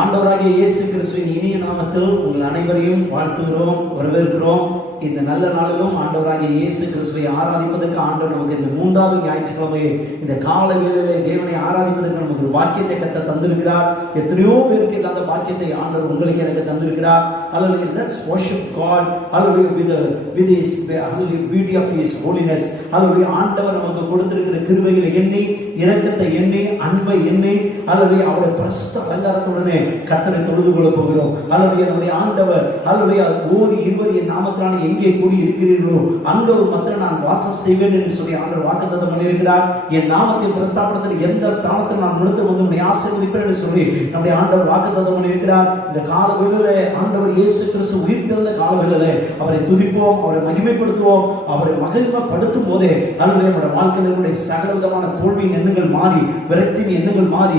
ஆண்டவராகிய இயேசு கிறிஸ்துவின் இனிய நாமத்தில் உங்கள் அனைவரையும் வாழ்த்துகிறோம், வரவேற்கிறோம். இந்த நல்ல நாளிலும் ஆண்டவராகிய இயேசு கிறிஸ்துவை ஆராதிப்பதற்கு ஆண்டவர் நமக்கு இந்த 3வது ஞாயிற்றுக்கிழமை இந்த கால வேளையிலே தேவனை ஆராதிப்பதற்கு நமக்கு ஒரு பாக்கியத்தை கத்த தந்திருக்கிறார். எத்தனையோ பேருக்கு இல்லாத பாக்கியத்தை ஆண்டவர் உங்களுக்கு எனக்கு தந்திருக்கிறார். Hallelujah, let's worship God. Hallelujah, with his hallelujah beauty of his holiness. Hallelujah, ஆண்டவர் நமக்கு கொடுத்திருக்கிற கிருபைகளை எண்ணி, இரக்கத்தை எண்ணி, அன்பை எண்ணி, Hallelujah, அவருடைய பரிசுத்த அலங்காரத்துடனே கர்த்தரை தொழுது கொள்ள போகிறோம். Hallelujah, நம்முடைய ஆண்டவர் Hallelujah, ஓர் இருவர் என் நாமத்தினாலே எங்கே கூடி இருக்கிறீர்களோ அங்கே ஒரு மத்தியில் நான் வாசம் செய்வேன் என்று சொல்லி ஆண்டவர் வாக்குத்தத்தம் பண்ணியிருக்கிறார். என் நாமத்தை பிரஸ்தாபனத்தில் எந்த ஸ்தானத்தில் நான் முழுக்க வந்து உன்னை ஆசீர்வதிப்பேன் என்று சொல்லி நம்முடைய ஆண்டவர் வாக்குத்தத்தம் பண்ணியிருக்கிறார். இந்த கால வேளையிலே ஆண்டவர் இயேசு கிறிஸ்து உயிர்த்தெழுந்த கால வேளையிலே அவரை துதிப்போம், அவரை மகிமைப்படுத்துவோம். அவரை மகிமைப்படுத்தும் போதே நம்முடைய வாழ்க்கையினுடைய சகல விதமான தோல்வியின் எண்ணங்கள் மாறி, விரக்தியின் எண்ணங்கள் மாறி,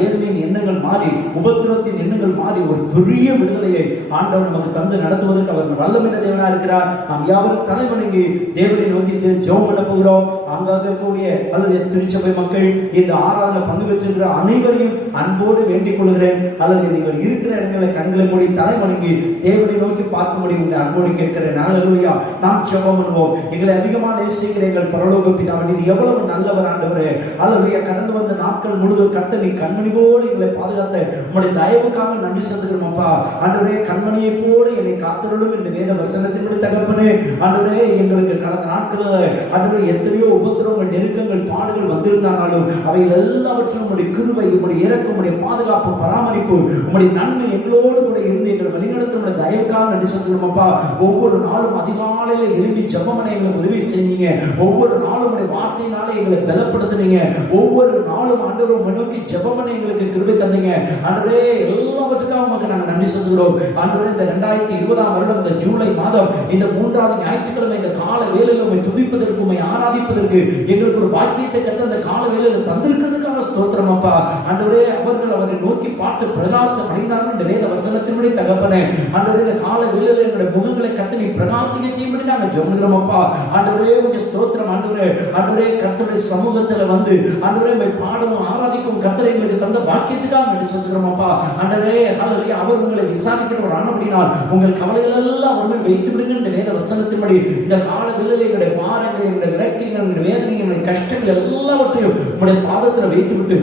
வேதனையின் எண்ணங்கள் மாறி, உபத்திரத்தின் எண்ணங்கள் மாறி ஒரு பெரிய விடுதலையை ஆண்டவர் நமக்கு தந்து நடத்துவதற்கு அவர் வல்லமையான தேவனாக இருக்கிறார். நாம் யாவரும் தலைவணங்கி தேவனை நோக்கி ஜெபம் பண்ண போகிறோம். அங்காக இருக்கக்கூடிய அல்லது திருச்சபை மக்கள் இந்த ஆராதனை பங்கு பெற்றிருக்கிற அனைவரையும் அன்போடு வேண்டிக் கொள்கிறேன். அல்லது நீங்கள் இருக்கிற இடங்களில் கண்களை மூடி தலைவணங்கி தேவனை நோக்கி பார்க்கும்படி உங்களை அன்போடு கேட்கிறேன். ஹல்லேலூயா. நாம் ஜெபம் பண்ணுவோம். எங்களை அதிகமாக நேசிக்கிற எங்கள் பரலோக பிதாவே, நீர் எவ்வளவு நல்லவர் ஆண்டவரே. ஹல்லேலூயா. கடந்து வந்த நாட்கள் முழுவதும் கர்த்தர் நீ கண்மணியோடு எங்களை பாதுகாத்த உம்முடைய தயவுக்காக நன்றி செலுத்துகிறோம் அப்பா. ஆண்டவரே, கண்மணியை போல என்னை காத்தருளும் என்று வேத வசனத்தின்படி தகப்பனே ஆண்டவரே, எங்களுக்கு கடந்த நாட்களில் ஆண்டவரே எத்தனையோ உபத்திரவங்கள், நெருக்கங்கள், பாடுகள் வந்திருந்தாலும் அவைகள் எல்லாவற்றும் உம்முடைய கிருபை, உம்முடைய இரக்கம், உம்முடைய பாதுகாப்பு, பராமரிப்பு, உம்முடைய நன்மை எங்களோடு கூட இருந்து எங்களை வழிநடத்த உம்முடைய தயவுக்காக நன்றி செலுத்துகிறோம் அப்பா. ஒவ்வொரு நாளும் அதிகாலையில எழுப்பி ஜெபம் பண்ண எங்களுக்கு உதவி செய்வீங்க. ஒவ்வொரு நாளும் உம்முடைய வார்த்தையினாலே எங்களை பலப்படுத்துனீங்க. ஒவ்வொரு நாளும் ஆண்டவரை நோக்கி ஜெபம் பண்ண எங்களுக்கு கிருபை தந்தீங்க. ஆண்டவரே, எல்லாவற்றுக்காக உமக்கு நாங்கள் நன்றி செலுத்துகிறோம். ஆண்டவரே, இந்த 2020ஆம் வருடம் இந்த ஜூலை மாதம் இந்த 3வது ஞாயிற்றுக்கிழமை இந்த கால வேளையில் உம்மை துதிப்பதற்கு, உம்மை ஆராதிப்பதற்கு எங்களுக்கு ஒரு பாக்கியத்தை கத்த அந்த கால வேளையில் தந்திருக்கிறதுக்காக ஸ்தோத்திரம் அப்பா. ஆண்டவரே, அவரை நோக்கி பார்த்து பிரகாசம் அடைந்தார்கள் என்ற வேத வசனத்தின்படி தகப்பனே. ஆண்டவரே, இந்த கால வேளையில் எங்களுடைய முகங்களை கத்த நீ பிரகாசிக்க செய்யும்படி நாங்கள் ஜெபிக்கிறோம் அப்பா. ஆண்டவரே, உங்க ஸ்தோத்திரம் ஆண்டவரே. ஆண்டவரே, கர்த்தருடைய சமூகத்துல வந்து ஆண்டவரே உம்மை பாடவும் ஆராதிக்கவும் கர்த்தர் எங்களுக்கு தந்த பாக்கியத்துக்காக நன்றி செலுத்துகிறோம் அப்பா. ஆண்டவரே, ஹல்லேலூயா. அவர் உங்களை விசாரிக்கிறவர் ஆனபடினால் உங்கள் கவலைகள் எல்லாம் அவர் வைத்து விடுங்க என்ற வேத வசனத்தின்படி இந்த கால வேளையில் எங்களுடைய பாரங்கள், எங்களுடைய விரக்திகள், எங்களுடைய வேதனை, எங்களுடைய கஷ்டங்கள் எல்லாவற்றையும் உங்களுடைய பாதத்தில் வைத்து விட்டு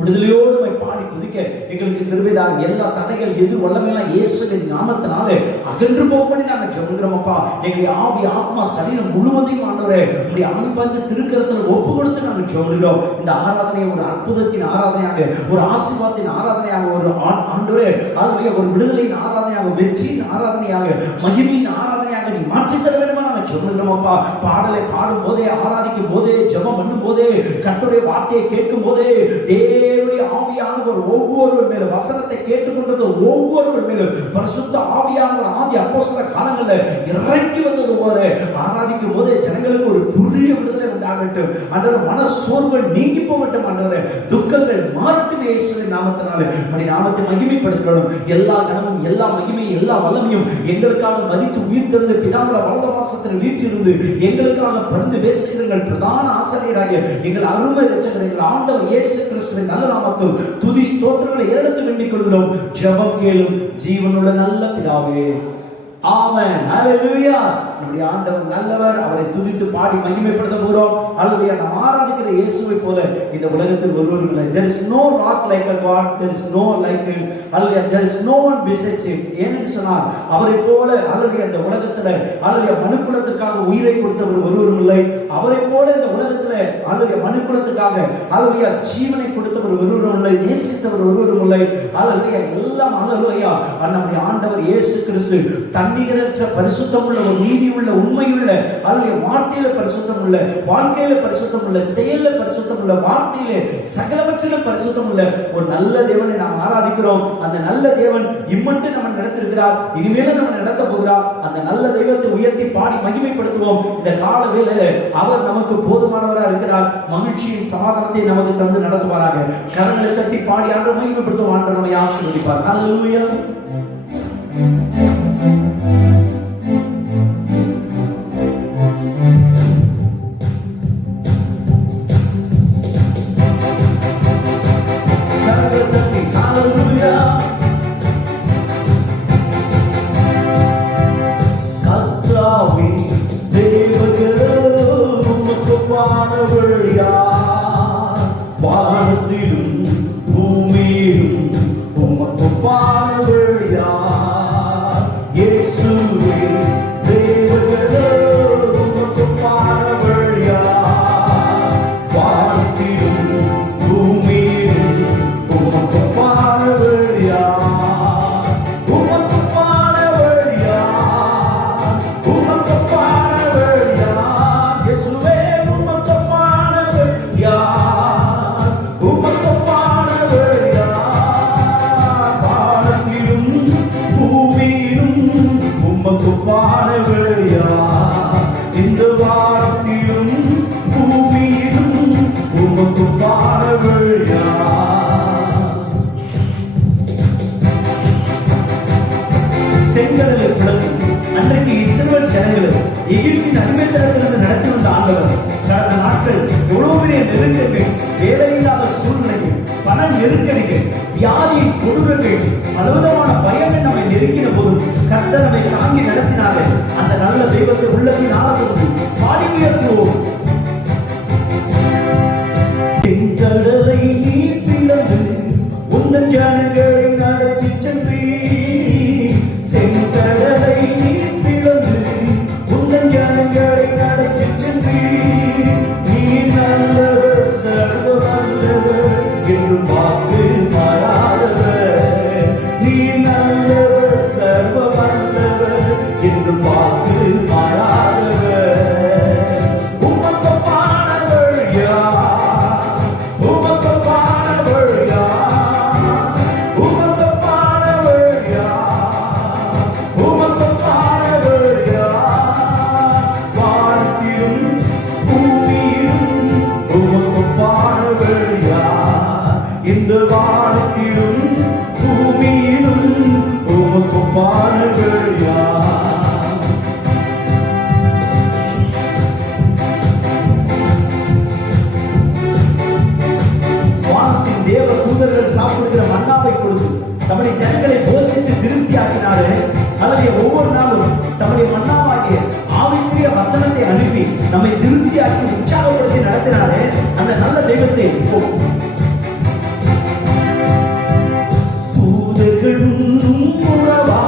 விடுதலையோடு பாடி துதிக்க எங்களுக்கு கிருபைதாங்க. எல்லா தடைகள், எதிர் வல்லமையெல்லாம் இயேசுவின் நாமத்தினாலே அகன்று போகும்படி நாங்கள் ஜெபிக்கிறோம் அப்பா. எங்களுடைய ஆவி, ஆத்மா, சரீரம் முழுவதையும் ஆண்டவரே உம்முடைய ஆணிப்பாய்ந்த திருக்கரத்தில் ஒப்பு கொடுத்து நாங்கள் ஜெபிக்கிறோம். இந்த ஆராதனையை ஒரு அற்புதத்தின் ஆராதனையாக, ஒரு ஆசீர்வாதத்தின் ஆராதனையாக, ஒரு ஆண்டவரே ஹல்லேலூயா, ஒரு விடுதலையின் ஆராதனையாக, வெற்றியின் ஆராதனையாக, மகிமையின் ஆராதனையாக நீ மாற்றித் தர வேண்டுமா நாங்கள் ஜெபிக்கிறோம் அப்பா. பாடலை பாடும் போதே, ஆராதிக்கும் போதே, ஜெபம் பண்ணும் போதே, கர்த்தருடைய வார்த்தையை கேட்கும் போதே தேவனுடைய ஆவியானவர் ஒவ்வொருவர் மேலும் வசனத்தை கேட்டுக்கொண்டது ஒவ்வொருவர் மேலும் பரிசுத்த ஆவியானவர் ஆதி அப்போஸ்தலர் காலங்களில் இறங்கி வந்தது போல ஆராதிக்கும் போதே ஜனங்களுக்கு ஒரு புதிய விடுதலை உண்டாகட்டும். ஆண்டவரே, மன சோர்வுகள் நீங்கி போகட்டும். ஆண்டவரே, துக்கங்கள் மாறட்டும். இயேசுவின் நாமத்தினாலே உம்முடைய நாமத்தை மகிமைப்படுத்தணும். எல்லா கனமும், எல்லா மகிமையும், எல்லா வல்லமையும் எங்களுக்காக மதித்து உயிர் திறந்து பிதாவுடைய வலது வாசத்தில் வீற்றிருந்து எங்களுக்காக பரிந்து பேசுகிறீர்கள் பிரதான ஆசிரியராகிய எங்கள் அருமை இரட்சகர் எங்கள் ஆண்டவர் இயேசு கிறிஸ்துவின் நல்ல நாமத்தில் துதி ஸ்தோத்திரங்களை ஏறெடுத்து வேண்டிக் கொள்கிறோம். ஜெபம் கேளும் ஜீவனுள்ள நல்ல பிதாவே, ஆமென். ஹல்லேலூயா. நம்முடைய ஆண்டவர் நல்லவர். அவரை துதித்து பாடி மகிமைப்படுத்த போகிறோம். ஹல்லேலூயா. நாம் ஆராதிக்கிற இயேசுவை போல இந்த உலகத்தில் ஒருவரும் இல்லை. There is no rock like a God. There is no like him. Hallelujah. There is no one besides him. ஏனென்று சொன்னால் அவரை போல ஹல்லேலூயா இந்த உலகத்தில் ஹல்லேலூயா மனுக்குலத்துக்காக உயிரை கொடுத்தவர் ஒருவரும் இல்லை. அவரை போல இந்த உலகத்தில் ஹல்லேலூயா மனுக்குலத்துக்காக ஹல்லேலூயா ஜீவனை கொடுத்தவர் ஒருவரும் இல்லை. நேசித்தவர் ஒருவரும் இல்லை. ஹல்லேலூயா. எல்லாம் ஹல்லேலூயா நம்முடைய ஆண்டவர் இயேசு கிறிஸ்து தன்னிகரற்ற பரிசுத்தம் உள்ள, ஒரு நீதி உள்ள, உண்மையுள்ள, அல்லது வார்த்தையில பரிசுத்தம் உள்ள, வாழ்க்கையில பரிசுத்தம் உள்ள, செயல்ல பரிசுத்தம் உள்ள, வார்த்தையில சகலவற்றில பரிசுத்தம் உள்ள ஒரு நல்ல தேவனை நாம் ஆராதிக்கிறோம். அந்த நல்ல தேவன் இம்மட்டும் நம்ம நடத்திருக்கிறார், இனிமேலும் நம்ம நடத்த போகிறார். அந்த நல்ல தெய்வத்தை உயர்த்தி பாடி மகிமைப்படுத்துவோம். இந்த கால வேளையில அவர் நமக்கு போதுமானவராக இருக்கிறார். மகிழ்ச்சியின் சமாதானத்தை நமக்கு தந்து நடத்துவாராக. கரங்களை தட்டி பாடி ஆண்டவரை மகிமைப்படுத்துவோம். ஆண்டவர் நம்மை ஆசீர்வதிப்பார். ஹல்லேலூயா. Hallelujah. நெருக்கங்கள், வேலையில்லாத சூழ்நிலைகள், பண நெருக்கடிகள், வியாதியின் கொடூரங்கள், பலவிதமான பயங்கள் நம்மை நெருக்கின போது கர்த்தர் நம்மை தாங்கி நடத்தினாரே, அந்த நல்ல தெய்வத்தை உள்ளத்தின் ஆழத்திற்கு பாடி உயர்த்துவோம். கடலை நீ பிளந்து உந்தன் ஜனங்களை நடத்தி சென்றீர். செங்கடலை நீ பிளந்து உந்தன் ஜனங்களை நடத்தி சென்றீர். நீ நல்லவர், சர்வ வல்லவர், என்று வாக்கு மாறாதவர். நீ நல்லவர், சர்வ வல்லவர், என்று வாக்கு மாறாதவர். உமக்கொப்பானவர் யார்? இந்த வானத்திலும் பூமியிலும் உமக்கொப்பானவர் யார்? வானத்தின் தேவ தூதர்கள் சாப்பிடுகிற மன்னாவை கொடுத்து தம்முடைய ஜனங்களை போஷித்து திருப்தியாக்கினாரே, அல்லது ஒவ்வொரு நாளும் தம்முடைய மன்னாவாகிய ஆவிக்குரிய வசனத்தை அனுப்பி நம்மை திருப்தியாக்கி உற்சாகப்படுத்தி நடத்தினாரே, அந்த நல்ல தெய்வத்தை உறவா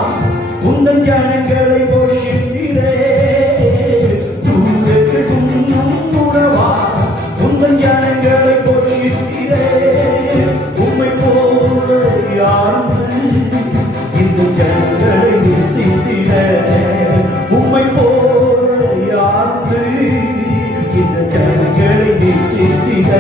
உந்தன் ஜனங்களை போஷித்தீரே. உறவா உந்தன் ஜனங்களை போஷித்தீரே. உம்மை போல யாரு இந்த ஜனங்களை நேசித்திட? உம்மை போல யாரு இந்த ஜனங்களை நேசித்திட?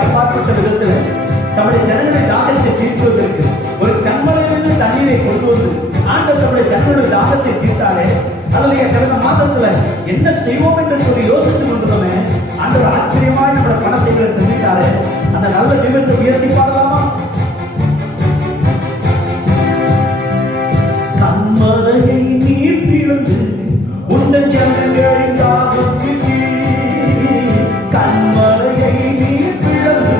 அப்பாற்பட்ட விதத்துல தம்முடைய ஜனங்களை தாகத்தை தீர்ப்பதற்கு ஒரு கண்மலையிலிருந்து தண்ணீரை கொண்டு வந்து ஆண்டவர் தம்முடைய ஜனங்களுடைய தாகத்தை தீர்த்தாரே. அல்லையா, கடந்த மாதத்துல என்ன செய்வோம் என்று சொல்லி யோசித்துக் கொண்டிருந்தோமே, ஆண்டவர் ஆச்சரியமாய் நம்முடைய பணத்தை சந்தித்தாரே. அந்த நல்ல தெய்வத்தை உயர்த்தி பாடலாமா? கண்மலையை நீர் பிளந்து உந்தன் ஜனங்களின் தாகத்துக்கு, கண்மலையை நீர் பிளந்து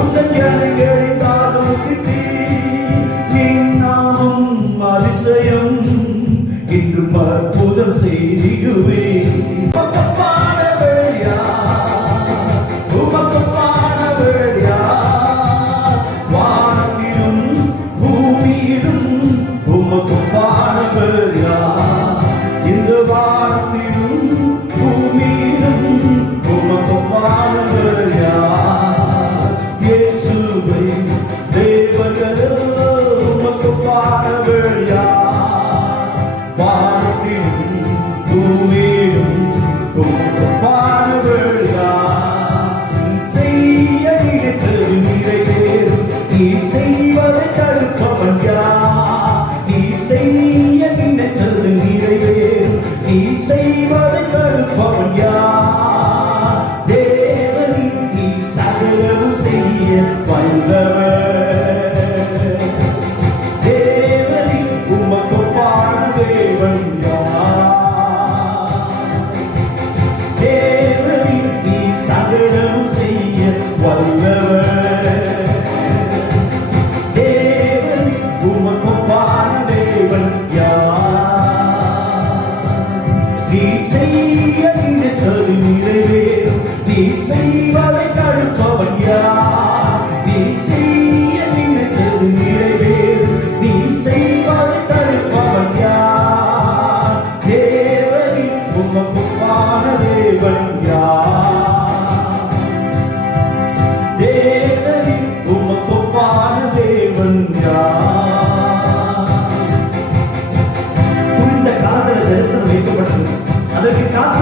உந்தன் ஜனங்களின் தாகத்துக்கு, நின் நாமம் அதிசயம் இன்றும் அற்புதம் செய்திடுவே. Hey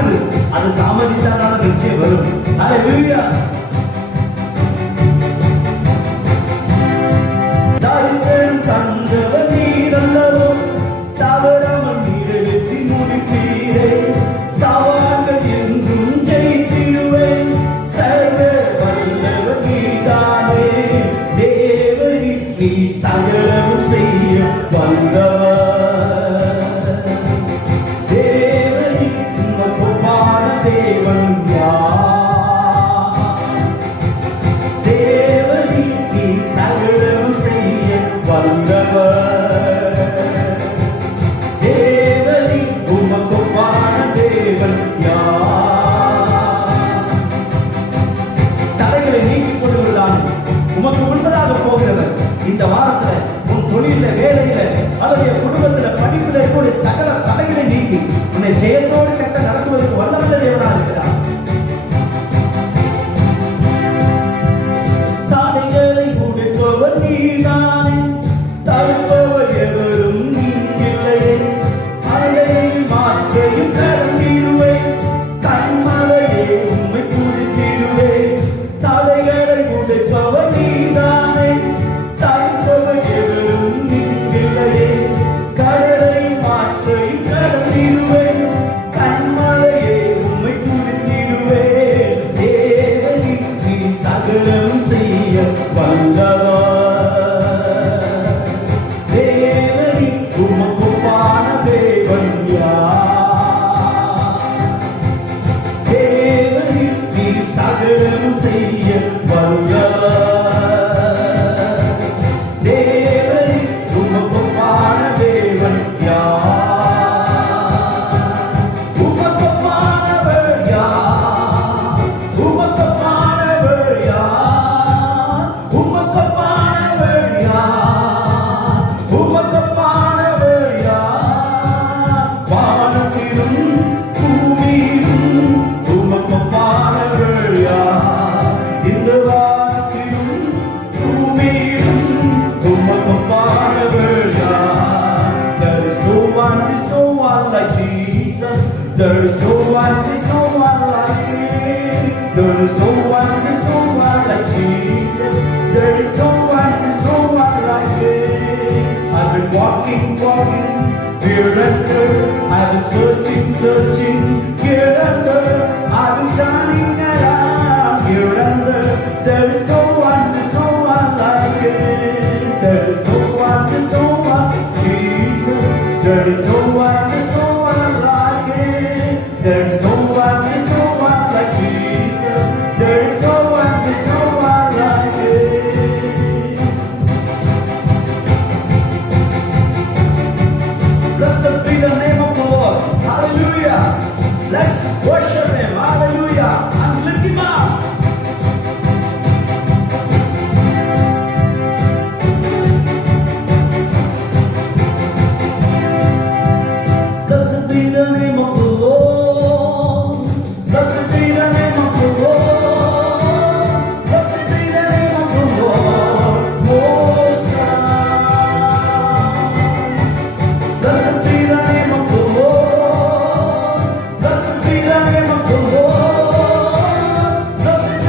காத்திரு, அது தாமதித்தாலும் நிச்சயம் வரும். ஹல்லேலூயா. தரிசனம் தந்தவர் நீர் அல்லவோ, தவறாமல் நிறைவேற்றி முடிப்பீரே. சவால்கள் என்றும் ஜெயித்திடுவேன், சர்வ வல்லவர் நீர்தானே. தேவரீர் நீ சகலமும் செய்ய வந்தவர். தேவரீர் உமக்கு ஒப்பான தேவன் யார்? தேவரீர் நீ சகலமும் செய்ய வந்தவர். தேவரீர் உமக்கு ஒப்பான தேவன் யார்? தடைகளை நீக்கிக் கொள்வதுதான் உமக்கு முன்பதாக போகிறவர். இந்த வாரத்துல உன் தொழில, வேலையில, அவருடைய குடும்பத்துல, படிப்புல இருக்கக்கூடிய சகல தடைகளை நீக்கி உன்னை ஜெயத்தோடு கட்ட நடத்துவதற்கு வல்லவல்ல தேவனாக இருக்கிறார். தடைகளை உடைப்பவர் நீதானே, தடுப்பவர் எவரும் நீங்கில்லையே. அடையை மாற்றையும் கடந்திடுவேன், கண்மலையே உம்மை துதித்திடுவேன். தடைகளை உடைப்பவர் நீதானே, தடுப்பவர் எவரும் நீங்கில்லையே. கடலை மாற்றையும் கடந்திடுவேன், கண்மலையே உம்மை துதித்திடுவேன். தேவரீர் நீ சகலம் செய்ய வந்தவர். தேவரீர் உமக்கு ஒப்பான தேவன் யார்? தேவரீர் நீ சகலம் செய்ய வந்தவர். தேவரீர் உமக்கு ஒப்பான தேவன் யார்? உமக்கு ஒப்பானவர் யார்? உமக்கு ஒப்பானவர் யார்? உமக்கு ஒப்பானவர் யார்? உமக்கு ஒப்பானவர் யார்? வானத்திலும் பூமியிலும் உமக்கு ஒப்பானவர் யார்? இந்த வானத்திலும் பூமியிலும் உமக்கு ஒப்பானவர் யார்? There is no one like Jesus. There is no one like Him. There is no one like Jesus. There is no one like Him. I've been walking here and there. I've been searching here and there. I've been shining around here and there. There is no one like Him. There is no one Jesus. There is no one like Him. There is no one like Jesus. There is no one like Him. Blessed be the name of the Lord. Hallelujah. Let's worship Him. Hallelujah. And lift Him up. Blessed be the name of the Lord. Blessed be the name of the Lord. Blessed be the name of the Lord Most High. Blessed be the name of the Lord. Blessed be the name of the Lord. Blessed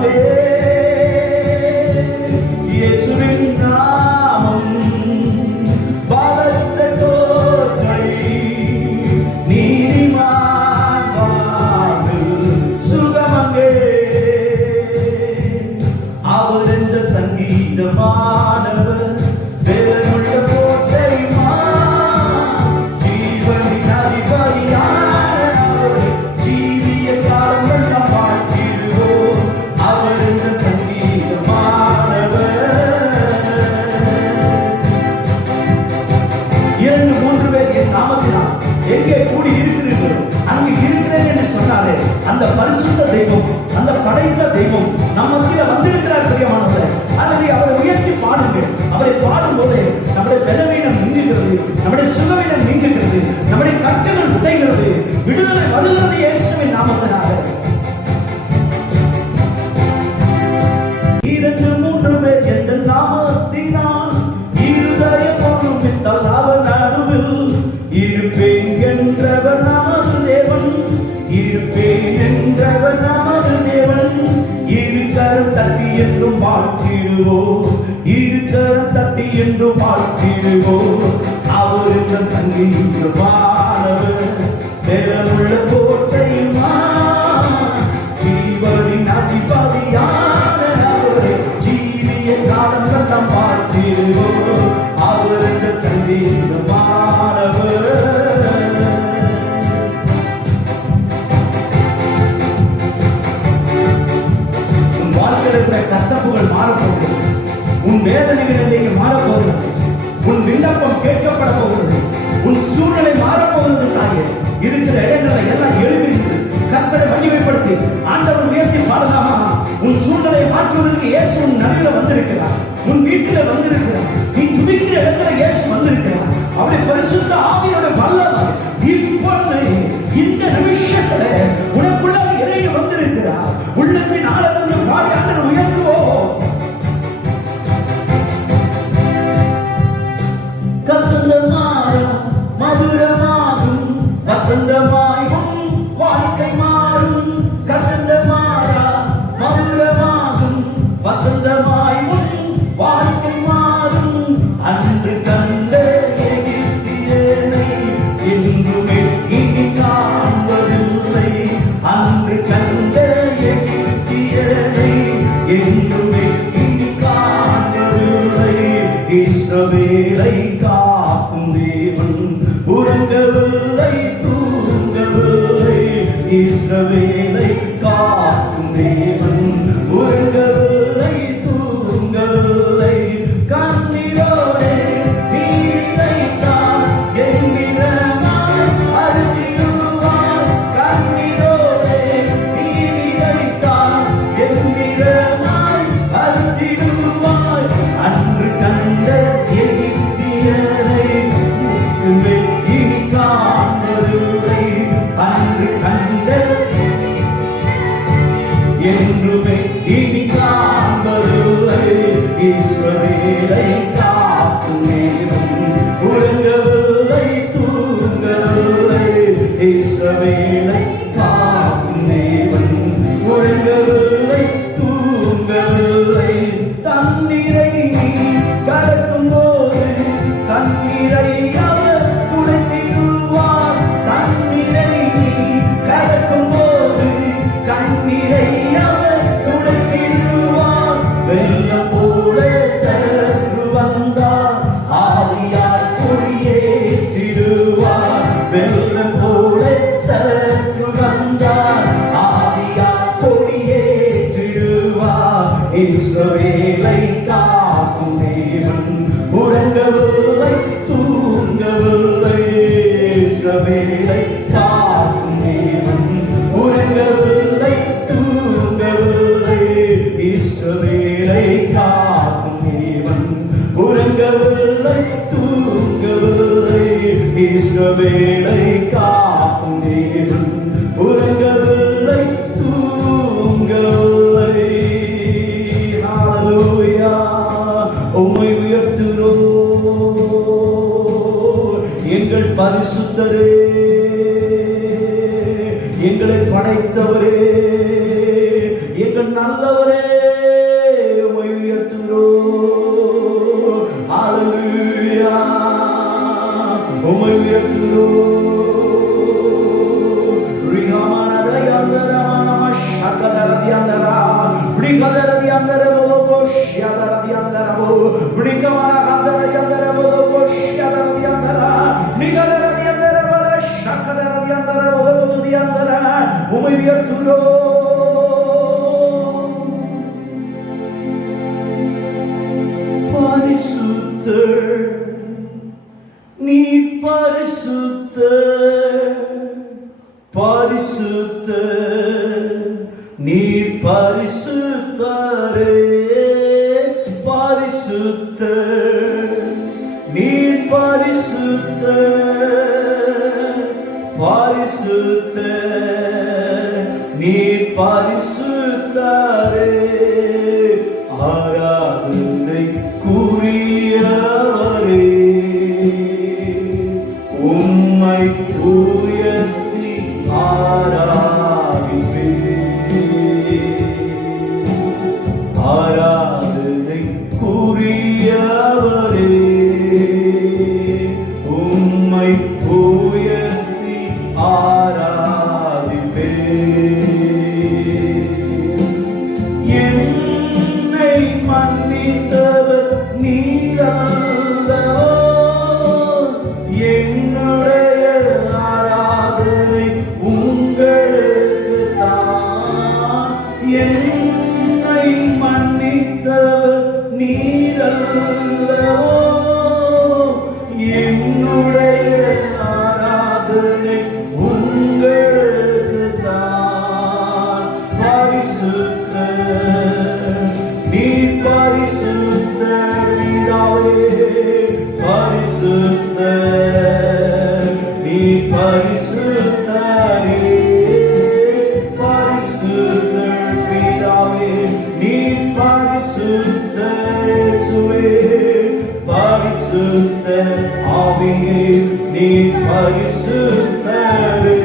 கர்த்தாவே இயேசுவின் நாமம் பலத்த கோட்டை நீதிமான் வாழ்வில் சுகமங்கே அவர் என்ற சங்கீதமானவர் வேதனுள்ள கோட்டைமா ஜீவனின் அதிபதியானவர் ஜீவிய காலங்கள் நாம் வாழ்த்திடுவோம் அவர் என்ற சங்கீதமானவர். 2-3 பேர் என் நாமத்தினால் எங்கே கூடி இருக்கிறீர்களோ அங்கு இருக்கிறேன் என்று சொன்னாரே அந்த பரிசுத்த தெய்வம், அந்த படைத்த தெய்வம் நம்ம மத்தியில் வந்திருக்கிறார் பிரியமானவர்களே. அல்லது அவரை உயர்த்தி பாடுங்கள். அவரை பாடும் போதே நம்முடைய பலவீனம் நீங்குகிறது, நம்முடைய சுகவீனம் நீங்குகிறது, நம்முடைய கட்டுகள் உடைகிறது, விடுதலை வருகிறது இயேசுவின் நாமத்தினால. 2-3 பேர் என்ற நாமத்தினால் இருதயம் ஒருமித்தால் அவர் நடுவில் இருப்பேன் என்றவர் நமது தேவன், இருப்பேன் என்றவர் நமது தேவன். இருக்கரம் தட்டி என்றும் வாழ்த்திடுவோம், இருக்கரம் தட்டி என்றும் வாழ்த்திடுவோம் அவருக்கு சங்கீதமானவர் வேதமுள்ள கோட்டையுமா ஜீவனின் அதிபதியானவரை ஜீவிய காலங்கள் நாம் வாழ்த்திடுவோம் அவருக்கு சங்கீதமானவர். கசப்புகள் மாறப்போகிறது, உன் வேதனைகள் மாறப்போகிறது, உன் விண்ணப்பம் கேட்கப்பட போகிறது, உன் சூழ்நிலை மாறப்போகிறது. தாயே இருக்கிற இடங்களை எல்லாம் எழுப்பிட்டு கர்த்தரை மகிமைப்படுத்தி ஆண்டவர் உயர்த்தி பாடலாமா? உன் சூழ்நிலை மாற்றுவதற்கு இயேசு உன் நடுவில் வந்திருக்கிறார், உன் வீட்டில் வந்திருக்கிறார், நீ துதிக்கிற இடத்துல இயேசு வந்திருக்கிறார். அவருடைய பரிசுத்த ஆவியோட வல்லமை இப்பொழுது இந்த நிமிஷத்துல உனக்குள்ள இறைய வந்திருக்கிறார். உள்ளத்தின் ஆழத்திலிருந்து பாடி ஆண்டவர் உயர்த்துவோம். கசந்தமாய் மதுரமாகும் வசந்தமாயும் வாழ்க்கை மாறும். கசந்தமாயா மதுரமாகும் வசந்தமாயும் வாழ்க்கை மாறும். அன்று கண்ட எகிப்தியனை என்றுமே இனி காண்பதில்லை. அன்று கண்ட எகிப்தியனை என்றுமே இனி காண்பதில்லை. இஸ்ரவேலை காக்கும் தேவன் உறங்கவில்லை தூங்கவில்லை. இஸ்ரவேலை காக்கும் தேவன் உறங்கவில்லை தூங்கவில்லை. கண்ணீரோடே நீரைத்தான் என்கிறமாய் அருகிடுவார். கண்ணீரோடே நீரைத்தான் என்கிறமாய் அருகிடுவார். அன்று கண்ட எகிப்தியரை இனி காண்பதில்லை. அன்று கண்ட என்றுமே இனி காண்பதில்லை. இஸ்ரவேலை காக்கும் தேவன் உறங்கவில்லை தூங்கவில்லை. இஸ்ரவேலை காக்கும் தேவன் உறங்கவில்லை தூங்கவில்லை. தண்ணீரை நீ கடக்கும் போது தண்ணீரை அவர் துடைத்திடுவார். தண்ணீரை நீ கடக்கும் போது கண்ணீரை அவர் துடைத்திடுவார். வெள்ளம் போல சற்று வந்தார் ஆவியால் கொடியேற்றிடுவார். வெள்ளம் போல சற்று வந்தார் ஆவியால் கொடியேற்றிடுவார். இஸ்ரவேலை காக்கும் தேவன் உறங்கவில்லை தூங்கவில்லை. இஸ்ரவேலை காக்கும் தேவன் உறங்கவில்லை தூங்கவில்லை. இஸ்ரவேலை காக்கும் தேவன் உறங்கவில்லை தூங்கவில்லை. இஸ்ரவேலை காக்கும் தேவன் உறங்கவில்லை தூங்கவில்லை. ஹல்லேலூயா. உம்மை உயர்த்துகிறோம் எங்கள் பரிசுத்தரே, எங்களை படைத்தவரே, எங்கள் நல்லவரே. ஆண்டவரே உம்மை உயர்த்துகிறோம். ஹalleluya உம்மை உயர்த்துகிறோம். ரிஹமனதயந்தரமன மஷகதரதியந்தரா பிரிகதரதியந்தரபோகோஷ்யதரதியந்தரபோ பிரிகமனகதரதியந்தரபோகோஷ்யதரதியந்தரா நிகதரதியந்தரபல ஷகதரதியந்தரபோகோதுதியந்தரா உம்மை உயர்த்துகிறோம். பரிசுத்தர் நீ பரிசுத்தர், பரிசுத்தர் நீ பரிசுத்தரே, பரிசுத்தர் நீ பரிசுத்தர், பரிசுத்தர் நீ பரிசுத்தரே. ஆராதனைக்குரியவரே உம்மை உயர்த்தி ஆராதிப்பேன். ஆராதனைக்குரியவரே உம்மை உயர்த்தி ஆராதிப்பேன். என்னை மன்னித்தவர் நீரல்லவோ, என்னுடைய ஆராதனை உங்களுக்கு தான். என்னை மன்னித்தவர் நீரல்லவோ, என்னுடைய ஆராதனை உங்களுக்கு தான். பரிசுத்தர் நீ பரிசுத்தர் பிதாவே, பரிசுத்தர் நீ பரிசுத்தரே, பரிசுத்தர் பிதாவே நீ பரிசுத்தர் இயேசுவே, பரிசுத்தர் ஆவியே நீ பரிசுத்தரே.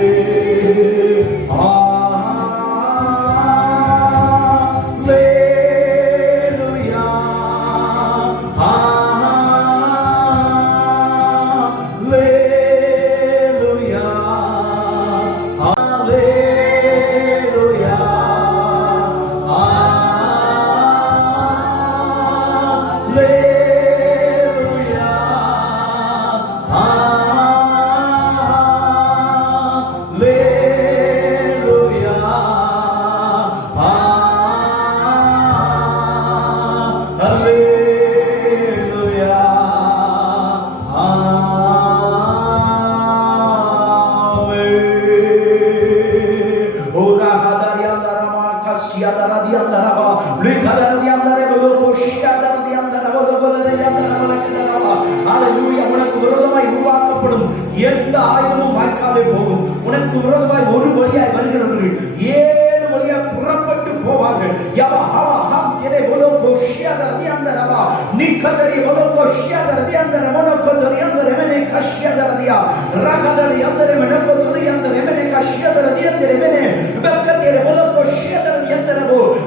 உனக்கு விரோதமாய் உருவாக்கப்படும் எந்த ஆயுதமும் வாய்க்காதே போகும். உனக்கு விரோதமாய் ஒரு வழியாய் வருகிறவர்கள் 7 வழியாய் புறப்பட்டு போவார்கள்.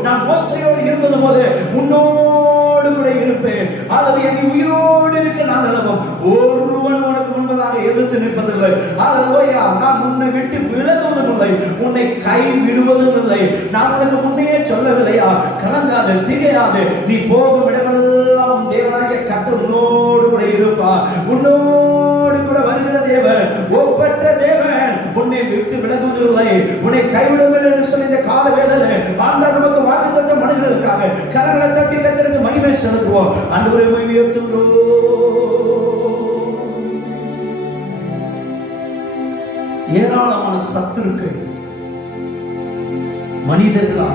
நான் மோசையோடு இருந்தது போது உன்னோடு கூட இருப்பேன். ஆகவே நீ உயிரோடு இருக்க நான் அளவும் ஒருவன் உனக்கு முன்பதாக எதிர்த்து நிற்பதில்லை. அல்லேலூயா. நான் உன்னை விட்டு விலகுவதும் இல்லை, உன்னை கை விடுவதும் இல்லை. நான் உனக்கு முன்னே சொல்லவில்லையா? கலங்காது, திகையாது. நீ போகும் இடமெல்லாம் தேவனாகிய கர்த்தர் உன்னோடு கூட இருப்பார். உன்னோடு கூட வருகிற தேவன், ஒப்பற்ற தேவன், உன்னை விட்டு விலகுவதில்லை, உன்னை கைவிடுவதில்லை என்று சொல்லி இந்த கால வேளையிலே ஆண்டவர் நமக்கு வாக்குத்தத்தம் பண்ணுகிறதற்காக கரங்களை தட்டி கர்த்தருக்கு மகிமை செலுத்துவோம். ஆண்டவரை உயர்த்துகிறோம். ஏராளமான சத்துருக்கள் மனிதர்களா,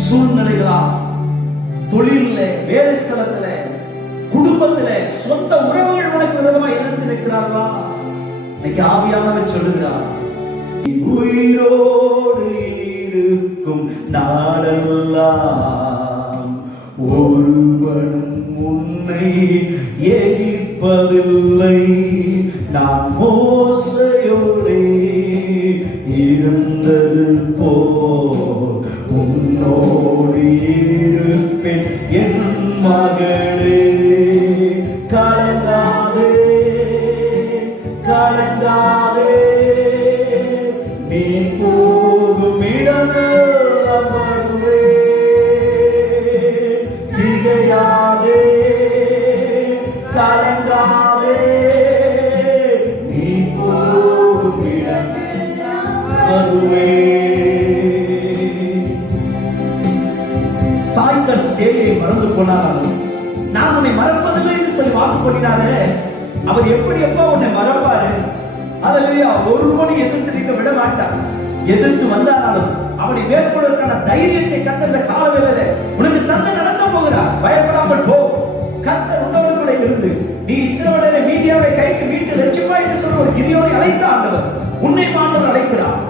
சூழ்நிலைகளா, தொழில, வேலை ஸ்தலத்துல, குடும்பத்துல, சொந்த உறவுகள் உனக்கு விரோதமாக எதிர்த்து நிற்கிறார்களா? இன்னைக்கு ஆவியானவர் சொல்லுகிறார், உயிரோடு இருக்கும் நாளெல்லாம் ஒருவனும் உன்னை எதிர்ப்பதில்லை. நான் மோசையோடே இருந்தது போல் உன்னோடு இருப்பேன் என் மகளே. கலங்காதே கலங்காதே, நீ போகும் இடமெல்லாம் வருவேன். திகையாதே கலங்காதே, நீ போகும் இடமெல்லாம் வருவேன். தாய்கள் சேயை மறந்து போனாலும் நான் உன்னை மறப்பதில்லை என்று சொல்லி வாக்கு பண்ணினாரே, அவர் எப்படி எப்ப உன்னை மறப்பாரு? அல்லேலூயா. ஒருவனை எதிர்த்து நிற்க விட மாட்டார். எதிர்த்து வந்தாலும் அவனை மேற்கொள்வதற்கான தைரியத்தை கர்த்தர் இந்த காலவேளையில உனக்கு தந்து நடத்த போகிறார். பயப்படாமல் போ. கர்த்தர் உன்னோடு கூட இருந்து நீ இஸ்ரவேலை மீதியாவை கைக்கு மீட்டு ரட்சிப்பாய் என்று சொல்ல ஒரு கிதியோனை அழைத்த ஆண்டவர் உன்னை ஆண்டவர் அழைக்கிறார்.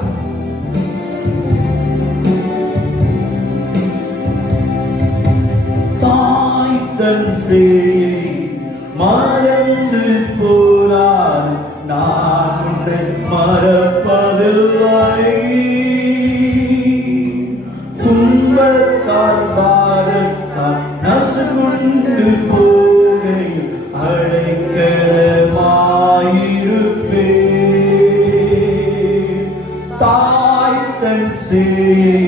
தாய் தன் சேயை மறந்து போனார், நான் உன்னை மறப்பதில்லை. துன்பத்தால் பாரத்தால் நசுங்குண்டு போகையில் அடைக்கலமாயிருப்பேன். தாய் தன் சேயை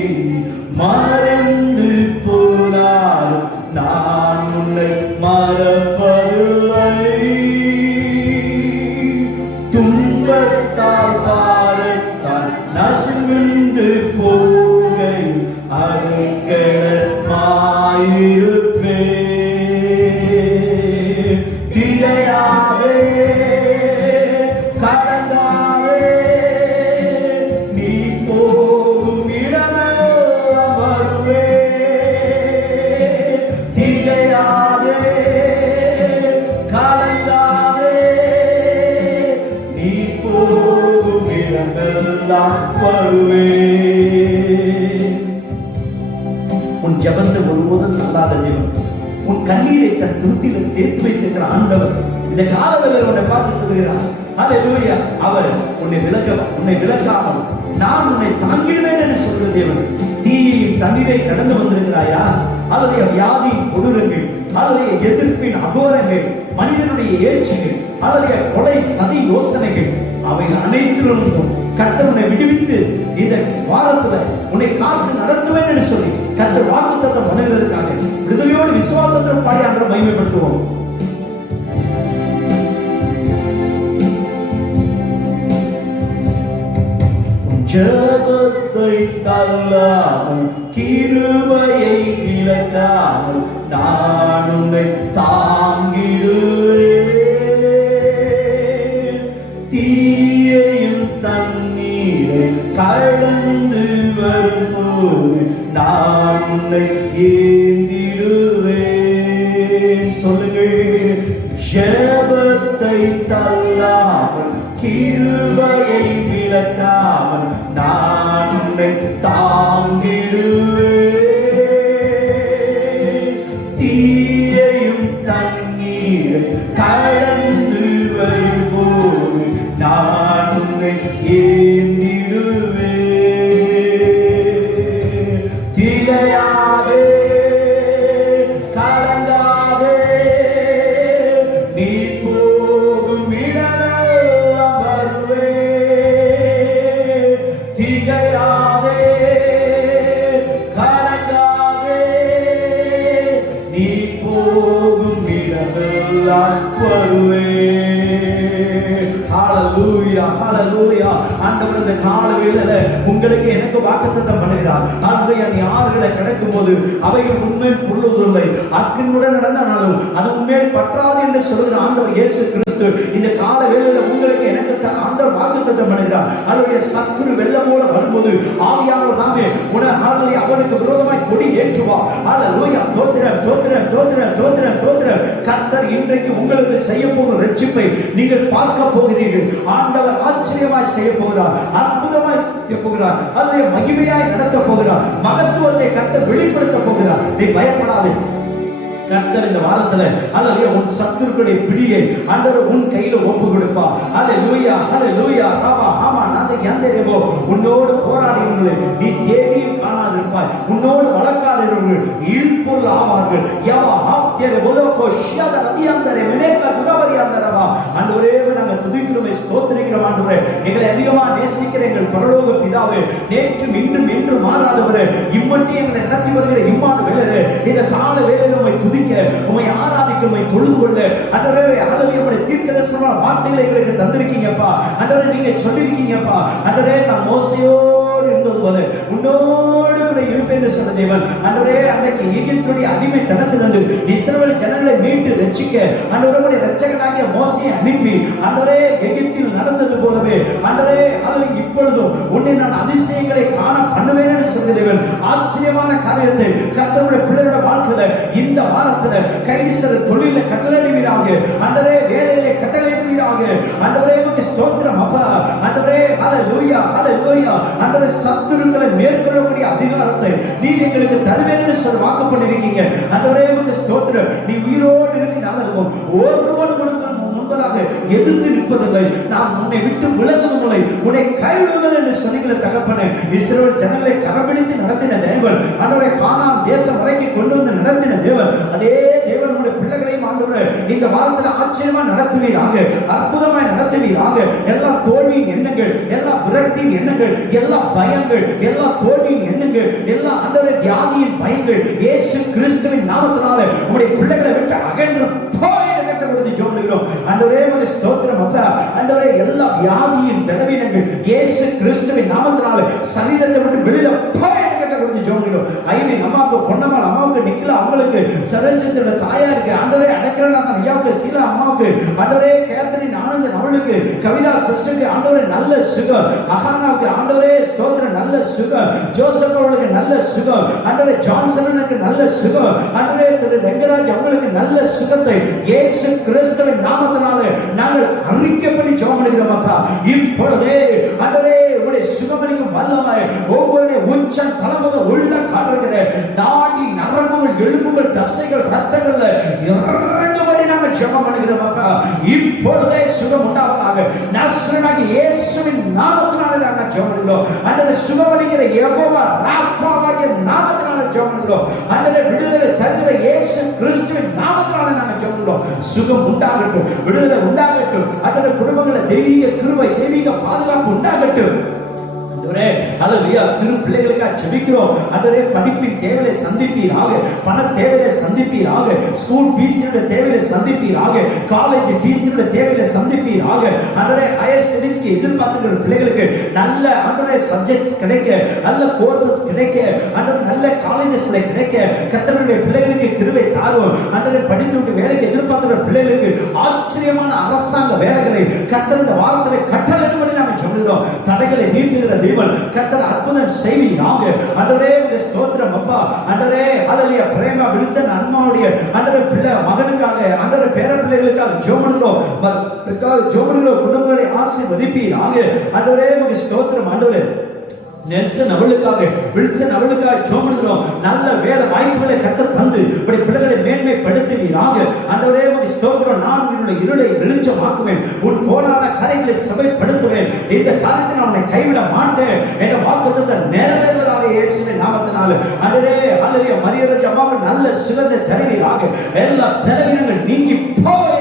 மறந்து போனார், நான் உன்னை மறப்பதில்லை. துன்பத்தால் பாரத்தால் நசுங்குண்டு போகை அடைக்கலமாயிருப்பேன். திகையாதே கலங்காதே, நீ போகும் இடமெல்லாம் வருவேன். திகையாதே கலங்காதே, நீ போகும் இடமெல்லாம் வருவேன். உன் ஜெபத்தை ஒருபோதும் சொல்லாத தேவன், உன் கண்ணீரை தன் துருத்தியில சேர்த்து வைத்திருக்கிற ஆண்டவர் இந்த காலவேளையில் உன்னை பார்த்து சொல்கிறார், அல்லேலூயா. அவர் உன்னை விலக்காமல் நான் உன்னை தாங்கிடுவேன் என்று சொல்கிற தேவன். தீயையும் தண்ணீரை கடந்து வந்திருக்கிறாயா? அவருடைய வியாதியின் கொடூரங்கள், அவருடைய எதிர்ப்பின் அகோரங்கள், மனிதனுடைய ஏழ்ச்சிகள், அவருடைய கொலை சதி யோசனைகள், அவை அனைத்திலும் கர்த்தர் உன்னை விடுவித்து இந்த வாரத்துல உன்னை காத்து நடத்துவேன் என்று சொல்லி கர்த்தர் வாக்குத்தத்தம் பண்ணுவதற்காக விடுதலையோடு விசுவாசத்தோடு பாடி ஆண்டவரை மகிமைப்படுத்துவோம். ஜெபத்தை தள்ளாமல் கிருபையை விலக்காமல் நான் உன்னை தாங்கிடுவேன். தீயையும் தண்ணீரை கடந்து வரும்போது நான் உன்னை ஏந்திடுவேன். சொல்லுங்கள். ஜெபத்தை தள்ளாமல் கிருபையை விலக்காமல் நான் உன்னை தாங்கிடுவேன். தீயையும் தண்ணீரை கடந்து வரும்போது நான் உன்னை ஏந்திடுவேன். திகையாதே கலங்காதே, நீ போகும் இடமெல்லாம் வருவேன். திகையாதே கலங்காதே, நீ போகும் இடமெல்லாம் வருவேன். ஹalleluya ஹalleluya. ஆண்டவர் இந்த கால வேளையில உங்களுக்கு எனக்கு வாக்குத்தத்தம் பண்ணுகிறார். ஆண்டவரே, நீ ஆறுகளை கடக்கும்போது அவைகள் உண்மையில் புல்லுவதில்லை, அக்கினியுடன் நடந்தாலும் அது உண்மையில் பற்றாது என்று சொல்கிற ஆண்டவர் இயேசு கிறிஸ்து இந்த கால வேளையில உங்களுக்கு எனக்கு ஆண்டவர் வாக்குத்தத்தம் பண்ணுகிறார். அவருடைய சத்துரு வெள்ளம் போல வரும்போது ஆவியானவர் தாமே உனக்கு அவனுக்கு விரோதமாய் கொடி ஏற்றுவா. ஹalleluya. தோத்திரம் தோத்திரம் தோத்திரம் தோத்திரம் தோத்திரம். கர்த்தர் இன்றைக்கு உங்களுக்கு செய்ய போகும் ரட்சிப்பை நீங்கள் பார்க்க போகிறீர்கள். ஆண்டவர் ஆச்சரியமாய் செய்ய போகிறார், அற்புதமாய் செய்ய போகிறார், அல்லது மகிமையாய் நடத்த போகிறார், மகத்துவத்தை கர்த்தர் வெளிப்படுத்த போகிறார். நீ பயப்படாதே. கர்த்தர் இந்த வாரத்துல அல்லேலூயா உன் சத்துருக்களுடைய பிடியை ஆண்டவர் உன் கையில ஒப்பு கொடுப்பா. அல்லேலூயா ஹalleluya. ராபா ஹாமா நாத யந்தரேபோ. உன்னோடு போராடினவர்களை நீ தேடியும் காணாதிருப்பாய். நிமித்தமாய் உன்னோடு வழக்காடுகிறவர்கள் இல்பொருள் ஆவார்கள். ஆண்டவரே நாங்கள் துதிக்கிறோம், ஸ்தோத்திரிக்கிறோம். ஆண்டவரே எங்களை அதிகமா நேசிக்கிற எங்கள் பரலோக பிதாவே, நேற்றும் இன்றும் என்று மாறாதவரே, இம்மட்டும் எங்களை நடத்தி வருகிற இம்மானுவேலரே, இந்த கால வேளையில் உம்மை துதிக்க, உம்மை ஆராதிக்க, உம்மை தொழுது கொள்ள ஆண்டவரே ஹல்லேலூயா உம்முடைய தீர்க்கதரிசனமான வார்த்தைகளை எங்களுக்கு தந்திருக்கீங்கப்பா. ஆண்டவரே நீங்க சொல்லிருக்கீங்கப்பா. ஆண்டவரே நான் மோசேயோடு இருந்தது போல உன்னோடு கூட இருப்பேன் என்று சொன்ன தேவன். ஆண்டவரே அன்றைக்கு எகிப்துடைய அடிமைத்தனத்திலிருந்து இஸ்ரவேல் ஜனங்களை மீட்டு ரட்சிக்க ஆண்டவரே இரட்சகனாகிய மோசேயை அனுப்பி ஆண்டவரே எகிப்தில் நடந்தது போலவே ஆண்டவரே ஹல்லேலூயா இப்பொழுதும் உன்னை நான் அதிசயங்களை காண பண்ணுவேன் என்று சொன்ன தேவன். ஆச்சரியமான காரியத்தை கர்த்தருடைய பிள்ளையோட வாழ்க்கையில இந்த வாரத்துல கைதிசர தொழில கட்டளையிடுவீராக. ஆண்டவரே வேலையிலே கட்டளையிடுவீராக. ஆண்டவரே உமக்கு ஸ்தோத்திரம் அப்பா. ஆண்டவரே ஹல்லேலூயா ஹல்லேலூயா. ஆண்டவரே சத்துருக்களை மேற்கொள்ளக்கூடிய அதிகாரத்தை நீர் எங்களுக்கு தருவேன் என்று சொல்லி வாக்கு பண்ணிருக்கீங்க. ஆண்டவரே உமக்கு ஸ்தோத்திரம். நீ உயிரோடு இருக்க நல்லதும் ஒருவன் முன்பதாக எதிர்த்து நிற்பதில்லை. நான் உன்னை விட்டு விலகுவதும் இல்லை, உன்னை கைவிடுவேன் என்று சொன்னீங்களே தகப்பனே. இஸ்ரவேல் ஜனங்களை கரம்பிடித்து நடத்தின தேவன், ஆண்டவரே கானான் தேசம் வரைக்கும் கொண்டு வந்து நடத்தின தேவன், அதே தேவன் உங்களுடைய பிள்ளைகளையும் ஆண்டவரே இந்த வாரத்தில் ஆச்சரியமா நடத்துவீராக, அற்புதமாய் நடத்துவீராக. எல்லா தோல்வியின் எண்ணங்கள், எல்லா விரக்தியின் எண்ணங்கள், எல்லா பயங்கள், எல்லா தோல்வியின் எண்ணங்கள், எல்லா ஆண்டவரே வியாதியின் பயங்கள் இயேசு கிறிஸ்துவின் நாமத்தினால உங்களுடைய பிள்ளைகளை விட்டு அகன்று ஆண்டவரே உமக்கு ஸ்தோத்திரம் அப்பா. ஆண்டவரே எல்லா வியாதியின் பலவீனங்கள் இயேசு கிறிஸ்துவின் நாமத்தினால சரீரத்தை விட்டு வெளியில போய் ஐயன் அம்மாவுக்கு பொன்னம்மாள் அம்மாவுக்கு நிக்கல அவங்களுக்கு சரஸ்வதியோட தாயாருக்கு ஆண்டவரே அடக்கிறேன் ஐயாவுக்கு சீலா அம்மாவுக்கு ஆண்டவரே கேத்தரின் ஆனந்தன் அவளுக்கு கவிதா சிஸ்டருக்கு ஆண்டவரே நல்ல சுகம், அஹானாவுக்கு ஆண்டவரே ஸ்தோத்திரம் நல்ல சுகம், ஜோசப் அவளுக்கு நல்ல சுகம், ஆண்டவரே ஜான்சனுக்கு நல்ல சுகம், ஆண்டவரே திரு வெங்கராஜ் அவங்களுக்கு நல்ல சுகத்தை இயேசு கிறிஸ்துவின் நாமத்தினால நாங்கள் அறிக்கை பண்ணி ஜெபம் பண்ணுகிறோம் அப்பா. இப்பொழுதே ஆண்டவரே உங்களுடைய சுகமளிக்கும் வல்லமை ஒவ்வொருடைய உச்சம் தலைமுறை உள்ள காட்டுகிற நாடி நரம்புகள் எலும்புகள் தசைகள் ரத்தங்கள்ல இறங்கும்படி நாங்கள் ஜெபம் பண்ணுகிறோம் அப்பா. இப்பொழுதே சுகம் உண்டாவதாக நசரேயனாகிய இயேசுவின் நாமத்தினாலே நாங்கள் ஜெபம் பண்ணுகிறோம். ஆண்டவரே சுகமளிக்கிற யெகோவா ராஃபாவாகிய நாமத்தினாலே ஜெபம் பண்ணுகிறோம். ஆண்டவரே விடுதலை தருகிற இயேசு கிறிஸ்துவின் நாமத்தினாலே நாங்கள் ஜெபம் பண்ணுகிறோம். சுகம் உண்டாகட்டும், விடுதலை உண்டாகட்டும். ஆண்டவரே குடும்பங்களில் தெய்வீக கிருபை, தெய்வீக பாதுகாப்பு உண்டாகட்டும். சிறு பிள்ளைகளுக்காக ஜெபிக்கிறோம். ஆண்டவரே படிப்பின் தேவையை சந்திப்பீராக, பண தேவையை சந்திப்பீராக, ஸ்கூல் ஃபீஸோட தேவையை சந்திப்பீராக, காலேஜ் ஃபீஸோட தேவையை சந்திப்பீராக. ஆண்டவரே ஹையர் ஸ்டடீஸ்க்கு எதிர்பார்க்கிற பிள்ளைகளுக்கு நல்ல ஆண்டவரே சப்ஜெக்ட்ஸ் கிடைக்க, நல்ல கோர்சஸ் கிடைக்க, ஆண்டவரே நல்ல காலேஜஸ்ல கிடைக்க கர்த்தருடைய பிள்ளைகளுக்கு கிருபை தாரும். ஆண்டவரே படித்து விட்டு வேலைக்கு எதிர்பார்க்கிற பிள்ளைகளுக்கு ஆச்சரியமான அரசாங்க வேலைகளை கர்த்தருடைய வாரத்திலே கட்டளையிடும்படி நாம சொல்கிறோம். தடைகளை நீக்குகிற தேவன் கர்த்தர் அற்புதம் செய்வீராக. ஆண்டவரே உங்க ஸ்தோத்திரம் அப்பா. ஆண்டவரே ஹல்லேலூயா. பிரேமா வில்சன் அம்மாவுடைய ஆண்டவரே பிள்ளை மகனுக்காக ஆண்டவரே பேர பிள்ளைகளுக்காக ஜெபம் பண்ணுகிறோம். குடும்பங்களை ஆசீர்வதிப்பீராக. ஆண்டவரே உங்க ஸ்தோத்திரம். ஆண்டவரே நெல்சன் அவளுக்காக, வில்சன் அவளுக்காக ஜெபம் பண்ணுகிறோம். நல்ல வேலை வாய்ப்புகளை கர்த்தர் தந்து உடைய பிள்ளைகளை மேன்மைப்படுத்துவீராக. ஆண்டவரே உமக்கு ஸ்தோத்திரம். நான் உன்னுடைய இருளை வெளிச்சமாக்குவேன், உன் கோலான கரைகளை சபைப்படுத்துவேன். இந்த காரியத்தை நான் உன்னை கைவிட மாட்டேன் என்ற வாக்குத்தத்தம் நிறைவேறுவதாக இயேசுவின் நாமத்தினால. ஆண்டவரே ஹல்லேலூயா. மரியராஜ் அம்மாவுக்கு நல்ல சுகத்தை தருவீராக. எல்லா பலவீனங்கள் நீங்கி போய்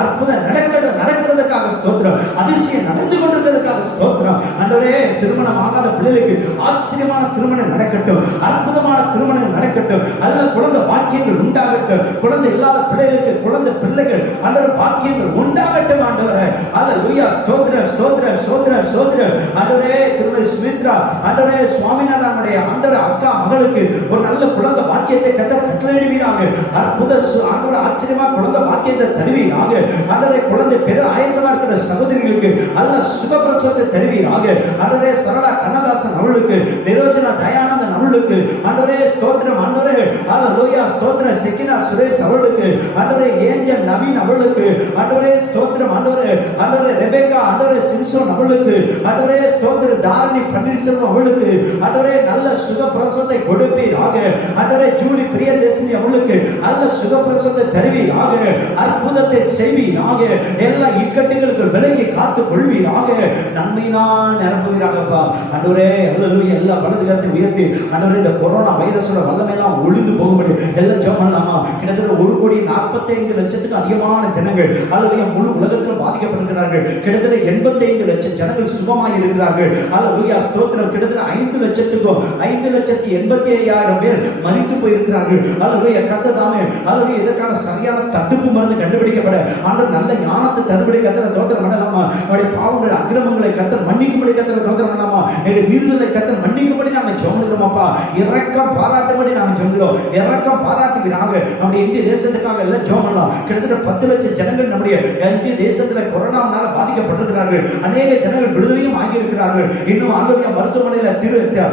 அற்புதம் நடக்கிறதுக்காக ஸ்தோத்திரம். அதிசயம் நடந்து கொண்டிருக்கிறதுக்காக ஸ்தோத்திரம். ஆண்டவரே திருமணம் ஆகாத பிள்ளைகளுக்கு ஆச்சரியமான திருமணம் நடக்கட்டும், அற்புதமான திருமணம் நடக்கட்டும். நல்ல குழந்தை பாக்கியங்கள் உண்டாகட்டும். குழந்தை இல்லாத பிள்ளைகளுக்கு குழந்தை பிள்ளைகள் ஆண்டவரே பாக்கியங்கள் உண்டாகட்டும். ஆண்டவரே ஹல்லேலூயா. ஸ்தோத்திரம் ஸ்தோத்திரம் ஸ்தோத்திரம் ஸ்தோத்திரம். ஆண்டவரே திருமதி சுமித்ரா ஆண்டவரே சுவாமிநாதனுடைய ஆண்டவரே அக்கா மகளுக்கு ஒரு நல்ல குழந்தை பாக்கியத்தை கட்டளையிடுவீராக. அற்புத ஆண்டவரே ஆச்சரியமா குழந்தை பாக்கியத்தை தருவீராக. ஆண்டவரே குழந்தை பெரு ஆயத்தமா இருக்கிற சகோதரிகளுக்கு நல்ல சுகப்பிரசவத்தை தருவீராக. ஆண்டவரே சரளா கண்ணதாசன் அவளுக்கு, நிரோஜனா தயானந்தன் அவளுக்கு ஆண்டவரே ஸ்தோத்திரம். ஆண்டவரே ஹல்லேலூயா. ஸ்தோத்திரம். செக்கினா சுரேஷ் அவளுக்கு, ஆண்டவரே ஏஞ்சல் நவீன் அவளுக்கு, ஆண்டவரே ஸ்தோத்திரம். ஆண்டவரே ஆண்டவரே ரெபேக்கா ஆண்டவரே சிம்சோன் அவளுக்கு, ஆண்டவரே ஸ்தோத்திரம். தாரணி பன்னீர்செல்வம் அவளுக்கு ஆண்டவரே நல்ல சுகப்பிரசவத்தை கொடுப்பீராக. தருவீராக. ஆண்டவரே ஜூலி பிரியதர்ஷினி அவளுக்கு நல்ல சுகப்பிரசவத்தை தருவீராக. அற்புதத்தை செய்வீராக. எல்லா இக்கட்டுகளுக்கு விலகி காத்து கொள்வீராக. நன்மையினால் நிரப்புவீராகப்பா. ஆண்டவரே அல்லேலூயா. எல்லா வலது கரத்தை உயர்த்தி ஆண்டவரே இந்த கொரோனா வைரஸோட வல்லமையெல்லாம் ஒளிந்து போகும்படி எல்லாம் ஜெபம் பண்ணலாமா? கிட்டத்தட்ட 1,45,00,000 அதிகமான ஜனங்கள் அல்லேலூயா முழு உலகத்தில் பாதிக்கப்பட்டிருக்கிறார்கள். கிட்டத்தட்ட 85 லட்சம் ஜனங்கள் சுகமாக இருக்கிறார்கள். அல்லேலூயா ஸ்தோத்திரம். கிட்டத்தட்ட 5,85,000 பேர் மரித்து போயிருக்கிறார்கள். அல்லேலூயா கர்த்தர் தாமே அல்லேலூயா இதற்கான சரியான தடுப்பு மருந்து கண்டுபிடிக்கப்பட ஆண்டவர் நல்ல ஞானத்தை தரும்படி கர்த்தரை ஸ்தோத்திரம் பண்ணலாமா? அவருடைய பாவங்கள் அக்கிரமங்களை கர்த்தர் மன்னிக்கும்படி கர்த்தரை ஸ்தோத்திரம் பண்ணலாமா? என்னுடைய மீறுதலை கர்த்தர் மன்னிக்கும்படி நாங்கள் ஜெபிக்கிறோம்ப்பா. இரக்கம் பாராட்டும்படி நாங்கள் ஜெபிக்கிறோம். இரக்கம் பாராட்டுவீராக. நம்முடைய இந்திய தேசத்துக்காக எல்லாம் ஜெபம் பண்ணலாம். கிட்டத்தட்ட 10 லட்சம் ஜனங்கள் நம்முடைய இந்திய தேசத்துல கொரோனாவால பாதிக்கப்பட்டிருக்கிறார்கள். அநேக ஜனங்கள் விடுதலையும் ஆகியிருக்கிறார்கள். இன்னும் ஆண்டவருடைய மருத்துவமனையில அல்லேலூயா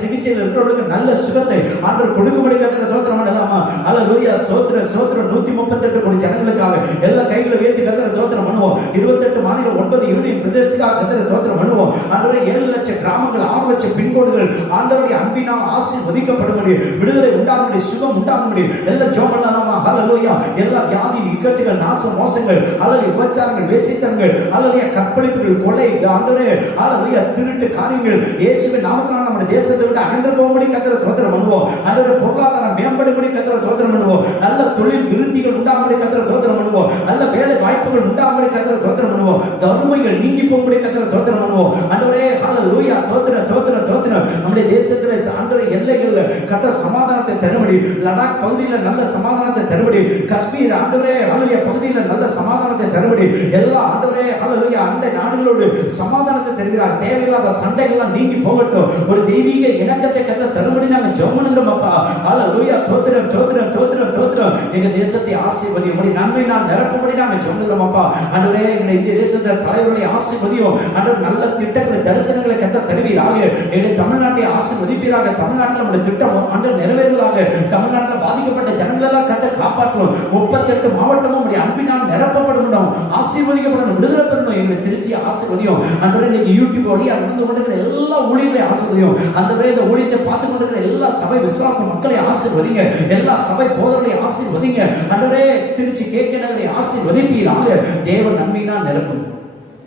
சிகிச்சையில் இருக்கிறவர்களுக்கு நல்ல சுகத்தை ஆண்டவர் கொடுக்கும்படி கர்த்தரை ஸ்தோத்திரம் பண்ணலாமா? அல்லேலூயா ஸ்தோத்திரம் ஸ்தோத்திரம். 138 கோடி ஜனங்களுக்காக எல்லா கைகளை உயர்த்தி கர்த்தரை ஸ்தோத்திரம் பண்ணுவோம். 28 மாநிலம் 9 யூனியன் பிரதேசத்துக்காக கர்த்தரை ஸ்தோத்திரம் பண்ணுவோம். ஆண்டவரே 7 லட்சம் கிராமங்கள் 6 லட்சம் பின்கோடுகள் ஆண்டவருடைய அன்பினால் ஆசீர்வதிக்கப்படும்படி விடுதலை உண்டாகும்படி சுகம் உண்டாகும்படி எல்லாம் ஜெபம் பண்ணலாமா? அல்லேலூயா. எல்லா வியாதி இக்கட்டுகள் நாச மோசங்கள் அல்லேலூயா உபச்சாரங்கள் வேசித்தனங்கள் அல்லேலூயா கற்பழிப்புகள் கொலை ஆண்டவரே அல்லேலூயா திருட்டு காரியங்கள் இயேசுவின் நாமத்தினால நம்ம தேசத்தை விட்டு அகன்று போகும்படி கர்த்தரை ஸ்தோத்திரம் பண்ணுவோம். ஆண்டவரே பொருளாதாரம் மேம்படும்படி கர்த்தரை ஸ்தோத்திரம் பண்ணுவோம். நல்ல தொழில் விருத்திகள் உண்டாகும்படி கர்த்தரை ஸ்தோத்திரம் பண்ணுவோம். நல்ல வேலை வாய்ப்புகள் உண்டாகும்படி கர்த்தரை ஸ்தோத்திரம் பண்ணுவோம். தர்மங்கள் நீங்கி போகும்படி கர்த்தரை ஸ்தோத்திரம் பண்ணுவோம். ஆண்டவரே அல்லேலூயா ஸ்தோத்திரம் ஸ்தோத்திரம் ஸ்தோத்திரம். நம்முடைய தேசத்திலே ஆண்டவரே எல்லைகள்ல கர்த்தர் சமாதானத்தை தரும்படி, லடாக் பகுதியில் நல்ல சமாதானத்தை தரும்படி, காஷ்மீர் ஆண்டவரே அல்லேலூயா பகுதியில் நல்ல சமாதானத்தை தரும்படி, எல்லா ஆண்டவரே அல்லேலூயா அந்த நாடுகளோடு சமாதானத்தை தருகிறார். தேவையில்லாத சண்டைகள்லாம் நீங்கி போகட்டும். ஒரு தெய்வீக இணக்கத்தை கர்த்தர் தரும்படி நாங்கள் ஜெபம் பண்ணுகிறோம் அப்பா. அல்லேலூயா ஸ்தோத்திரம் ஸ்தோத்திரம் ஸ்தோத்திரம் ஸ்தோத்திரம். எங்க தேசத்தை ஆசீர்வதியும்படி நன்மை நான் நிரப்பும்படி நாங்கள் ஜெபம் பண்ணுகிறோம் அப்பா. ஆண்டவரே எங்க இந்திய தேசத்தை தலைவருடைய ஆசீர்வதியும் ஆண்டவர் நல்ல திட்டங்களை தரிசனங்களை கர்த்தர் தருவீராக. எங்களுடைய தமிழ்நாட்டை ஆசீர்வதிப்பீராக. தமிழ்நாட்டில் நம்முடைய திட்டம் ஆண்டவர் நிறைவேறுவதாக. தமிழ்நாட்டில் பாதிக்கப்பட்ட ஜனங்கள் எல்லாம் கர்த்தர் காப்பாற்றணும். 38 மாவட்டமும் உடைய அன்பினால் நிரப்பப்படணும், ஆசீர்வதிக்கப்படணும், விடுதலை பெறணும். எங்களுடைய திருச்சி ஆசீர்வதியும். ஆண்டவரே இன்னைக்கு யூடியூப் வழியா நடந்து கொண்டிருக்கிற எல்லா ஊழியர்களை ஆசீர்வதியும். ஆண்டவரே இந்த ஊழியத்தை பார்த்து கொண்டிருக்கிற எல்லா சபை விசுவாச மக்களை ஆசீர்வதிங்க. எல்லா சபை போதர்களை ஆசீர்வதிங்க. ஆண்டவரே திருச்சி கேட்க நகரை ஆசீர்வதிப்பீராக. தேவன் நன்மையினால் நிரப்பும்.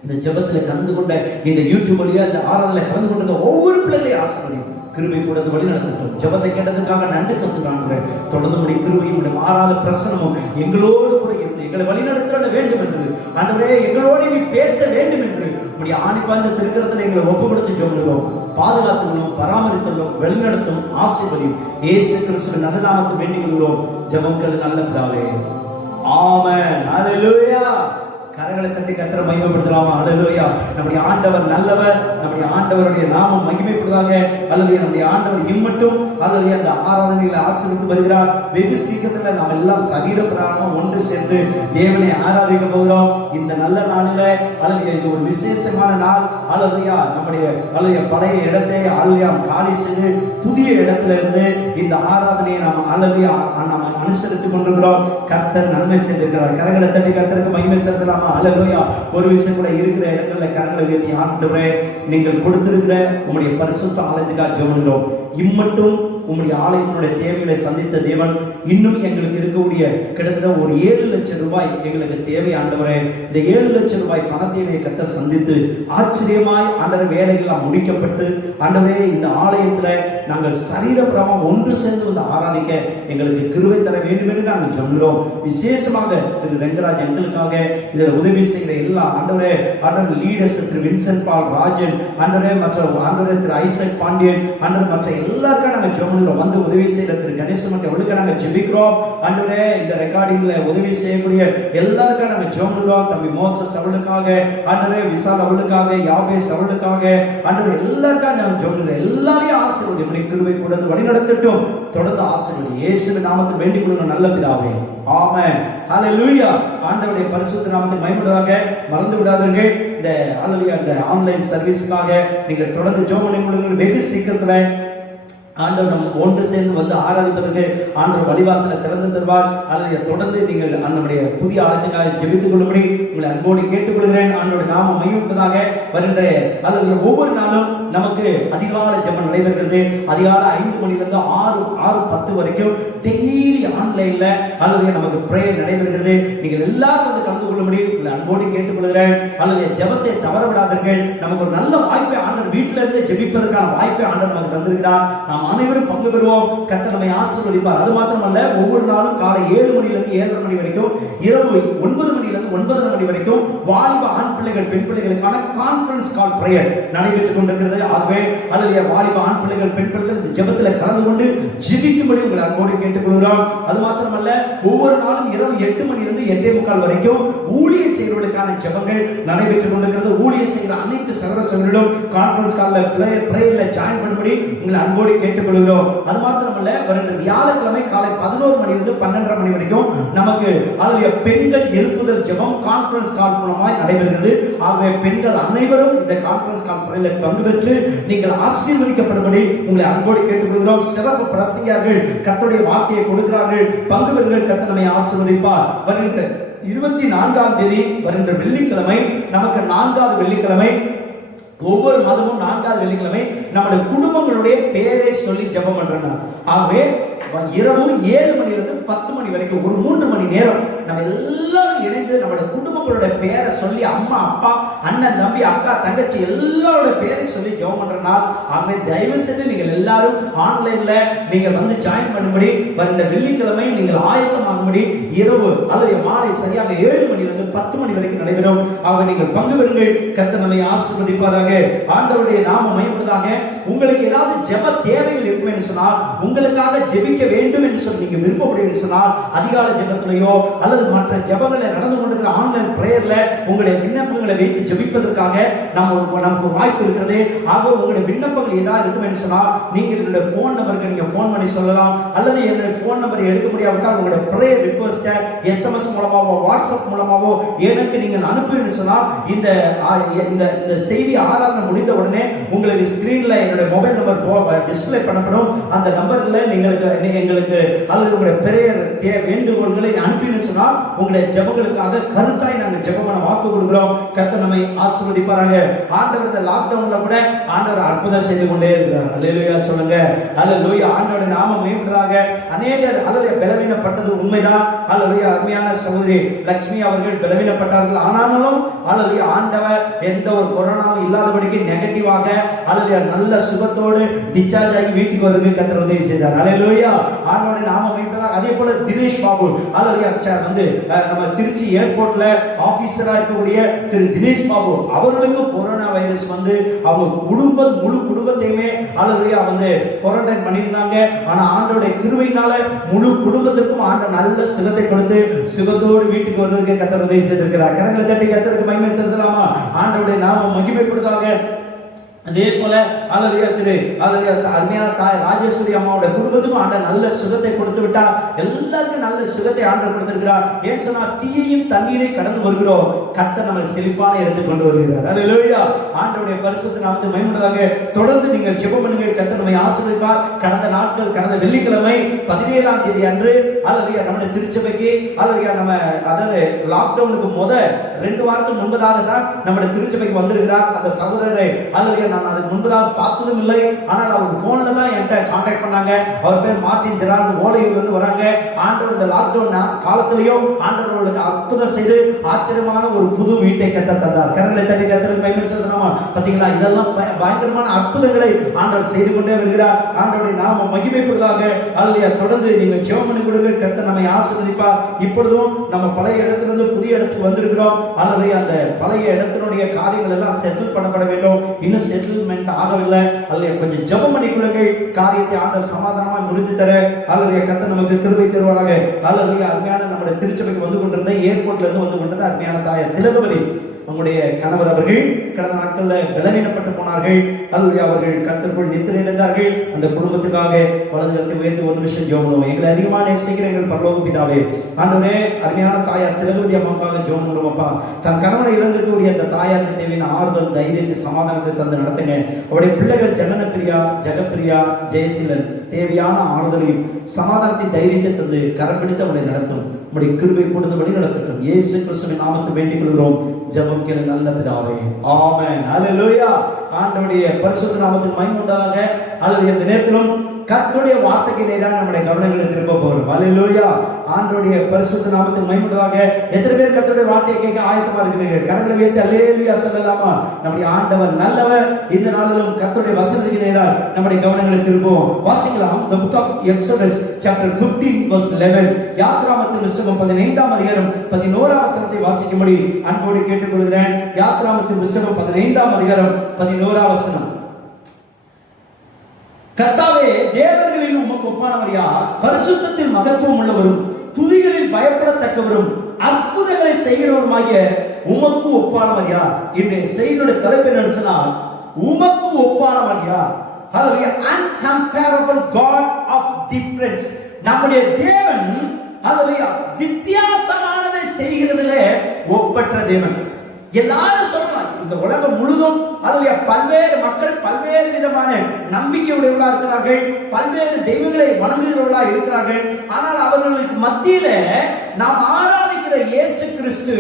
இந்த ஜெபத்தில் கலந்து கொண்ட இந்த யூடியூப் வழியா இந்த ஆராதனையில் கலந்து கொண்ட ஒவ்வொரு பிள்ளைகளையும் ஆசீர்வதியும். கிருபை கூட வழி நடத்தட்டும். ஜெபத்தை கேட்டதுக்காக நன்றி சொல்லுகிறாங்க. தொடர்ந்து உடைய கிருபையும் மாறாத பிரசனமும் எங்களோடு கூட இருந்து எங்களை வழி நடத்த வேண்டும் என்று ஆண்டவரே எங்களோடு நீ பேச வேண்டும் என்று உடைய ஆணிப்பாய்ந்த திருக்கரத்தில் எங்களை ஒப்பு கொடுத்து ஜெபம் பாதுகாத்துக்கணும், பராமரித்தலும், வழிநடத்தும், ஆசீர்வதியும். இயேசு கிறிஸ்துவின் நல்ல நாமத்தில் வேண்டிக் கொள்கிறோம். ஜெபங்கள் நல்ல பிதாவே. ஆமென். அல்லேலூயா. கரங்களை தட்டி கர்த்தரை மகிமைப்படுத்தலாமா? அல்லேலூயா. நம்முடைய ஆண்டவர் நல்லவர். நம்முடைய ஆண்டவருடைய நாமம் மகிமைப்படுவதாக. அல்லேலூயா. நம்முடைய ஆண்டவர் இம்மட்டும் அல்லேலூயா அந்த ஆராதனைகளை ஆசீர்வதித்து வருகிறார். வெகு சீக்கிரத்தில் நாம் எல்லாம் சரீர பிரகாரமாக ஒன்று சேர்ந்து தேவனை ஆராதிக்க போகிறோம். இந்த நல்ல நாளில் அல்லேலூயா இது ஒரு விசேஷமான நாள். அல்லேலூயா நம்முடைய அல்லேலூயா பழைய இடத்தை அல்லேலூயா காலி செய்து புதிய இடத்துல இருந்து இந்த ஆராதனையை நாம் அல்லேலூயா நாம் அனுசரித்துக் கொண்டிருக்கிறோம். கர்த்தர் நன்மை செய்திருக்கிறார். கரங்களை தட்டி கர்த்தருக்கு மகிமை செலுத்தலாம். அல்லேலூயா. ஒரு விஷயம் கூட இருக்கிற இடங்கள்ல கரங்களை உயர்த்தி ஆண்டவரே நீங்கள் கொடுத்திருக்கிற உம்முடைய பரிசுத்த ஆலயத்துக்காக ஜெபம் பண்ணுகிறோம். இம்மட்டும் உம்முடைய ஆலயத்தினுடைய தேவைகளை சந்தித்த தேவன் இன்னும் எங்களுக்கு இருக்கக்கூடிய கிட்டத்தட்ட ஒரு 7 லட்சம் ரூபாய் எங்களுக்கு தேவை ஆண்டவரே. இந்த 7 லட்சம் ரூபாய் பண தேவையை கத்த சந்தித்து ஆச்சரியமாய் ஆண்டவர் வேலைகள்லாம் முடிக்கப்பட்டு ஆண்டவரே இந்த ஆலயத்துல நாங்கள் சரீரப்பிரமாக ஒன்று சேர்ந்து வந்து ஆராதிக்க எங்களுக்கு கிருபை தர வேண்டும் என்று நாங்கள் சொல்கிறோம். விசேஷமாக திரு ரெங்கராஜ் எங்களுக்காக இதில் உதவி செய்கிற எல்லா ஆண்டவரே ஆண்டவர் லீடர்ஸ் திரு வின்சென்ட் பால் ராஜன் ஆண்டவரே மற்ற ஆண்டவரே திரு ஐசக் பாண்டியன் ஆண்டவர் மற்ற எல்லாருக்கும் நாங்கள் வந்து உதவி செய்யற திரு கணேசன் அவளுக்கு நாங்கள் ஜெபிக்கிறோம். ஆண்டவரே இந்த ரெக்கார்டிங்ல உதவி செய்யக்கூடிய எல்லாருக்கும் நாங்கள் ஜெபிக்கிறோம். தம்பி மோசஸ் அவளுக்காக ஆண்டவரே, விசால் அவளுக்காக, யாபேஸ் அவளுக்காக ஆண்டவரே எல்லாருக்கும் நாங்கள் ஜெபிக்கிறோம். எல்லாரையும் ஆசீர்வதி உம்முடைய கிருபை கூட வழி நடத்தட்டும். தொடர்ந்து ஆசீர்வதி இயேசுவின் நாமத்தில் வேண்டிக் கொள்கிறோம் நல்ல பிதாவே. ஆமென். ஹல்லேலூயா. ஆண்டவருடைய பரிசுத்த நாமத்தில் மகிமைப்படுவதாக. மறந்து விடாதீர்கள் இந்த ஹல்லேலூயா இந்த ஆன்லைன் சர்வீஸ்க்காக நீங்கள் தொடர்ந்து ஜெபம் பண்ணுங்கள். வெகு சீக்கிரத்துல ஆண்டவர் நம்ம ஒன்று சேர்ந்து வந்து ஆராதிப்பதற்கு ஆண்டவர் வழிவாசலை திறந்து தருவார். அதில் தொடர்ந்து நீங்கள் நம்முடைய புதிய ஆலயத்துக்காக ஜெபித்துக் கொள்ளும்படி உங்களை அன்போடு கேட்டுக்கொள்கிறேன். ஆண்டவருடைய நாமம் மகிமைப்பட்டதாக. வருகின்ற அல்லது ஒவ்வொரு நாளும் நமக்கு அதிகாலை ஜெபம் நடைபெறுகிறது. அதிகாலை 5 மணிலிருந்து 6:10 வரைக்கும் டெய்லி ஆன்லைன்ல அல்லது நமக்கு பிரேயர் நடைபெறுகிறது. நீங்கள் எல்லாரும் வந்து கலந்து கொள்ள முடியும். உங்களை அன்போடு கேட்டுக்கொள்கிறேன். அல்லது ஜெபத்தை தவற விடாதீர்கள். நமக்கு ஒரு நல்ல வாய்ப்பை ஆண்டவர் வீட்டில இருந்து ஜெபிப்பதற்கான வாய்ப்பை ஆண்டவர் நமக்கு தந்திருக்கிறார். நாம் அனைவரும் பங்கு பெறுவோம். கர்த்தர் நம்மை ஆசீர்வதிப்பார். அது மாத்திரமல்ல, ஒவ்வொரு நாளும் காலை 7 மணிலிருந்து 7:30 மணி வரைக்கும், இரவு 9 மணிலிருந்து 9:30 மணி வரைக்கும் வாலிப ஆண் பிள்ளைகள் பெண் பிள்ளைகளுக்கான கான்ஃபரன்ஸ் கால் பிரேயர் நடைபெற்றுக் கொண்டிருக்கிறது. ஆகவே அல்லது வாலிப ஆண் பிள்ளைகள் பெண் பிள்ளைகள் இந்த ஜெபத்தில் கலந்து கொண்டு ஜெபிக்கும்படி உங்களை அன்போடு கேட்டுக்கொள்கிறோம். அது மாத்திரமல்ல, ஒவ்வொரு நாளும் இரவு 8 மணிலிருந்து 8:45 வரைக்கும் ஊழியர் செய்வதற்கான ஜெபங்கள் நடைபெற்றுக் கொண்டிருக்கிறது. ஊழியர் செய்கிற அனைத்து சகோதரர்களும் கான்ஃபரன்ஸ் கால்ல பிரேயர்ல ஜாயின் பண்ணும்படி உங்களை அன்போடு கேட்டுக்கொள்கிறோம். அது மாத்திரமல்ல, வருகின்ற வியாழக்கிழமை காலை 11 மணிலிருந்து 12:30 மணி வரைக்கும் நமக்கு பெண்கள் எழுப்புதல் ஜெபம் கான்ஃபரன்ஸ் கால் மூலமாய் நடைபெறுகிறது. ஆகவே பெண்கள் அனைவரும் இந்த கான்ஃபரன்ஸ் கால் பிரேயரில் பங்கு பெற்று நீங்கள் ஆசீர்வதிக்கப்படும்படி உங்களை அன்போடு கேட்டுக்கொள்கிறோம். சிறப்பு பிரசங்கியார்கள் கர்த்தருடைய வார்த்தையை கொடுக்கிறார்கள். பங்கு பெறுங்கள். கர்த்தர் நம்மை ஆசீர்வதிப்பார். வருகின்ற 24ஆம் தேதி வருகின்ற வெள்ளிக்கிழமை நமக்கு 4வது வெள்ளிக்கிழமை. ஒவ்வொரு மாதமும் 4வது வெள்ளிக்கிழமை நம்முடைய குடும்பங்களுடைய பெயரை சொல்லி ஜெபம் பண்றோம். ஆகவே இரவு 7 மணிலிருந்து 10 மணி வரைக்கும் ஒரு 3 மணி நேரம் நம்ம எல்லாரும் இணைந்து நம்முடைய குடும்பங்களோட பெயரை சொல்லி, அம்மா அப்பா அண்ணன் தம்பி அக்கா தங்கச்சி எல்லாரோட பெயரை சொல்லி ஜெபம் பண்றோம்னா, ஆகவே தயவு செய்து நீங்கள் எல்லாரும் ஆன்லைன்ல நீங்கள் வந்து ஜாயின் பண்ணும்படி வருகின்ற வெள்ளிக்கிழமை நீங்கள் ஆயத்தமாகும்படி இரவு அல்லது மாலை சரியாக 7 மணிலிருந்து 10 மணி வரைக்கும் நடைபெறும். ஆகவே நீங்கள் பங்கு பெறுங்கள். கர்த்தர் நம்மை ஆசீர்வதிப்பாராக. ஆண்டவருடைய நாமம் மகிமைப்படுவதாக. உங்களுக்கு ஏதாவது ஜெப தேவைகள் இருக்கும் என்று சொன்னால், உங்களுக்காக ஜெபிக்க வேண்டும் என்று சொல்லி நீங்க விருப்பப்படுவீங்க என்று சொன்னால், அதிகாலை ஜெபத்திலேயோ அல்லது மற்ற ஜெபங்களை நடந்து கொண்டிருக்கிற ஆன்லைன் பிரேயர்ல உங்களுடைய விண்ணப்பங்களை வைத்து ஜெபிப்பதற்காக நமக்கு ஒரு வாய்ப்பு இருக்கிறது. ஆக உங்களுடைய விண்ணப்பங்கள் ஏதாவது இருக்கும் என்று சொன்னால், நீங்கள் என்னுடைய போன் நம்பருக்கு நீங்க போன் பண்ணி சொல்லலாம். அல்லது என்னுடைய போன் நம்பரை எடுக்க முடியாவிட்டால் உங்களுடைய பிரேயர் ரிக்வெஸ்ட்டை SMS மூலமாவோ வாட்ஸ்அப் மூலமாவோ எனக்கு நீங்கள் அனுப்பி என்று சொன்னால், இந்த செய்தி ஆராதனை முடிந்த உடனே உங்களுக்கு ஸ்கிரீன்ல என்னுடைய மொபைல் நம்பர் டிஸ்பிளே பண்ணப்படும். அந்த நம்பர்ல எங்களுக்கு அல்லது உங்களுடைய பிரேயர் வேண்டுகோள்களை அனுப்பின்னு சொன்னால், உங்களுடைய ஜெபங்களுக்காக கருத்தாய் நாங்கள் ஜெபம் பண்ண வாக்கு கொடுக்கிறோம். கர்த்தர் நம்மை ஆசீர்வதிப்பாராக. ஆண்டவர் இந்த லாக்டவுன்ல கூட ஆண்டவர் அற்புதம் செய்து கொண்டே இருக்கிறார். அல்லேலூயா சொல்லுங்க. அல்லேலூயா. ஆண்டவருடைய நாமம் மேம்படுவதாக. அநேகர் அல்லது பலவீனப்பட்டது உண்மைதான். அல்லேலூயா. அருமையான சகோதரி லட்சுமி அவர்கள் பலவீனப்பட்டார்கள். ஆனாலும் அல்லேலூயா ஆண்டவர் எந்த ஒரு கொரோனாவும் இல்லாதபடிக்கு நெகட்டிவாக அல்லேலூயா நல்ல சுகத்தோடு டிஸ்சார்ஜ் ஆகி வீட்டுக்கு வருவதற்கு கர்த்தர் உதவி செய்தார். அல்லேலூயா. ஆண்டவருடைய நாமம் மேம்படுவதாக. அதே போல தினேஷ் பாபு அல்லேலூயா வந்து நம்ம திருச்சி ஏர்போர்ட்ல ஆபீசரா இருக்கக்கூடிய திரு தினேஷ் பாபு அவர்களுக்கு கொரோனா வைரஸ் வந்து அவங்க முழு குடும்பத்தையுமே அல்லேலூயா வந்து குவாரண்டைன் பண்ணியிருந்தாங்க. ஆனா ஆண்டவருடைய கிருபையினால முழு குடும்பத்திற்கும் ஆண்டவர் நல்ல சுகத்தை கொடுத்து சுகத்தோடு வீட்டுக்கு வருவதற்கு கர்த்தர் உதவி செய்திருக்கிறார். கரங்களை தட்டி கர்த்தருக்கு மகிமை செலுத்தலாமா? ஆண்டவருடைய நாமம் மகிமைப்படுவதாக. அதே போல அருமையான தாய் ராஜேஸ்வரி அம்மாவோட குடும்பத்துக்கும் ஆண்டவர் நல்ல சுகத்தை கொடுத்து விட்டார். எல்லாருக்கும் நல்ல சுகத்தை ஆண்டவர் கொடுத்திருக்கிறார். ஏன் சொன்னா, தீயையும் தண்ணீரை கடந்து வருகிறோம், கர்த்தர் நம்மை செழிப்பான இடத்துக்கு கொண்டு வருகிறார். அல்லேலூயா. ஆண்டவருடைய பரிசுத்த நாமத்தை மகிமைப்படுவதாக. தொடர்ந்து நீங்கள் ஜெபம் பண்ணுங்கள். கர்த்தர் நம்மை ஆசீர்வதிப்பார். கடந்த வெள்ளிக்கிழமை 17ஆம் தேதி அன்று அல்லேலூயா நம்முடைய திருச்சபைக்கு அல்லேலூயா நம்ம அதாவது லாக்டவுனுக்கு 2 வாரத்துக்கு முன்பதாக தான் நம்முடைய திருச்சபைக்கு வந்திருக்கிறார் அந்த சகோதரரை. அல்லேலூயா நான் அதுக்கு முன்பதாக பார்த்ததும் இல்லை. ஆனால் அவர் போன்ல தான் என்கிட்ட கான்டாக்ட் பண்ணாங்க. அவர் பேர் மார்டின் ஜெரால்டு, ஓலையூர்ல இருந்து வராங்க. ஆண்டவர் இந்த லாக்டவுன் காலத்திலையும் ஆண்டவர்களுக்கு அற்புதம் செய்து ஆச்சரியமான ஒரு புது வீட்டை கர்த்தர் தந்தார். கரங்களை தட்டி கர்த்தருக்கு மகிமை செலுத்தலாமா? பாத்தீங்களா, இதெல்லாம் பயங்கரமான அற்புதங்களை ஆண்டவர் செய்து கொண்டே வருகிறார். ஆண்டவருடைய நாமம் மகிமைப்படுவதாக. அல்லேலூயா. தொடர்ந்து நீங்கள் ஜெபம் பண்ணி கொடுங்க. கர்த்தர் நம்மை ஆசீர்வதிப்பார். இப்பொழுதும் நம்ம பழைய இடத்திலிருந்து புதிய இடத்துக்கு வந்திருக்கிறோம். அல்லேலூயா. அந்த பழைய இடத்தினுடைய காரியங்கள் எல்லாம் செட்டில் பண்ணப்பட வேண்டும். இன்னும் செட்டில்மெண்ட் ஆகவில்லை. அல்லேலூயா. கொஞ்சம் ஜெபம் பண்ணி கொடுங்க. காரியத்தை ஆண்டவர் சமாதானமாய் முடித்து தர அல்லேலூயா கர்த்தர் நமக்கு கிருபை தருவாராக. அல்லேலூயா. அருமையான நம்முடைய திருச்சபைக்கு வந்து கொண்டிருந்த ஏர்போர்ட்ல இருந்து வந்து கொண்டிருந்த அருமையான தாயார் திலகவதி நம்முடைய கணவர் அவர்கள் கடந்த நாட்களில் பலவீனப்பட்டு போனார்கள். அல்லேலூயா. அவர்கள் கர்த்தருக்குள் நித்திரை அடைந்தார்கள். அந்த குடும்பத்துக்காக வலது கரத்தை உயர்த்தி ஒரு நிமிஷம் ஜெபம் பண்ணுவோம். எங்களை அதிகமாக நேசிக்கிற எங்கள் பரலோக பிதாவே, ஆண்டவரே, அருமையான தாயார் திலகவதி அம்மாவுக்காக ஜெபம் பண்ணுவோம். அப்பா, தன் கணவனை இழந்திருக்கக்கூடிய அந்த தாயாருக்கு தேவையான ஆறுதல், தைரியத்தை, சமாதானத்தை தந்து நடத்துங்க. அவருடைய பிள்ளைகள் ஜெகனப்பிரியா, ஜெகப்பிரியா, ஜெயசீலன், தேவையான ஆறுதலையும் சமாதானத்தை தைரியத்தை தந்து கரம் பிடித்து அவனை நடத்தும். உம்முடைய கிருபை கொடுத்து வழி நடத்தட்டும். இயேசு கிறிஸ்துவின் நாமத்தை வேண்டிக் கொள்கிறோம். ஜெபம் கேளு நல்ல பிதாவே. ஆமென். ஹல்லேலூயா. ஆண்டவருடைய பரிசுத்த நாமத்துக்கு மகிமை உண்டாக. ஹல்லேலூயா. இந்த நேரத்திலும் கர்த்தருடைய வார்த்தைக்கு நேராக நம்முடைய கவனங்களை திரும்ப போகிறோம். ஹல்லேலூயா. ஆண்டவருடைய பரிசுத்த நாமத்துக்கு மகிமை உண்டாக. எத்தனை பேர் கர்த்தருடைய வார்த்தையை கேட்க ஆயத்தமா இருக்கிறீர்கள்? கரங்களை உயர்த்தி ஹல்லேலூயா சொல்லலாமா? நம்முடைய ஆண்டவர் நல்லவர். இந்த நாளிலும் கர்த்தருடைய வசனத்துக்கு நேராக நம்முடைய கவனங்களை திரும்புவோம். வாசிக்கலாம். The book of Exodus chapter 15 verse 11. யாத்ராமத்தின் புத்தகம் 15ஆம் அதிகாரம் 11ஆம் வசனத்தை வாசிக்கும்படி அன்போடு கேட்டுக்கொள்கிறேன். யாத்ராமத்தின் புத்தகம் 15ஆம் அதிகாரம் 11ஆம் வசனம். கர்த்தாவே, தேவர்களில் உமக்கு ஒப்பானவர் யார்? பரிசுத்தத்தில் மகத்துவம் உள்ளவரும் துதிகளில் பயப்படத்தக்கவரும் அற்புதங்களை செய்கிறவருமாகிய உமக்கு ஒப்பானவர் யார்? இன்றைய செய்தியுடைய தலைப்பு என்ன சொன்னால், உமக்கு ஒப்பானவர் யார்? Hallelujah. Uncomparable God of difference. நம்முடைய தேவன் ஹல்லேலூயா வித்தியாசமானதை செய்கிறதிலே ஒப்பற்ற தேவன். எல்லாரும் சொல்றாங்க, இந்த உலகம் முழுதும் ஹல்லேலூயா பல்வேறு மக்கள் பல்வேறு விதமான நம்பிக்கை உடையவர்களா இருக்கிறார்கள், பல்வேறு தெய்வங்களை வணங்குகிறவர்களா இருக்கிறார்கள். ஆனால் அவர்களுக்கு மத்தியில நாம் ஆராதிக்கிற இயேசு கிறிஸ்து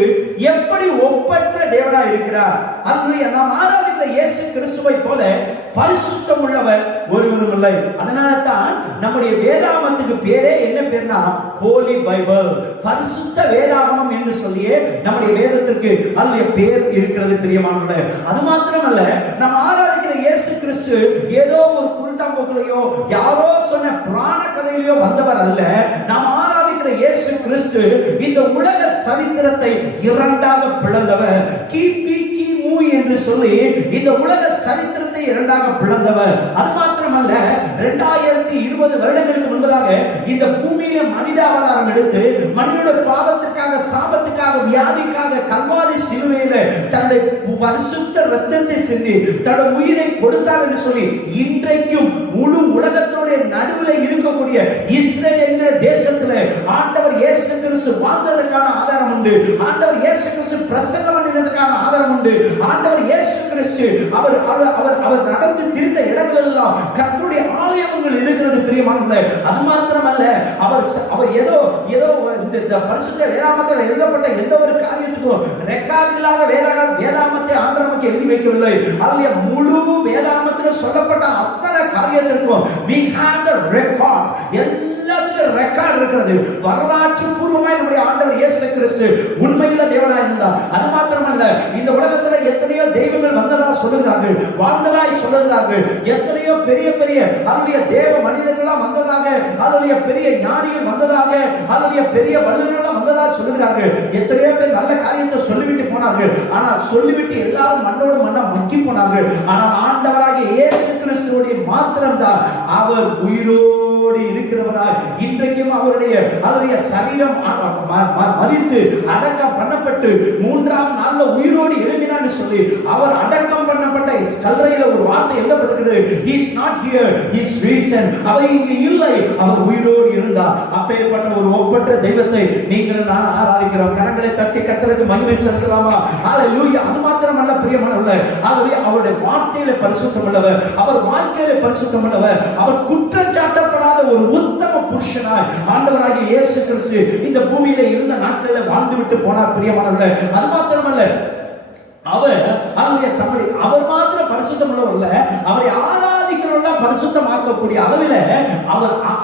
எப்படி ஒப்பற்ற தேவனா இருக்கிறார்? ஹல்லேலூயா. நாம் ஆராதிக்கிற இயேசு கிறிஸ்துவை போல பரிசுத்தம் உள்ளவர் ஒருவரும் இல்லை. அதனால தான் நம்முடைய வேதாகமத்துக்கு பேரே என்ன பேர்னா ஹோலி பைபிள், பரிசுத்த வேதாகமம் என்று சொல்லியே நம்முடைய வேதத்திற்கு அல்ல பேர் இருக்கிறது பிரியமானவர்களே. அது மாத்திரமல்ல, நாம் ஆராதிக்கிற இயேசு கிறிஸ்து ஏதோ ஒரு குருட்டாம்போக்கிலையோ யாரோ சொன்ன புராண கதையிலையோ வந்தவர் அல்ல. நாம் ஆராதிக்கிற இயேசு கிறிஸ்து இந்த உலக சரித்திரத்தை இரண்டாக பிளந்தவர். கிபி கிமு என்று சொல்லி இந்த உலக சரித்திரத்தை இரண்டாக பிளந்தவர். அது மாத்திரமல்ல, 2020 வருடங்களுக்கு முன்பதாக இந்த பூமியில மனித அவதாரம் எடுத்து மனிதனுடைய பாவத்திற்காக, சாபத்துக்காக, வியாதிக்காக கல்வாரி சிலுவையில தன்னுடைய பரிசுத்த இரத்தத்தை சிந்தி தன்னுடைய உயிரை கொடுத்தார் என்று சொல்லி இன்றைக்கும் முழு உலகத்தோட நடுவில் இருக்கக்கூடிய இஸ்ரேல் என்கிற தேசத்தில் ஆண்டவர் இயேசு கிறிஸ்து வாழ்ந்ததற்கான ஆதாரம் உண்டு. ஆண்டவர் இயேசு கிறிஸ்து பிரசங்கம் பண்ணினதற்கான ஆதாரம் உண்டு. ஆண்டவர் இயேசு கிறிஸ்து அவர் நடந்து திரிந்த இடங்கள் எல்லாம் கர்த்தருடைய ஆலயங்கள் இருக்கிறது பிரியமானவர்களே. அது மாத்திரமல்ல, அவர் ஏதோ இந்த பரிசுத்த வேதாகமத்தில் எழுதப்பட்ட எந்த ஒரு காரியத்துக்கும் ரெக்கார்ட் இல்லாத வேதாகமத்தை ஆண்டவருக்கு எழுதி வைக்கவில்லை. அதில் முழு வேதாகமத்தில் சொல்லப்பட்ட அத்தனை காரியத்திற்கும் we have the records. எல்லாத்துக்கும் ரெக்கார்ட் இருக்கிறது. வரலாற்று பூர்வமாய் நம்முடைய ஆண்டவர் இயேசு கிறிஸ்து உண்மையுள்ள தேவனாய் இருந்தார். அது மாத்திரமல்ல, இந்த உலகத்தில் எத்தனையோ தெய்வங்கள் வந்ததா சொல்லுகிறார்கள், வாழ்ந்ததாய் சொல்லுகிறார்கள். எத்தனையோ பெரிய பெரிய அவருடைய தேவ மனிதர்கள்லாம் வந்ததாக, அவருடைய பெரிய ஞானிகள் வந்ததாக, அவருடைய பெரிய வல்லுநர்கள் வந்ததாக சொல்லுகிறார்கள். எத்தனையோ பேர் நல்ல காரியத்தை சொல்லிவிட்டு போனார்கள். ஆனால் சொல்லிவிட்டு எல்லாரும் மண்ணோடு மண்ணா மக்கி போனார்கள். ஆனால் ஆண்டவராகிய இயேசு கிறிஸ்துவோடைய மாத்திரம்தான் அவர் உயிரோடு இருக்கிறவராய் இன்றைக்கும் அவருடைய சரீரம் மரித்து அடக்கம் பண்ணப்பட்டு 3ஆம் நாள்ல உயிரோடு எழும்பினான்னு சொல்லி அவர் அடக்கம் பண்ணப்பட்ட கல்லறையில ஒரு வார்த்தை எழுதப்பட்டிருக்கிறது, he is not here, he is risen. அவர் இங்கு இல்லை, அவர் உயிரோடு இருந்தார். அப்பேற்பட்ட ஒரு ஒப்பற்ற தெய்வத்தை நீங்கள் நான் ஆராதிக்கிறோம். கரங்களை தட்டி கர்த்தருக்கு மகிமை செலுத்தலாமா? ஹல்லேலூயா. அது மாத்திரமல்ல பிரியமானவர்களே, ஹல்லேலூயா, அவருடைய வார்த்தையிலே பரிசுத்தம் உள்ளவர், அவர் வாழ்க்கையிலே பரிசுத்தம் உள்ளவர், அவர் குற்றம் சாட்டப்படாத ஒரு உத்தம புருஷனாய் ஆண்டவராகிய இயேசு கிறிஸ்து இந்த பூமியில இருந்த நாட்களில் வாழ்ந்து விட்டு போனார் பிரியமானவர்களே. அது மாத்திரமல்ல, அவர் மாத்திரம் பரிசுத்தம் உள்ளவர் அல்ல, அவரை ஆராதிக்கிறவர்கள பரிசுத்தமாக்கக்கூடிய அளவில்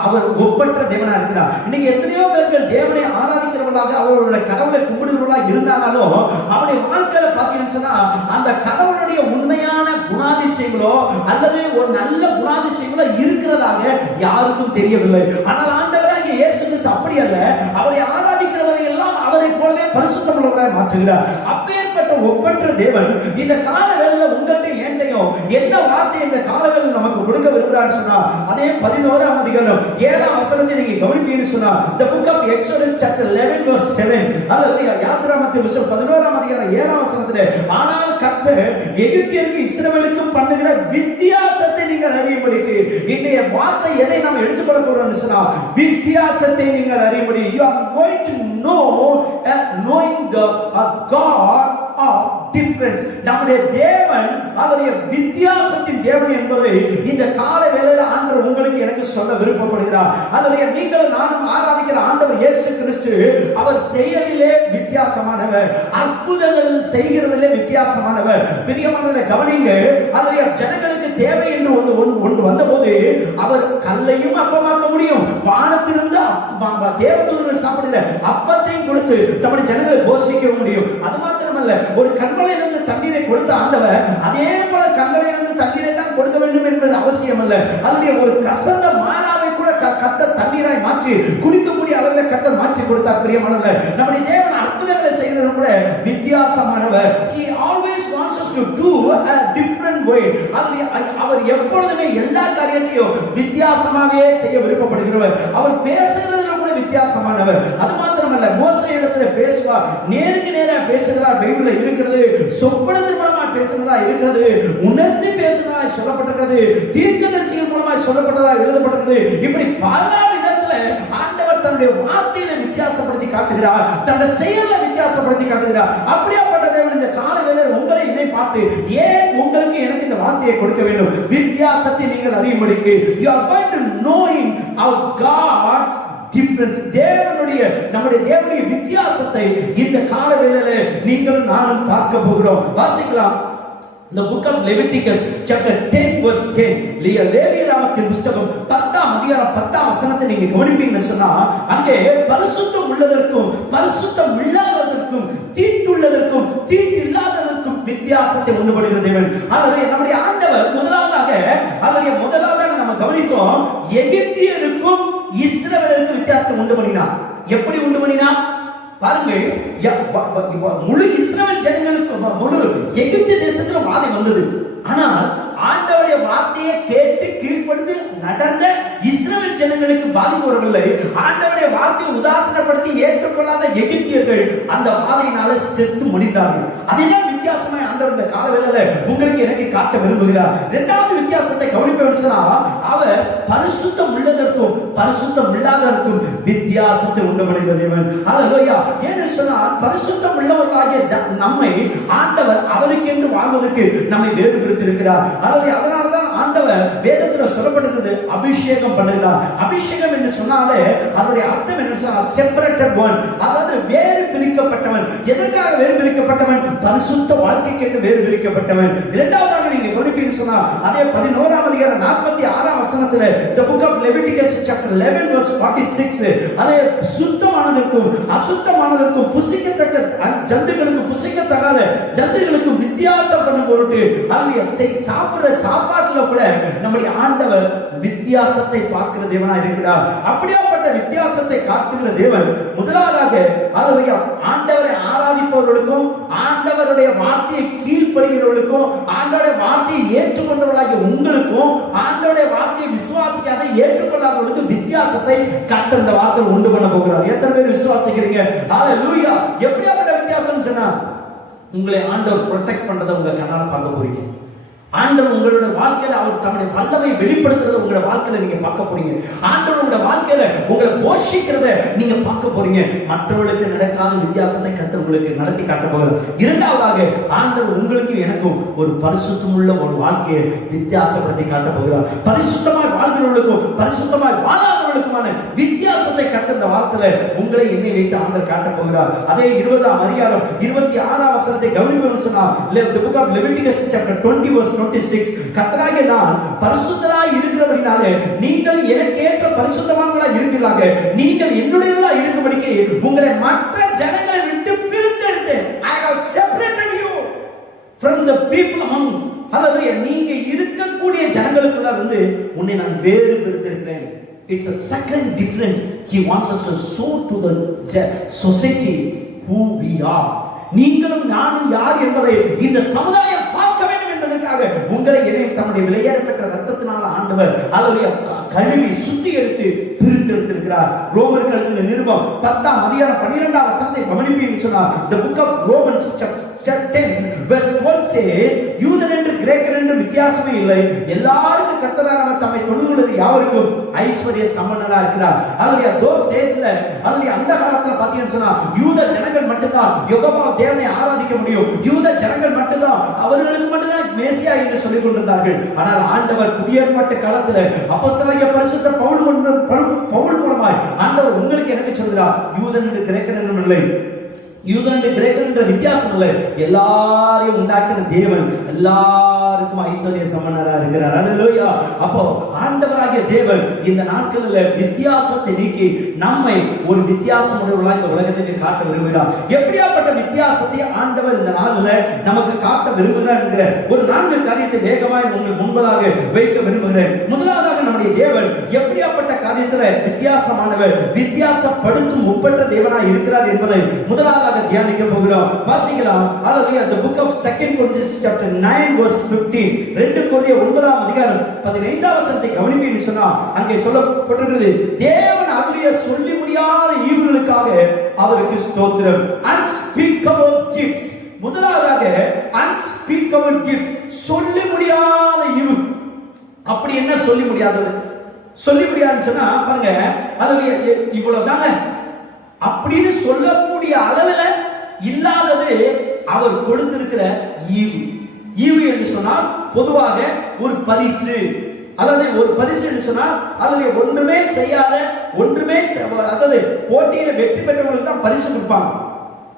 அவர் ஒப்பற்ற தேவனா இருக்கிறார். இன்னைக்கு எத்தனையோ பேர்கள் தேவனை ஆராதிக்கிறவர்களாக அவர்களுடைய கடவுளை கும்பிடுகிறவர்களாக இருந்தாலும் அவருடைய வாழ்க்கையில பார்த்தீங்கன்னு சொன்னா அந்த கடவுளுடைய உண்மையான குணாதிசயங்களோ அல்லது ஒரு நல்ல குணாதிசயங்களோ இருக்கிறதாக யாருக்கும் தெரியவில்லை. ஆனால் ஆண்டவராகிய இயேசு கிறிஸ்து அப்படி அல்ல, அவரை ஆராதிக்கிறவரை எல்லாம் அவரை போலவே பரிசுத்தம் உள்ளவராய் மாற்றுகிறார். அப்பேற்பட்ட ஒப்பற்ற தேவன் இந்த கால வேளையில உங்கள்கிட்ட ஏண்டையும் என்ன வார்த்தை இந்த கால வேளையில நமக்கு கொடுக்க விரும்புகிறார் சொன்னா, அதே 11ஆம் அதிகாரம் 7ஆம் வசனத்தை நீங்க கவனிப்பீங்கன்னு சொன்னா, the book of Exodus chapter 11 verse 7. ஹல்லேலூயா. யாத்திராகமத்தின் புத்தகம் 11ஆம் அதிகாரம் 7ஆம் வசனத்திலே, ஆனால் கர்த்தர் எகிப்தியருக்கு இஸ்ரவேலுக்கும் பண்ணுகிற வித்தியாசத்தை நீங்கள் அறியும்படிக்கு, இன்றைய வார்த்தை எதை நாம் எடுத்துக்கொள்ள போறோம்னு சொன்னா வித்தியாசத்தை நீங்கள் அறியும்படி, you are going to know knowing the God of difference. நம்முடைய தேவன் அவருடைய வித்தியாசத்தின் தேவன் என்பதை இந்த கால வேளையில ஆண்டவர் உங்களுக்கு எனக்கு சொல்ல விருப்பப்படுகிறார். அதுல நீங்கள் நானும் ஆராதிக்கிற ஆண்டவர் இயேசு கிறிஸ்து அவர் செயலிலே வித்தியாசமானவர், அற்புதங்கள் செய்கிறதிலே வித்தியாசமானவர். பிரியமானவர்களே கவனிங்க, அதுல ஜனங்களுக்கு தேவை என்று ஒன்று வந்தபோது அவர் கல்லையும் அப்பமாக்க முடியும், வானத்திலிருந்து தேவதூதர்கள் சாப்பிடுகிற அப்பத்தையும் கொடுத்து தம்முடைய ஜனங்களை போஷிக்க முடியும். அது மாத்திரமல்ல, ஒரு கண்மலையிலிருந்து தண்ணீரை கொடுத்த ஆண்டவர் அதே போல கண்மலையிலிருந்து தண்ணீரை தான் கொடுக்க வேண்டும் என்பது அவசியம் அல்ல. அதிலே ஒரு கசந்த மாறாவை கூட கர்த்தர் தண்ணீராய் மாற்றி குடிக்கக்கூடிய அளவில் கர்த்தர் மாற்றி கொடுத்தார். பிரியமானவர்களே, நம்முடைய தேவன் அற்புதங்களை செய்கிறது கூட வித்தியாசமானவர். He always wants us to do a different way. அவர் எப்பொழுதுமே எல்லா காரியத்தையும் வித்தியாசமாகவே செய்ய விருப்பப்படுகிறவர். அவர் பேசுகிறதுல கூட வித்தியாசமானவர். அது மாத்திரமல்ல, மோசே இடத்துல பேசுவார், நேருக்கு நேராக பேசுகிறார், பைபிள்ல இருக்கிறது. சொப்பனத்தின் மூலமாக பேசுகிறதா இருக்கிறது, உணர்த்தி பேசுகிறதா சொல்லப்பட்டிருக்கிறது, தீர்க்கதரிசிகள் மூலமாக சொல்லப்பட்டதா எழுதப்பட்டிருக்கிறது. இப்படி பல விதத்துல ஆண்டவர் தன்னுடைய வார்த்தையில வித்தியாசப்படுத்தி காட்டுகிறார், தன்னுடைய செயல்ல வித்தியாசப்படுத்தி காட்டுகிறார். அப்படியாப்பட்ட தேவன் இந்த கால வேளையில் உங்களை என்னை பார்த்து ஏன் உங்களுக்கு எனக்கு இந்த வார்த்தையை கொடுக்க வேண்டும்? வித்தியாசத்தை நீங்கள் அறியும்படிக்கு. You are going to knowing our God's difference. தேவனுடைய நம்முடைய தேவனுடைய வித்தியாசத்தை இந்த கால வேளையில நீங்களும் நானும் பார்க்க போகிறோம். வாசிக்கலாம். The book of Leviticus chapter 10 verse 10. லேவியராகமத்தின் புத்தகம் 10ஆம் அதிகாரம் 10ஆம் வசனத்தை நீங்க கவனிப்பீங்கன்னு சொன்னா, அங்கே பரிசுத்தம் உள்ளதற்கும் பரிசுத்தம் இல்லாததற்கும் தீட்டுள்ளதற்கும் தீட்டு இல்லாததற்கும் வித்தியாசத்தை உண்டுபடுகிற தேவன். ஆகவே நம்முடைய ஆண்டவர் முதலாவதாக நம்ம கவனித்தோம், எகிப்தியருக்கும் இஸ்ரவேலருக்கும் வித்தியாசத்தை உண்டு பண்ணினார். எப்படி உண்டு பண்ணினார் பாருங்கள். முழு இஸ்ரவேல் ஜனங்களுக்கு முழு எகிப்து தேசத்துல வாதை வந்தது. ஆனால் ஆண்டவருடைய வார்த்தையை கேட்டு கீழ்ப்படிந்து நடந்த இஸ்ரவேல் ஜனங்களுக்கு பாதிப்பு வரவில்லை. ஆண்டவருடைய வார்த்தையை உதாசீனப்படுத்தி ஏற்றுக்கொள்ளாத எகிப்தியர்கள் அந்த வாதையினால செத்து மடிந்தார்கள். அதுதான் வித்தியாசமே ஆண்டவர் இந்த காலவேளையில உங்களுக்கு எனக்கு காட்ட விரும்புகிறார். இரண்டாவது வித்தியாசத்தை கவனிப்பேன்னு சொன்னா, அவர் பரிசுத்தம் உள்ளதற்கும் பரிசுத்தம் இல்லாததற்கும் வித்தியாசத்தை உண்டு பண்ணுகிற தேவன். அல்லேலூயா. ஏன்னு சொன்னால், பரிசுத்தம் உள்ளவர்களாகிய நம்மை ஆண்டவர் அவருக்கென்று வாழ்வதற்கு நம்மை வேறுபடுத்தியிருக்கிறார். அதனாலதான் ஆண்டவர் வேதத்தில் சொல்லப்பட்டிருக்கிறது, அபிஷேகம் பண்ணுகிறார். அபிஷேகம் என்று சொன்னாலே அதனுடைய அர்த்தம் என்ன சொன்னா, செப்பரேட்டட் ஒன், அதாவது வேறு பிரிக்கப்பட்டவன். எதற்காக வேறு பிரிக்கப்பட்டவன்? பரிசுத்த வாழ்க்கைக்கு என்று வேறு பிரிக்கப்பட்டவன். இரண்டாவதாக நீங்க கவனிப்பீங்கன்னு சொன்னா, அதே 11ஆம் அதிகாரம் 46ஆம் வசனத்துல the book of Leviticus chapter 11 verse 46, அதே சுத்தமானதற்கும் அசுத்தமானதற்கும் புசிக்கத்தக்க ஜந்துகளுக்கும் புசிக்கத்தகாத ஜந்துகளுக்கும் வித்தியாசம் பண்ணும் பொருட்டு சாப்பிடுற சாப்பாட்டுல கூட நம்முடைய ஆண்டவர் வித்தியாசத்தை பார்க்கிற தேவனா இருக்கிறார். அப்படியாப்பட்ட வித்தியாசத்தை காட்டுகிற தேவன் முதலாவதாக ஆண்டவரை ஆராதிப்பவர்களுக்கும் ஆண்டவருடைய வார்த்தையை கீழ்ப்படுகிறவர்களுக்கும் ஆண்டவருடைய வார்த்தையை ஏற்றுக்கொண்டவர்களாகிய உங்களுக்கும் ஆண்டவருடைய வார்த்தையை விசுவாசிக்காத ஏற்றுக்கொள்ளாதவர்களுக்கும் வித்தியாசத்தை கட்ட இந்த வார்த்தை உண்டு பண்ண போகிறார். எத்தனை பேர் விசுவாசிக்கிறீங்க? ஹல்லேலூயா. எப்படியாப்பட்ட வித்தியாசம் சொன்னா, உங்களை ஆண்டவர் ப்ரொடெக்ட் பண்றதை உங்க கண்ணால பார்க்க போறீங்க. ஆண்டவர் உங்களோட வாழ்க்கையில அவர் தம்முடைய வல்லமை வெளிப்படுத்துறத உங்களோட வாழ்க்கையில நீங்க பார்க்க போறீங்க. ஆண்டவர் உங்களோட வாழ்க்கையில உங்களை போஷிக்கிறத நீங்க பார்க்க போறீங்க. மற்றவர்களுக்கு நடக்காத வித்தியாசத்தை கர்த்தர் உங்களுக்கு நடத்தி காட்ட போகிறார். இரண்டாவதாக, ஆண்டவர் உங்களுக்கு எனக்கும் ஒரு பரிசுத்தமுள்ள ஒரு வாழ்க்கையை வித்தியாசப்படுத்தி காட்ட போகிறார். பரிசுத்தமாய் வாழ்கிறவர்களுக்கும் பரிசுத்தமாய் வாழாதவர்களுக்குமான வித்தியாசத்தை கர்த்தர் இந்த வார்த்தையில உங்களை என்னை வைத்து ஆண்டவர் காட்ட போகிறார். அதே 20ஆம் அதிகாரம் 26ஆம் வசனத்தை கவனிப்போம்னு சொன்னா, the book of Leviticus chapter 20 verse 26, கர்த்தராகிய நான் பரிசுத்தராய் இருக்கிறபடினாலே நீங்கள் எனக்கு ஏற்ற பரிசுத்தவான்களாய் இருப்பீர்களாக, நீங்கள் என்னுடையவர்களாய் இருக்கும்படிக்கு உங்களை மற்ற ஜனங்களை விட்டு பிரித்தெடுத்தேன். I have separated you from the people among. ஹல்லேலூயா. நீங்க இருக்கக்கூடிய ஜனங்களுக்குள்ள இருந்து உன்னை நான் வேறு பிரித்திருக்கிறேன். It's a second difference. He wants us to show to the society who we are. நீங்களும் நானும் யார் என்பதை இந்த சமுதாயம் பார்க்க வேண்டும் என்பதற்காக உங்களை என்னை தம்முடைய விலையேறப்பெற்ற ரத்தத்தினால் ஆண்டவர் ஹல்லேலூயா கழுவி சுத்திகரித்து பிரித்தெடுத்திருக்கிறார். ரோமருக்கு எழுதின நிருபம் 10ஆம் அதிகாரம் 12ஆம் வசனத்தை கவனிப்பீங்கன்னு சொன்னா, the book of Romans chapter 10 Verse 12 says, யூதன் என்று கிரேக்கன் என்று வித்தியாசமே இல்லை, எல்லாருக்கும் கர்த்தரானவர் தம்மை தொழுகிற யாவருக்கும் ஐஸ்வர்ய சம்பன்னரா இருக்கிறார். அல்லேலூயா. those daysல அல்லேலூயா அந்த காலத்துல பாத்தீங்கன்னு சொன்னா யூத ஜனங்கள் மட்டும்தான் யெகோவா தேவனை ஆராதிக்க முடியும். யூத ஜனங்கள் மட்டும்தான் அவர்களுக்கு மட்டும்தான் மேசியா என்று சொல்லிக் கொண்டிருந்தார்கள். ஆனால் ஆண்டவர் புதிய ஏற்பாட்டு காலத்துல அப்போஸ்தலனாகிய பரிசுத்த பவுல் மூலமாய் ஆண்டவர் உங்களுக்கு எனக்கு சொல்கிறார், யூதன் என்று கிரேக்கன் என்றும் இல்லை, யூதன் என்று கிரேக்கன் என்ற வித்தியாசம் இல்லை, எல்லாரையும் உண்டாக்கின தேவன் எல்லாருக்கும் ஐஸ்வர்ய சம்பன்னரா இருக்கிறார். அல்லேலூயா. அப்போ ஆண்டவராகிய தேவன் இந்த நாட்களில் வித்தியாசத்தை நீக்கி நம்மை ஒரு வித்தியாசம் உடையவர்களா இந்த உலகத்துக்கு காட்ட விரும்புகிறார். எப்படியாப்பட்ட வித்தியாசத்தை ஆண்டவர் இந்த நாளில் நமக்கு காட்ட விரும்புகிறார் என்கிற ஒரு 4 காரியத்தை வேகமாய் உங்களுக்கு முன்பதாக வைக்க விரும்புகிறேன். முதலாவதாக நம்முடைய தேவன் எப்படியாப்பட்ட காரியத்தில் வித்தியாசமானவர், வித்தியாசப்படுத்தும் முற்பட்ட தேவனாய் இருக்கிறார் என்பதை முதலாவது தியானிக்க போகிறோம். வாசிக்கலாம். அல்லேலூயா. the book of 2 Corinthians chapter 9 verse 15. 2 கொரிந்தியர் 9ஆம் அதிகாரம் 15ஆம் வசனத்தை கவனிப்பீங்கன்னு சொன்னா அங்கே சொல்லப்பட்டிருக்கிறது, தேவன் அருளிய சொல்லி முடியாத ஈவுகளுக்காக அவருக்கு ஸ்தோத்திரம். unspeakable gifts. முதலாவதாக unspeakable gifts, சொல்லி முடியாத ஈவு. அப்படி என்ன சொல்லி முடியாதது? சொல்லி முடியாதுன்னு சொன்னா பாருங்க, அல்லேலூயா, இவ்வளவுதாங்க அப்படின்னு சொல்லக்கூடிய அளவில் இல்லாதது அவர் கொடுத்திருக்கிற ஈவு. ஈவு என்று சொன்னால் பொதுவாக ஒரு பரிசு அல்லது ஒரு பரிசு என்று சொன்னால் அல்லது ஒன்றுமே செய்யாத அதாவது போட்டியில வெற்றி பெற்றவங்களுக்கு தான் பரிசு கொடுப்பாங்க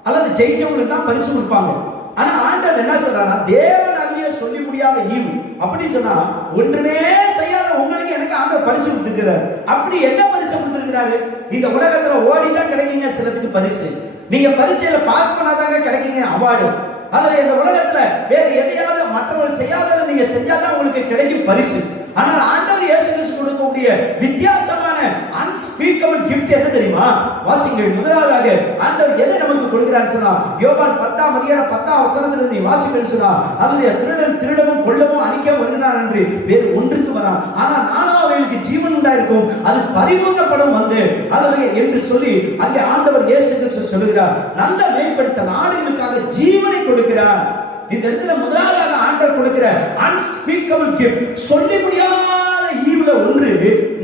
அல்லது ஜெயிச்சவங்களுக்கு தான் பரிசு கொடுப்பாங்க. ஆனா ஆண்டவர் என்ன சொல்றானா, தேவன் அருளிய சொல்லி முடியாத ஈவு அப்படின்னு சொன்னா ஒன்றுமே செய்யாத உங்களுக்கு எனக்கு ஆண்டவர் பரிசு கொடுத்திருக்கிறார். அப்படி என்ன பரிசு கொடுத்திருக்கிறாரு? இந்த உலகத்துல ஓடிதான் கிடைக்குங்க சிலத்துக்கு பரிசு, நீங்க பரீட்சையில பாஸ் பண்ணாதாங்க கிடைக்குங்க அவார்டு, அல்லது இந்த உலகத்துல வேற எதையாவது மற்றவர்கள் செய்யாததை நீங்க செஞ்சாதான் உங்களுக்கு கிடைக்கும் பரிசு. ஆனால் ஆண்டவர் இயேசு கிறிஸ்து கொடுக்கக்கூடிய வித்தியாசமான unspeakable gift என்ன தெரியுமா? வாசிங்கள். முதலாவதாக ஆண்டவர் எதை நமக்கு கொடுக்கிறான்னு சொன்னா யோவான் 10ஆம் அதிகாரம் 10ஆம் வசனத்துல நீ வாசிக்கன்னு சொன்னா, அல்லேலூயா, திருடன் திருடவும் கொல்லவும் அழிக்கவும் வருகிறான் என்று வேறு ஒன்றுக்கு வரான், ஆனா நானும் அவர்களுக்கு ஜீவன் உண்டாயிருக்கும், அது பரிபூர்ணப்படும் வந்து அல்லேலூயா என்று சொல்லி அங்கே ஆண்டவர் இயேசு கிறிஸ்து சொல்லுகிறார். நல்ல மேம்பட்ட நாடுகளுக்காக ஜீவனை கொடுக்கிறார். இந்த இடத்துல முதலாவதாக ஆண்டவர் கொடுக்கிற unspeakable gift, சொல்லி முடியாத ஈவுல ஒன்று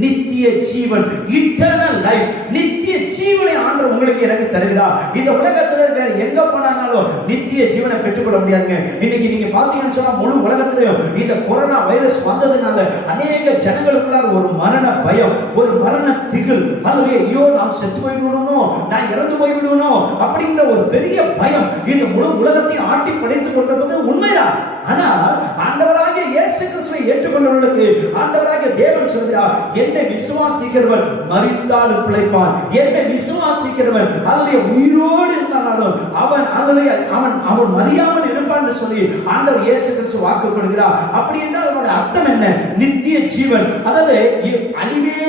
நித்திய ஜீவன், இட்டர்னல் லைஃப். நித்திய ஜீவனை ஆண்டவர் உங்களுக்கு எனக்கு தருகிறார். இந்த உலகத்துல வேற எங்க போனாலும் நித்திய ஜீவனை பெற்றுக்கொள்ள முடியாதுங்க. இன்னைக்கு நீங்க பாத்தீங்கன்னு சொன்னா முழு உலகத்திலேயும் இந்த கொரோனா வைரஸ் வந்ததுனால அநேக ஜனங்களுக்குள்ள ஒரு மரண பயம், ஒரு மரண திகில், அல்லது ஐயோ நாம் செத்து போய்விடணும், நான் இறந்து போய்விடணும் அப்படிங்கிற ஒரு பெரிய பயம் இந்த முழு உலகத்தை ஆட்டி படைத்துக் கொண்டிருப்பது உண்மைதான். ஆனால் ஆண்டவராகிய இயேசு கிறிஸ்துவை ஏற்றுக்கொண்டவர்களுக்கு ஆண்டவராகிய தேவன் சொல்கிறார், என்னை விசுவாசிக்கிறவன் மரித்தாலும் பிழைப்பான், என்னை விசுவாசிக்கிறவன் அல்லது உயிரோடு இருந்தாலும் அவன் அவன் மரியாமல் இருப்பான் என்று சொல்லி ஆண்டவர் இயேசு கிறிஸ்து வாக்கு கொடுக்கிறார். அப்படி என்றால் அதனுடைய அர்த்தம் என்ன? நித்திய ஜீவன், அதாவது அழிவே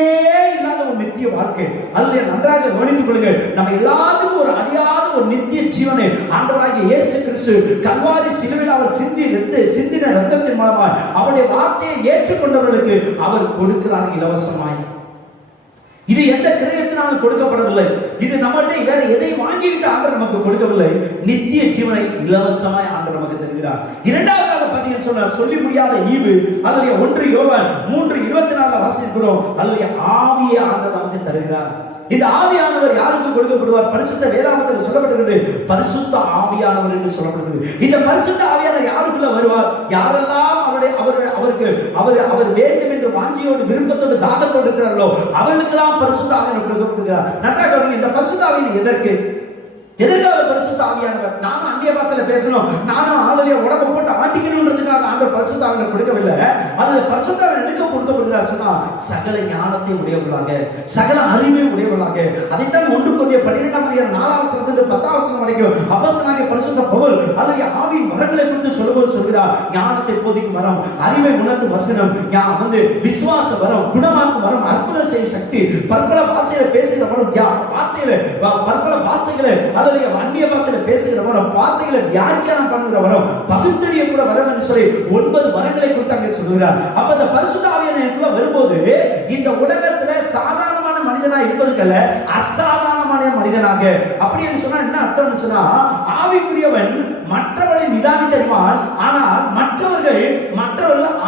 இல்லாத ஒரு நித்திய வாழ்க்கை. அல்லது நன்றாக கவனித்துக் கொள்ளுங்கள், நம்ம எல்லாத்துக்கும் ஒரு அழியாத ஒரு நித்திய ஜீவனை ஆண்டவராகிய இயேசு கிறிஸ்து கல்வாரி சிலுவையில் அவர் சிந்தின ரத்தத்தின் மூலமாய் அவருடைய வார்த்தையை ஏற்றுக்கொண்டவர்களுக்கு அவர் கொடுக்கிறார் இலவசமாய். இது எந்த கிரயத்தினாலும் கொடுக்கப்படவில்லை, இது நம்மகிட்ட வேற எதை வாங்கிட்டு ஆண்டவர் நமக்கு கொடுக்கவில்லை, நித்திய ஜீவனை இலவசமாய் ஆண்டவர் நமக்கு தருகிறார். இரண்டாவதாக பார்த்தீங்கன்னு சொன்னா சொல்லி முடியாத ஈவு, அல்லது 1 யோவான் 3:24 வாசிக்கிறோம், அல்லது ஆவியை ஆண்டவர் நமக்கு தருகிறார். இந்த ஆவியானவர் யாருக்கு கொடுக்கப்படுவார்? பரிசுத்த வேதாகமத்தில் சொல்லப்பட்டிருக்கிறது, பரிசுத்த ஆவியானவர் என்று சொல்லப்படுகிறது. இந்த பரிசுத்த ஆவியானவர் யாருக்குள்ள வருவார்? யாரெல்லாம் அவர் வேண்டும் என்று வாஞ்சியோடு விருப்பத்தோடு தாகத்தோடு இருக்கிறார்களோ அவர்களுக்கெல்லாம் பரிசுத்த ஆவியானவர் கொடுக்கப்படுகிறார். நன்றாக கவனிங்க, இந்த பரிசுத்த ஆவியானவர் எதற்காக பரிசுத்த ஆவியானவர்? நானும் அந்நிய பாஷையில பேசணும், நானும் ஆளுடைய உடம்பை போட்டு ஆட்டிக்கணும்ன்றதுக்காக ஆண்டவர் பரிசுத்த ஆவியானவர் கொடுக்கவில்லை. அல்லது பரிசுத்த ஆவியானவர் எடுக்க கொடுக்கப்படுகிறார் சொன்னா சகல ஞானத்தை உடையவர்களாக, சகல அறிவை உடையவர்களாக. அதைத்தான் 1 கொரிந்தியர் 12ஆம் அதிகாரம் 4ஆம் வசனத்திலிருந்து 10ஆம் வசனம் வரைக்கும் அப்போஸ்தலனாகிய பரிசுத்த பவுல் அல்லது ஆவியின் வரங்களை குறித்து சொல்லும்போது சொல்கிறார், ஞானத்தை போதிக்கும் வரம், அறிவை உணர்த்தும் வசனம், விசுவாச வரம், குணமாக்கும் வரம், அற்புதம் செய்யும் சக்தி, பற்பல பாஷையில பேசுகிற வரம், வார்த்தையில பற்பல பாஷைகளை அந்நிய பாஷையில பேசுகிற வரம், பாஷைகளை வியாக்கியானம் பண்ணுகிற வரம், பகுத்தறிய கூட வரம் என்று சொல்லி 9 வரங்களை குறித்து அங்கே சொல்கிறார். அப்ப இந்த பரிசுத்த ஆவியானவர் வரும்போது இந்த உலகத்துல சாதாரணமான மனிதர்கள் மனிதனா இருப்பதற்கல்ல, அசாதாரணமான மனிதனாக. அப்படி என்று சொன்னா என்ன அர்த்தம்னு சொன்னா, ஆவிக்குரியவன் மற்றவர்களை நிதானித்து அறிவான், ஆனால் மற்றவர்கள்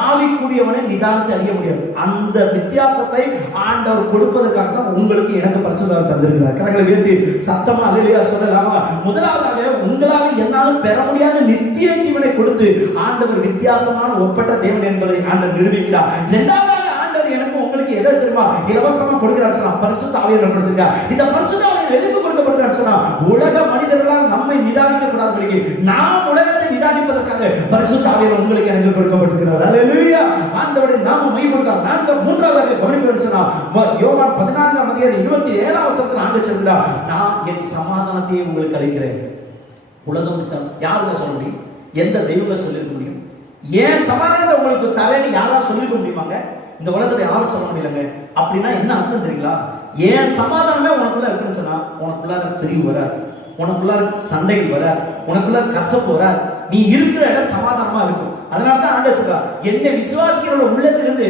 ஆவிக்குரியவனை நிதானித்து அறிய முடியாது. அந்த வித்தியாசத்தை ஆண்டவர் கொடுப்பதற்காக தான் உங்களுக்கு எனக்கு பரிசுத்தம் தந்திருக்கிறார். கரங்களை உயர்த்தி சத்தமா அல்லேலூயா சொல்லலாமா? முதலாவதாக, உங்களால் என்னாலும் பெற முடியாத நித்திய ஜீவனை கொடுத்து ஆண்டவர் வித்தியாசமான ஒப்பற்ற தேவன் என்பதை ஆண்டவர் நிரூபிக்கிறார். இரண்டாவதாக, ஆண்டவர் எனக்கு உங்களுக்கு எதை தெரியுமா இலவசமா கொடுக்கிறார் சொன்னா, பரிசுத்த ஆவியை கொடுத்திருக்கார். இந்த பரிசுத்த ஆவியை எதுக்கு கொடுக்கப்படுகிறார் சொன்னா, உலக மனிதர்களால் நம்மை நிதானிக்க கூடாது, நாம் உலகத்தை நிதானிப்பதற்காக பரிசுத்த ஆவியை உங்களுக்கு எனக்கு கொடுக்கப்பட்டிருக்கிறார். அல்லேலூயா, ஆண்டவருடைய நாமம் மகிமைப்படுத்தார். மூன்றாவதாக கவனிப்பது சொன்னா, யோவான் 14:27 ஆண்டு சொல்கிறார், நான் என் சமாதானத்தையே உங்களுக்கு அளிக்கிறேன். உலகம் யாருங்க சொல்ல முடியும்? எந்த தெய்வங்க சொல்லிருக்க முடியும்? ஏன் சமாதானத்தை உங்களுக்கு தரேன்னு யாராவது சொல்லிருக்க முடியுமாங்க? இந்த உலகத்தை யாரும் சொல்ல முடியலங்க. அப்படின்னா என்ன அர்த்தம் தெரியுங்களா? ஏன் சமாதானமே உனக்குள்ள இருக்குன்னு சொன்னா, உனக்குள்ளார பிரிவு வராது, உனக்குள்ளார சண்டைகள் வராது, உனக்குள்ளார கசப்பு வராது. நீ இருக்கிற இடம் சமாதானமா இருக்கும். அதனாலதான் ஆண்டவர் சொல்றார், என்னை விசுவாசிக்கிற உள்ளத்திலிருந்து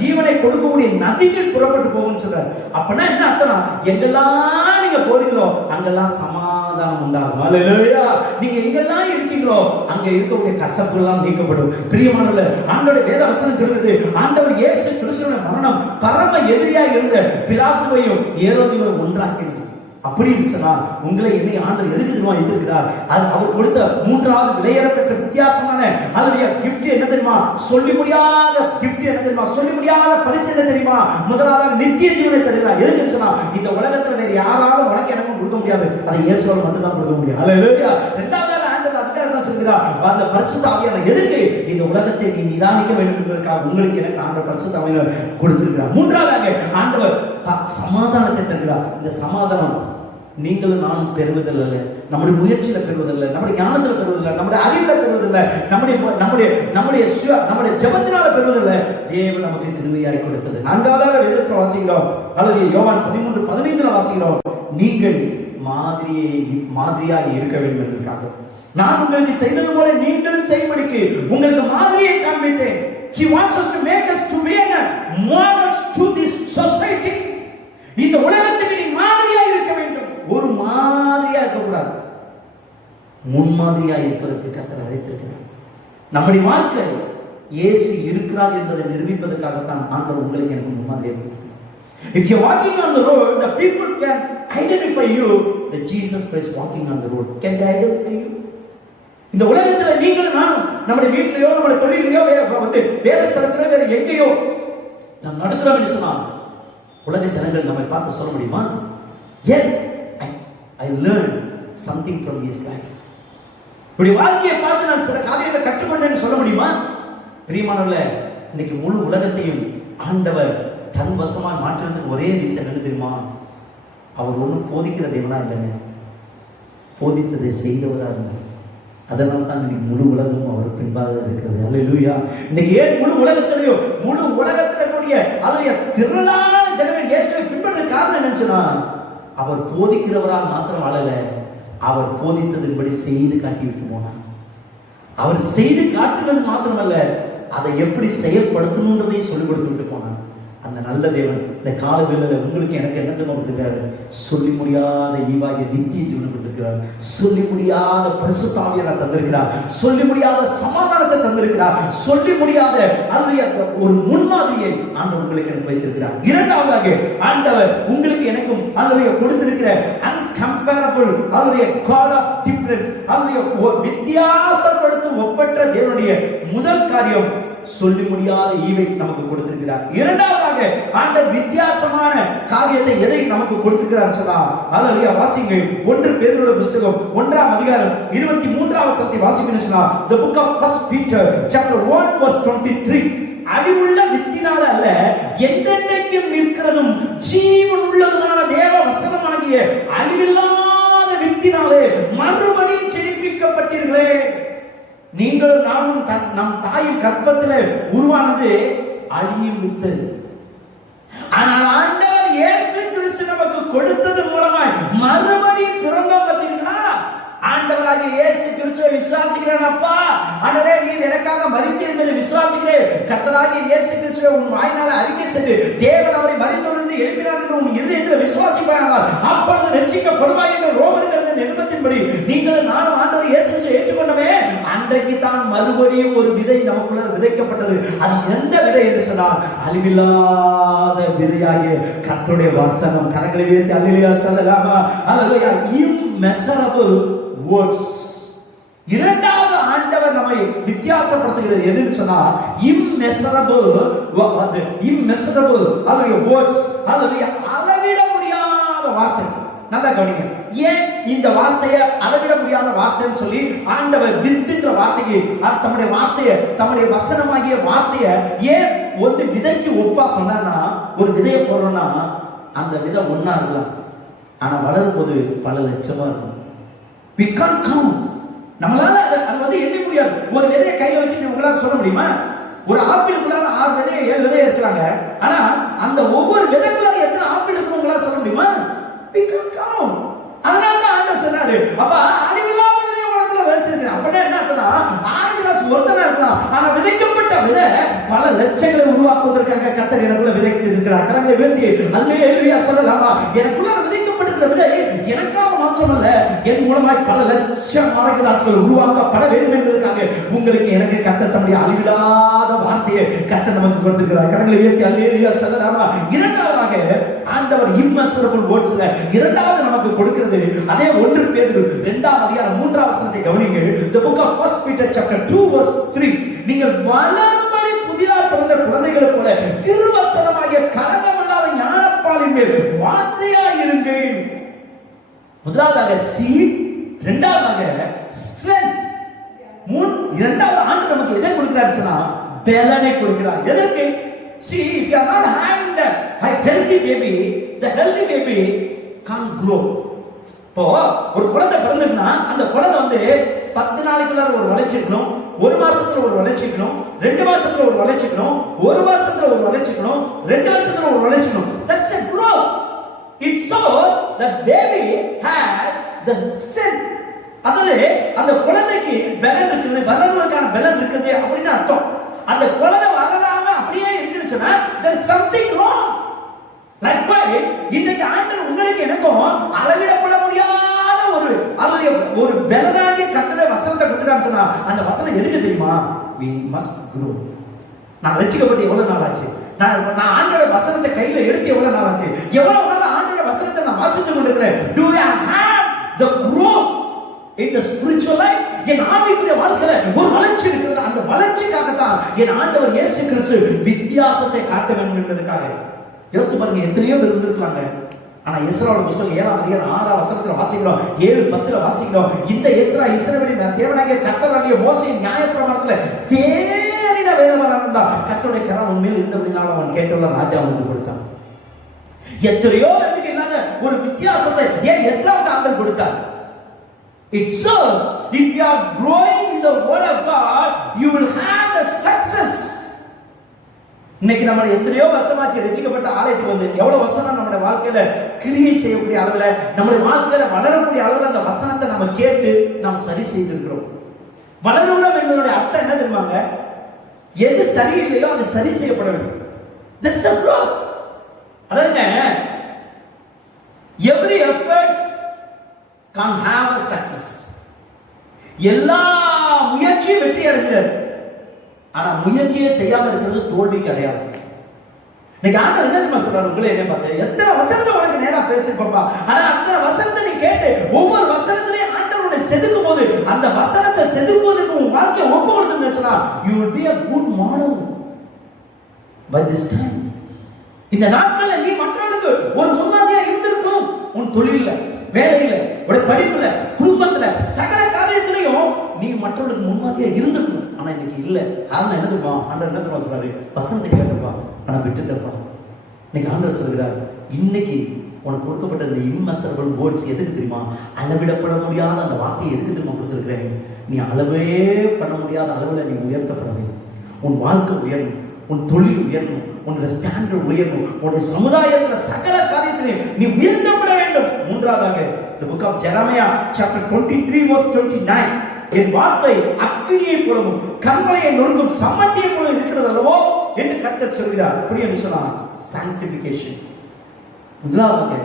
ஜீவனை கொடுக்கக்கூடிய நதிகள் புறப்பட்டு போகும்னு சொல்றாரு. அப்படின்னா என்ன அர்த்தம்னா, எங்கெல்லாம் நீங்க போறீங்களோ அங்கெல்லாம் சமாதானம் உண்டாகும். அல்லேலூயா, நீங்க எங்கெல்லாம் இருக்கீங்களோ அங்க இருக்கக்கூடிய கசப்பு எல்லாம் நீக்கப்படும். பிரியமானவர்களே, ஆண்டவருடைய வேத வசனம் சொல்றது, ஆண்டவர் இயேசு கிறிஸ்துவின் மரணம் பரம எதிரியாக இருந்த பிலாத்துவையும் ஏரோதையும் ஒன்றாக்கினது. அப்படின்னு சொன்னா, உங்களை என்னை ஆண்டவர் எதுக்கு தெரியுமா எதிர்க்கிறார்? அவர் கொடுத்த மூன்றாவது விலையேறப்பெற்ற வித்தியாசமான அவருடைய கிஃப்ட் என்ன தெரியுமா? சொல்லி முடியாத கிஃப்ட் என்ன தெரியுமா? சொல்லி முடியாத பரிசு என்ன தெரியுமா? முதலாவது நித்திய ஜீவனை தருகிறார். எதுக்கு சொன்னா, இந்த உலகத்துல வேற யாராலும் உனக்கு எனக்கும் கொடுக்க முடியாது, அதை இயேசுவால் மட்டும் தான் கொடுக்க முடியும். அல்லேலூயா. இரண்டாவது ஆண்டவர் அதுக்காக தான் சொல்கிறார், அந்த பரிசுத்த ஆவியானவர் எதுக்கு? இந்த உலகத்தை நீ நிதானிக்க வேண்டும் என்பதற்காக உங்களுக்கு எனக்கு ஆண்டவர் பரிசுத்த ஆவியானவர் கொடுத்திருக்கிறார். மூன்றாவதாக ஆண்டவர் சமாதானத்தை தருகிறார். இந்த சமாதானம் நீங்களும் நானும் பெறுவதில்லை, நம்முடைய முயற்சியில பெறுவதில்லை, நம்முடைய ஞானத்துல பெறுவதில்லை, நம்முடைய அறிவுல பெறுவதில்லை, நம்முடைய ஜெபத்தினால பெறுவதில்லை. தேவன் நமக்கு கிருபையாய் கொடுத்தது. நான்காவதாக வேதத்தில் வாசிக்கிறோம், அல்லது யோவான் 13:15 வாசிக்கிறோம், நீங்கள் மாதிரியாக இருக்க வேண்டும் என்பதற்காக நான் உங்களுக்கு செய்தது போல நீங்களும் செய்யும்படிக்கு உங்களுக்கு மாதிரியை காண்பித்தேன். He wants us to make us to be models to this society. இந்த உலகத்துக்கு நீ மாதிரியா இருக்க வேண்டும். ஒரு மாதிரியா இருக்கக்கூடாது, முன்மாதிரியா இருப்பதற்கு கர்த்தர் அழைத்திருக்கிறார். நம்முடைய வாழ்க்கை இயேசு இருக்கிறார் என்பதை நிரூபிப்பதற்காகத்தான் ஆண்டவர் உங்களுக்கு எனக்கு முன்மாதிரியா இருக்கிறார். If you are walking on the road, the people can identify you that Jesus Christ walking on the road. Can they identify you? இந்த உலகத்துல நீங்களும் நானும் நம்முடைய வீட்டிலேயோ நம்முடைய தொழிலையோ வேலை ஸ்தலத்திலோ வேற எங்கேயோ நாம் நடக்கிறோம் என்று சொன்னால் உலக ஜனங்கள் நம்மை பார்த்து சொல்ல முடியுமா? Yes, I learned something from his life. இப்படி வாழ்க்கையை பார்த்து நான் சில காரியங்களை கற்றுக்கொண்டேன்னு சொல்ல முடியுமா? பிரியமானவர்களே, இன்னைக்கு முழு உலகத்தையும் ஆண்டவர் தன் வசமாக மாற்றுறதுக்கு ஒரே ரீசன் என்ன தெரியுமா? அவர் ஒன்றும் போதிக்கிற தேவனா இல்லைங்க, போதித்ததை செய்தவரா இருந்தார். அதனால தான் இன்னைக்கு முழு உலகமும் அவர் பின்பாக இருக்கிறது. அல்லேலூயா. இன்னைக்கு ஏன் முழு உலகத்திலேயோ முழு உலகத்தில் கூடிய அவருடைய திரளான ஜனங்கள் இயேசுவை பின்பற்ற காரணம் என்னச்சுன்னா, அவர் போதிக்கிறவரால் மாத்திரம் வாழல, அவர் போதித்ததின்படி செய்து காட்டிவிட்டு போனார். அவர் செய்து காட்டினது மாத்திரமல்ல, அதை எப்படி செயல்படுத்தணுன்றதையும் சொல்லிக் கொடுத்து விட்டு போனார். அந்த நல்ல தேவன் இந்த கால வேளையில உங்களுக்கு எனக்கு என்ன கொடுத்திருக்காரு? சொல்லி முடியாத ஈவாகிய நித்திய ஜீவனை கொடுத்திருக்கிறார். சொல்லி முடியாத பரிசுத்த ஆவியை தந்திருக்கிறார். சொல்லி முடியாத சமாதானத்தை தந்திருக்கிறார். சொல்லி முடியாத ஒரு முன்மாதிரியை ஆண்டவர் உங்களுக்கு எனக்கு வைத்திருக்கிறார். இரண்டாவதாக ஆண்டவர் உங்களுக்கு எனக்கும் கொடுத்திருக்கிற அன்கம்பேரபிள் அவருடைய God of difference, அவருடைய வித்தியாசப்படுத்தும் ஒப்பற்ற தேவனுடைய முதல் காரியம் சொல்லி முடியாத ஈவை நமக்கு கொடுத்திருக்கிறார். இரண்டாவதாக ஆண்டவர் வித்தியாசமான காரியத்தை எதை நமக்கு கொடுத்திருக்கிறார் சொன்னா, அல்லேலூயா, வாசிங்க 1 பேதுருவின் புத்தகம் 1ஆம் அதிகாரம் 23ஆம் வசனத்தை வாசிக்கணும் சொன்னா, the book of 1 Peter chapter 1 verse 23, அறிவுள்ள வித்தினால அல்ல, என்றென்றைக்கும் நிற்கிறதும் ஜீவன் உள்ளதுமான தேவ வசனமாகிய அழிவில்லாத வித்தினாலே மறுபடியும் ஜெனிப்பிக்கப்பட்டீர்களே. நீங்களும் நானும் நம் தாயின் கர்ப்பத்தில் உருவானது அழியும் வித்து. ஆனால் ஆண்டவர் இயேசு கிறிஸ்து நமக்கு கொடுத்தது மூலமாய் மறுபடியும் பிறந்தோம். பார்த்தீங்களா? ஆண்டவராகிய இயேசு கிறிஸ்துவை விசுவாசிக்கிறேன் அப்பா. ஆண்டவரே நீர் எனக்காக மரித்தீர் என்பதை விசுவாசிக்கிறேன். கர்த்தராகிய இயேசு கிறிஸ்துவை உன் வாயினால அறிக்கை செய்து தேவன் அவரை மரித்தோரிலிருந்து எழுப்பினார் என்று உன் இதயத்தில் விசுவாசிப்பாயானால் அப்பொழுது ரட்சிக்கப்படுவாய் என்ற ரோமர்கள் நிருபத்தின்படி நீங்களும் நானும் ஆண்டவர் இயேசு கிறிஸ்துவை ஏற்றுக்கொண்டமே அன்றைக்கு தான் மறுபடியும் ஒரு விதை நமக்குள்ள விதைக்கப்பட்டது. அது எந்த விதை என்று சொன்னால் அழிவில்லாத விதையாகிய கர்த்தருடைய வசனம். கரங்களை உயர்த்தி அல்லேலூயா சொல்லலாமா? அல்லேலூயா. immeasurable words. இரண்டாவது ஆண்டவர் நம்மை வித்தியாசப்படுத்துகிறது எதுன்னு சொன்னா immeasurable அல்லேலூயா words. அல்லேலூயா அளவிட முடியாத வார்த்தை. நல்லா கவனிங்க. ஏன் இந்த வார்த்தையை அளவிட முடியாத வார்த்தைன்னு சொல்லி ஆண்டவர் வித்துன்ற வார்த்தைக்கு தம்முடைய வார்த்தையை தம்முடைய வசனமாகிய வார்த்தையை ஏன் ஒரு விதைக்கு ஒப்பா சொன்னா, ஒரு விதையை போடுறோம்னா அந்த விதை ஒன்னா இருக்கலாம், ஆனா வளரும் போது பல லட்சமா இருக்கும். we can't count. நம்மளால அது எண்ண முடியாது. ஒரு விதையை கையில வச்சுட்டு உங்களால சொல்ல முடியுமா? ஒரு ஆப்பிளுக்குள்ளார 6 விதை 7 விதை இருக்கலாங்க, ஆனா அந்த ஒவ்வொரு விதைக்குள்ளார எத்தனை ஆப்பிள் இருக்கும் உங்களால சொல்ல முடியுமா? we can't count. அதனால தான் ஆண்டவர் சொன்னாரு, அப்ப அறிவில்லாத விதையை உனக்குள்ள விதைச்சிருக்கேன். அப்படின்னா என்ன அர்த்தம்னா 6 கிளாஸ் ஒருத்தனா இருக்கலாம், ஆனா விதைக்கப்பட்ட விதை பல லட்சங்களை உருவாக்குவதற்காக கர்த்தர் எனக்குள்ள விதைத்து இருக்கிறார். கரங்களை உயர்த்தி அல்லேலூயா சொல்லலாமா? எனக்குள்ள விதைக்கப்பட்டிருக்கிற விதை எனக்காக மாத்திரமல்ல, என் மூலமாய் பல லட்சம் மார்க்கதாசிகள் உருவாக்கப்பட வேண்டும் என்பதற்காக உங்களுக்கு எனக்கு கர்த்தர் தம்முடைய அழிவில்லாத வார்த்தையை கர்த்தர் நமக்கு கொடுத்திருக்கிறார். கரங்களை உயர்த்தி அல்லேலூயா சொல்லலாமா? இரண்டாவதாக ஆண்டவர் immeasurable words இரண்டாவது நமக்கு கொடுக்கிறது அதே 1 பேதுரு 2ஆம் அதிகாரம் 3ஆம் வசனத்தை கவனிங்க. the book of 1 Peter chapter 2 verse 3. நீங்கள் வளரும்படி புதிதாக பிறந்த குழந்தைகளைப் போல திருவசனமாகிய கலங்கமில்லாத ஞானப்பாலின் மேல் வாஞ்சையாய் இருங்கள். முதலாவதாக seed, இரண்டாவதாக strength. இரண்டாவது ஆண்டு நமக்கு எதை கொடுக்கிறார் சொன்னா பலனை கொடுக்கிறார். எதற்கு? See, if you are not having the healthy baby, the healthy baby can't grow. இப்போ ஒரு குழந்தை பிறந்ததுன்னா அந்த குழந்தை 10 நாளைக்குள்ள ஒரு வளர்ச்சி இருக்கணும், 1 மாசத்துல ஒரு வளர்ச்சி இருக்கணும், 2 மாசத்துல ஒரு வளர்ச்சி இருக்கணும், 1 மாசத்துல ஒரு வளர்ச்சி இருக்கணும், 2 வருஷத்துல ஒரு வளர்ச்சி இருக்கணும். That's a growth. It shows that baby has the strength. அதாவது அந்த குழந்தைக்கு பலன் இருக்குது, வளர்வதற்கான பலன் இருக்குது அப்படின்னு அர்த்தம். அந்த குழந்தை வளராம அப்படியே இருக்குன்னு சொன்னா there is something wrong. Likewise, இன்னைக்கு ஆண்டவர் உங்களுக்கு எனக்கும் அளவிடப்பட முடியாத ஒரு பலனாகிய கர்த்தருடைய வசனத்தை கொடுத்துட்டான்னு சொன்னா அந்த வசனம் எதுக்கு தெரியுமா? we must grow. நான் ரட்சிக்கப்பட்டு எவ்வளவு நாள் ஆச்சு? நான் ஆண்டவருடைய வசனத்தை கையில எடுத்து எவ்வளவு நாள் ஆச்சு? எவ்வளவு நாள் ஆண்டவருடைய வசனத்தை நான் வாசித்து கொண்டிருக்கிறேன்? do I have the growth in the spiritual life? என் ஆவிக்குரிய வாழ்க்கையில ஒரு வளர்ச்சி இருக்கிறது. அந்த வளர்ச்சிக்காக தான் என் ஆண்டவர் இயேசு கிறிஸ்து வித்தியாசத்தை காட்ட வேண்டும் என்பதற்காக. யோசிச்சு பாருங்க, எத்தனையோ பேர் இருந்திருக்கலாங்க, ஆனா எஸ்ராவோட புத்தகம் 7ஆம் அதிகாரம் 6ஆம் வசனத்துல வாசிக்கிறோம், 7:10 வாசிக்கிறோம். இந்த எஸ்ரா இஸ்ரவேலின் தேவனாகிய கர்த்தராகிய மோசேயின் நியாயப்பிரமாணத்துல தேறின வேதவராக இருந்தான். கர்த்தருடைய கரம் உண்மையில் இருந்தபடினால அவன் கேட்டுள்ள ராஜா அவனுக்கு கொடுத்தான். எத்தனையோ பேருக்கு இல்லாத ஒரு வித்தியாசத்தை ஏன் எஸ்ராவுக்கு ஆண்டவர் கொடுத்தார்? It shows if you are growing in the word of God, you will have the success. இன்னைக்கு நம்ம எத்தனையோ வருஷமாச்சு ரட்சிக்கப்பட்ட ஆலயத்துக்கு வந்து எவ்வளவு வசனம் நம்மளுடைய வாழ்க்கையில கிரியை செய்யக்கூடிய அளவுல நம்மளுடைய வாழ்க்கையில வளரக்கூடிய அளவுல அந்த வசனத்தை நம்ம கேட்டு நாம் சரி செய்திருக்கிறோம். வளருகிறோம் என்பதோட அர்த்தம் என்ன தெரியுமாங்க? எது சரியில்லையோ அது சரி செய்யப்பட வேண்டும். That's a growth. அதாங்க every efforts can have a success. எல்லா முயற்சியும் வெற்றி அடைகிறது, ஆனா முயற்சியே செய்யாம இருக்கிறது தோல்விக்கு அடையாளம். இன்னைக்கு ஆண்டவர் என்ன தெரியுமா சொல்றாரு? உங்களே என்ன பார்த்து எத்தனை வசனத்தை உனக்கு நேரா பேசிருப்பா, ஆனா அத்தனை வசனத்தை நீ கேட்டு ஒவ்வொரு வசனத்திலையும் ஆண்டவருடைய செதுக்கும் போது அந்த வசனத்தை செதுக்குவதற்கு உன் வாழ்க்கையை ஒப்பு கொடுத்துருந்துச்சுன்னா you will be a good model by this time. இந்த நாட்கள்ல நீ மற்றவர்களுக்கு ஒரு முன்மாதிரியா இருந்திருக்கணும். உன் தொழில, வேலையில, உடைய படிப்புல, குடும்பத்துல, சகல காரியத்திலையும் நீ மற்றவர்களுக்கு முன்மாதிரியா இருந்திருக்கணும். ஆனா இன்னைக்கு இல்ல. காரணம் என்ன தெரியுமா? ஆண்டவர் என்ன தெரியுமா சொல்றாரு? வசனத்தை கேட்டப்பா, ஆனா விட்டுட்டப்பா. இன்னைக்கு ஆண்டவர் சொல்கிறார், இன்னைக்கு உனக்கு கொடுக்கப்பட்ட இந்த immeasurable words எதுக்கு தெரியுமா? அளவிடப்பட முடியாத அந்த வார்த்தையை எதுக்கு தெரியுமா கொடுத்திருக்கிறேன்? நீ அளவே பண்ண முடியாத அளவுல நீ உயர்த்தப்பட வேண்டும். உன் வாழ்க்கை உயரணும், உன் தொழில் உயரணும், உன்னுடைய ஸ்டாண்டர்ட் உயரணும், உன்னுடைய சமுதாயத்துல சகல காரியத்திலே நீ உயர்த்தப்பட வேண்டும். மூன்றாவதாக the book of Jeremiah chapter 23 verse 29. என் வார்த்தை அக்கினியை போலவும் கண்மலையை நொறுங்கும் சம்மட்டியை போல இருக்கிறது அல்லவோ என்று கர்த்தர் சொல்கிறார். அப்படி என்று சொன்னார் சாங்டிபிகேஷன். முதலாவது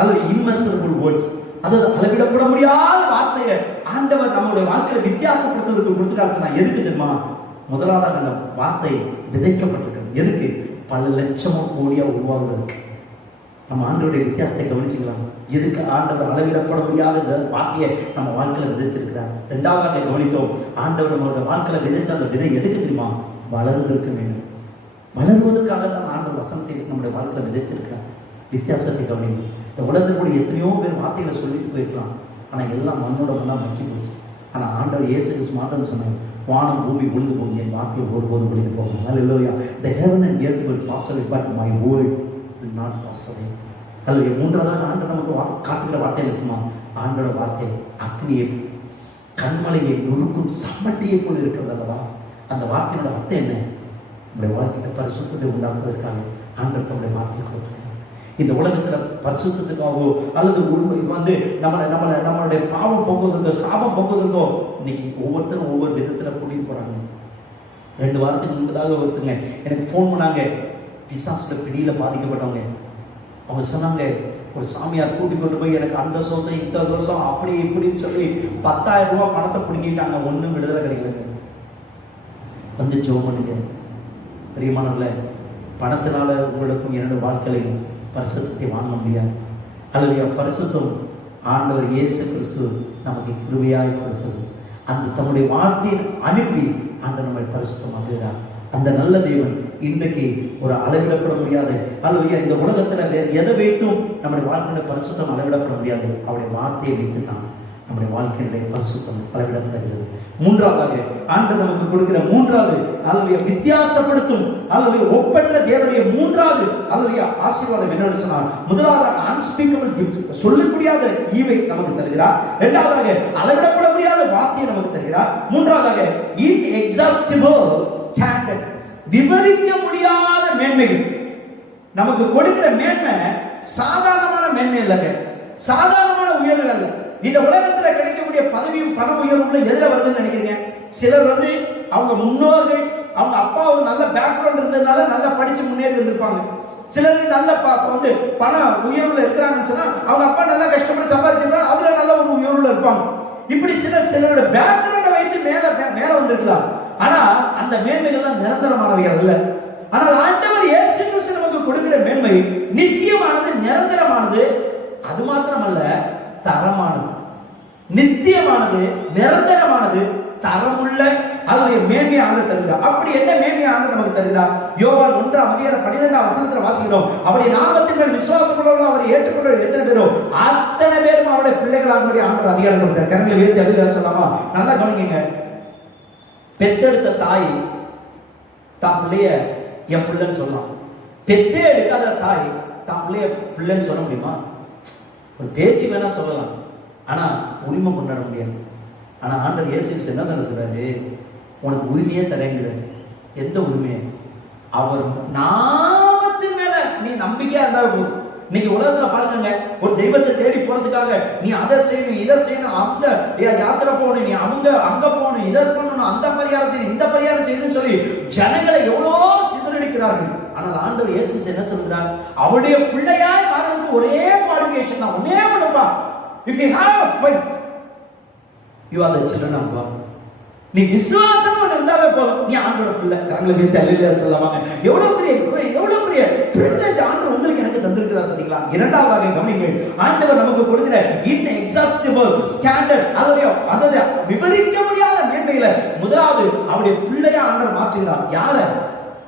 அல்லது இம்மெசரபிள் வேர்ட்ஸ், அதாவது அளவிடப்பட முடியாத வார்த்தையை ஆண்டவர் நம்முடைய வாழ்க்கையில வித்தியாசப்படுத்துவதற்கு கொடுத்துட்டான்னு சொன்னா எதுக்கு தெரியுமா? முதலாவதாக அந்த வார்த்தை விதைக்கப்பட்டிருக்கு. எதுக்கு? பல லட்சமோ கோடியா உருவாகுவதற்கு. நம்ம ஆண்டவருடைய வித்தியாசத்தை கவனிச்சுக்கலாம். எதுக்கு ஆண்டவர் அளவிடப்பட முடியாத இந்த வார்த்தையை நம்ம வாழ்க்கையில விதைத்திருக்கிறார். இரண்டாவதாக கவனித்தோம், ஆண்டவர் நம்மளுடைய வாழ்க்கையில விதைத்த அந்த விதை எதுக்கு தெரியுமா? வளர்ந்திருக்க வேண்டும். வளர்வதற்காக தான் ஆண்டவர் வசனத்தை நம்முடைய வாழ்க்கையில விதைத்திருக்கிறார். வித்தியாசத்தை கவனிக்கும். இந்த உலகத்திற்குரிய எத்தனையோ பேர் வார்த்தைகளை சொல்லிட்டு போயிருக்கலாம், ஆனால் எல்லாம் மண்ணோட மண்ணா மக்கி போச்சு. ஆனால் ஆண்டவர் இயேசு கிறிஸ்து மாத்திரம் சொன்னார், வானம் பூமி விழுந்து போகும், என் வார்த்தையை ஒருபோது விழுந்து போகும். ஹல்லேலூயா. The heaven and earth will pass away, but my word will not pass away. ஹல்லேலூயா. மூன்றாவதாக ஆண்டவர் நமக்கு காட்டுகிற வார்த்தை என்ன சொன்னா? ஆண்டோட வார்த்தை அக்னியை கண்மலையை நொறுக்கும் சம்மட்டியை போல இருக்கிறது அல்லவா? அந்த வார்த்தையோட அர்த்தம் என்ன? நம்முடைய வாழ்க்கையில பரிசுத்தத்தை உண்டாக்குவதற்காக ஆண்டவர் தம்முடைய வார்த்தையை கொடுத்திருக்கிறார். இந்த உலகத்துல பரிசுத்தத்துக்காகவோ அல்லது நம்மளுடைய பாவம் போக்குவதற்கோ சாபம் போக்குவதற்கோ இன்னைக்கு ஒவ்வொருத்தரும் ஒவ்வொரு விதத்துல கூட்டிட்டு போறாங்க. 2 வாரத்துக்கு முன்பதாக ஒருத்தங்க எனக்கு ஃபோன் பண்ணாங்க, பிசாசுல பிடியில பாதிக்கப்பட்டவங்க. அவங்க சொன்னாங்க, ஒரு சாமியார் கூட்டி கொண்டு போய் எனக்கு அந்த சோசம் இந்த சோசம் அப்படி இப்படின்னு சொல்லி 10,000 ரூபாய் பணத்தை பிடிக்கிட்டாங்க. ஒன்றும் விடுதலை கிடைக்கலங்க. வந்து ஜெபம் பண்ணுங்க பிரியமானவர்களே. பணத்தினால உங்களுக்கும் என்னோட வாழ்க்கையிலையும் பரிசுத்தத்தை வாங்க முடியாது. அல்லது பரிசுத்தம் ஆண்டவர் இயேசு கிறிஸ்து நமக்கு கிருபையாய் கொடுப்பது. அந்த தம்முடைய வார்த்தையை அனுப்பி ஆண்டவர் நம்மை பரிசுத்தமாக்குகிறார். அந்த நல்ல தேவன் இன்றைக்கு ஒரு அளவிடப்பட முடியாத அல்லது இந்த உலகத்துல வேற எதை வைத்தும் நம்முடைய வாழ்க்கையில பரிசுத்தம் அளவிடப்பட முடியாது. அவருடைய வார்த்தையை வைத்து தான் நம்முடைய வாழ்க்கையினுடைய பரிசுத்தம் அளவிடப்படுகிறது. மூன்றாவதாக ஆண்டவர் நமக்கு கொடுக்கிற மூன்றாவது அல்லது வித்தியாசப்படுத்தும் அல்லது ஒப்பற்ற தேவனுடைய மூன்றாவது அல்லது ஆசீர்வாதம் என்னன்னு சொன்னால், முதலாவதாக அன்ஸ்பீக்கபிள் கிஃப்ட், சொல்ல முடியாத ஈவை நமக்கு தருகிறார். இரண்டாவதாக அளவிடப்பட முடியாத வார்த்தையை நமக்கு தருகிறார். மூன்றாவதாக இன்எக்ஸாஸ்டிபிள் ஸ்டாண்டர்ட், விவரிக்க முடியாத மேன்மைகள். நமக்கு கொடுக்கிற மேன்மை சாதாரணமான மேன்மை இல்லைங்க, சாதாரணமான உயர்வு அல்ல. இந்த உலகத்துல கிடைக்கக்கூடிய பதவியும் பண உயர்வுல எதுல வருதுன்னு நினைக்கிறீங்க? சிலர் அவங்க முன்னோர்கள் அவங்க அப்பா நல்ல பேக்ரவுண்ட் இருந்ததுனால நல்லா படிச்சு முன்னேறி வந்திருப்பாங்க. சிலர் நல்ல பண உயர்வுல இருக்கிறாங்கன்னு சொன்னா அவங்க அப்பா நல்லா கஷ்டப்பட்டு சம்பாதிச்சிருப்பாங்க, அதுல நல்ல ஒரு உயர்வுல இருப்பாங்க. இப்படி சிலரோட பேக்ரவுண்டை வைத்து மேல வந்திருக்கலாம். ஆனா அந்த மேன்மைகள்லாம் நிரந்தரமானவைகள் அல்ல. ஆனால் ஆண்டவர் இயேசு கிறிஸ்து நமக்கு கொடுக்கிற மேன்மை நித்தியமானது, நிரந்தரமானது. அது மாத்திரமல்ல, தரமானது, நித்தியமானது, நிரந்தரமானது, தரமுள்ள அவருடைய மேன்மையை ஆண்டவர் தருகிறார். அப்படி என்ன மேன்மையை ஆண்டவர் நமக்கு தருகிறார்? யோவான் 1:12 வாசிக்கிறோம். அவருடைய நாமத்தின் மேல் விசுவாசம் உள்ளவர்கள் அவரை ஏற்றுக்கொண்டவர்கள் எத்தனை பேரோ அத்தனை பேரும் அவருடைய பிள்ளைகளாகும்படி ஆண்டவர் அதிகாரம் கொடுத்தார். கரங்களை உயர்த்தி எழுத சொல்லாமா? நல்லா கவனிங்க. பெத்தெடுத்த தாய் தான் பிள்ளைய என் பிள்ளைன்னு சொல்லலாம். பெத்தே எடுக்காத தாய் தான் பிள்ளைய பிள்ளைன்னு சொல்ல முடியுமா? ஒரு பேச்சு வேணா சொல்லலாம், ஆனா உரிமை கொண்டாட முடியாது. ஆனா ஆண்டவர் இயேசு என்ன தானே சொல்றாரு? உனக்கு உரிமையே தரேங்கிற. எந்த உரிமையை? அவர் நாமத்தின் மேல நீ நம்பிக்கையா இருந்தா. இன்னைக்கு உலகத்துல பாருங்க, ஒரு தெய்வத்தை தேடி போறதுக்காக நீ அதை செய்யணும், இதை செய்யணும், அந்த யாத்திரை போகணும், நீ அங்க போகணும், இதை பண்ணணும், அந்த பரிகாரத்தை இந்த பரிகாரம் செய்யணும்னு சொல்லி ஜனங்களை எவ்வளோ சிதறடிக்கிறார்கள். ஆனால் ஆண்டவர் இயேசு என்ன சொல்கிறார்? அவருடைய பிள்ளையாய் மாறதுக்கு ஒரே குவாலிஃபிகேஷன் தான், ஒன்னே ஒண்ணுப்பா. If you have faith, you are the children of God. நீ விசுவாசம் இருந்தாவே போதும், நீ ஆண்டோட பிள்ளை. கரங்களை வைத்து அல்லேலூயா சொல்லவாங்க. எவ்வளவு பெரிய பிரிவிலேஜ் ஆண்டவர் உங்களுக்கு எனக்கு தந்திருக்கிறார் பாத்தீங்களா? இரண்டாவதாக கவனிங்கள், ஆண்டவர் நமக்கு கொடுக்கிற இன்எக்ஸாஸ்டிபிள் ஸ்டாண்டர்ட், அதாவது விவரிக்க முடியாத மேன்மையில முதலாவது அவருடைய பிள்ளையா ஆண்டவர் மாற்றுகிறார். யார?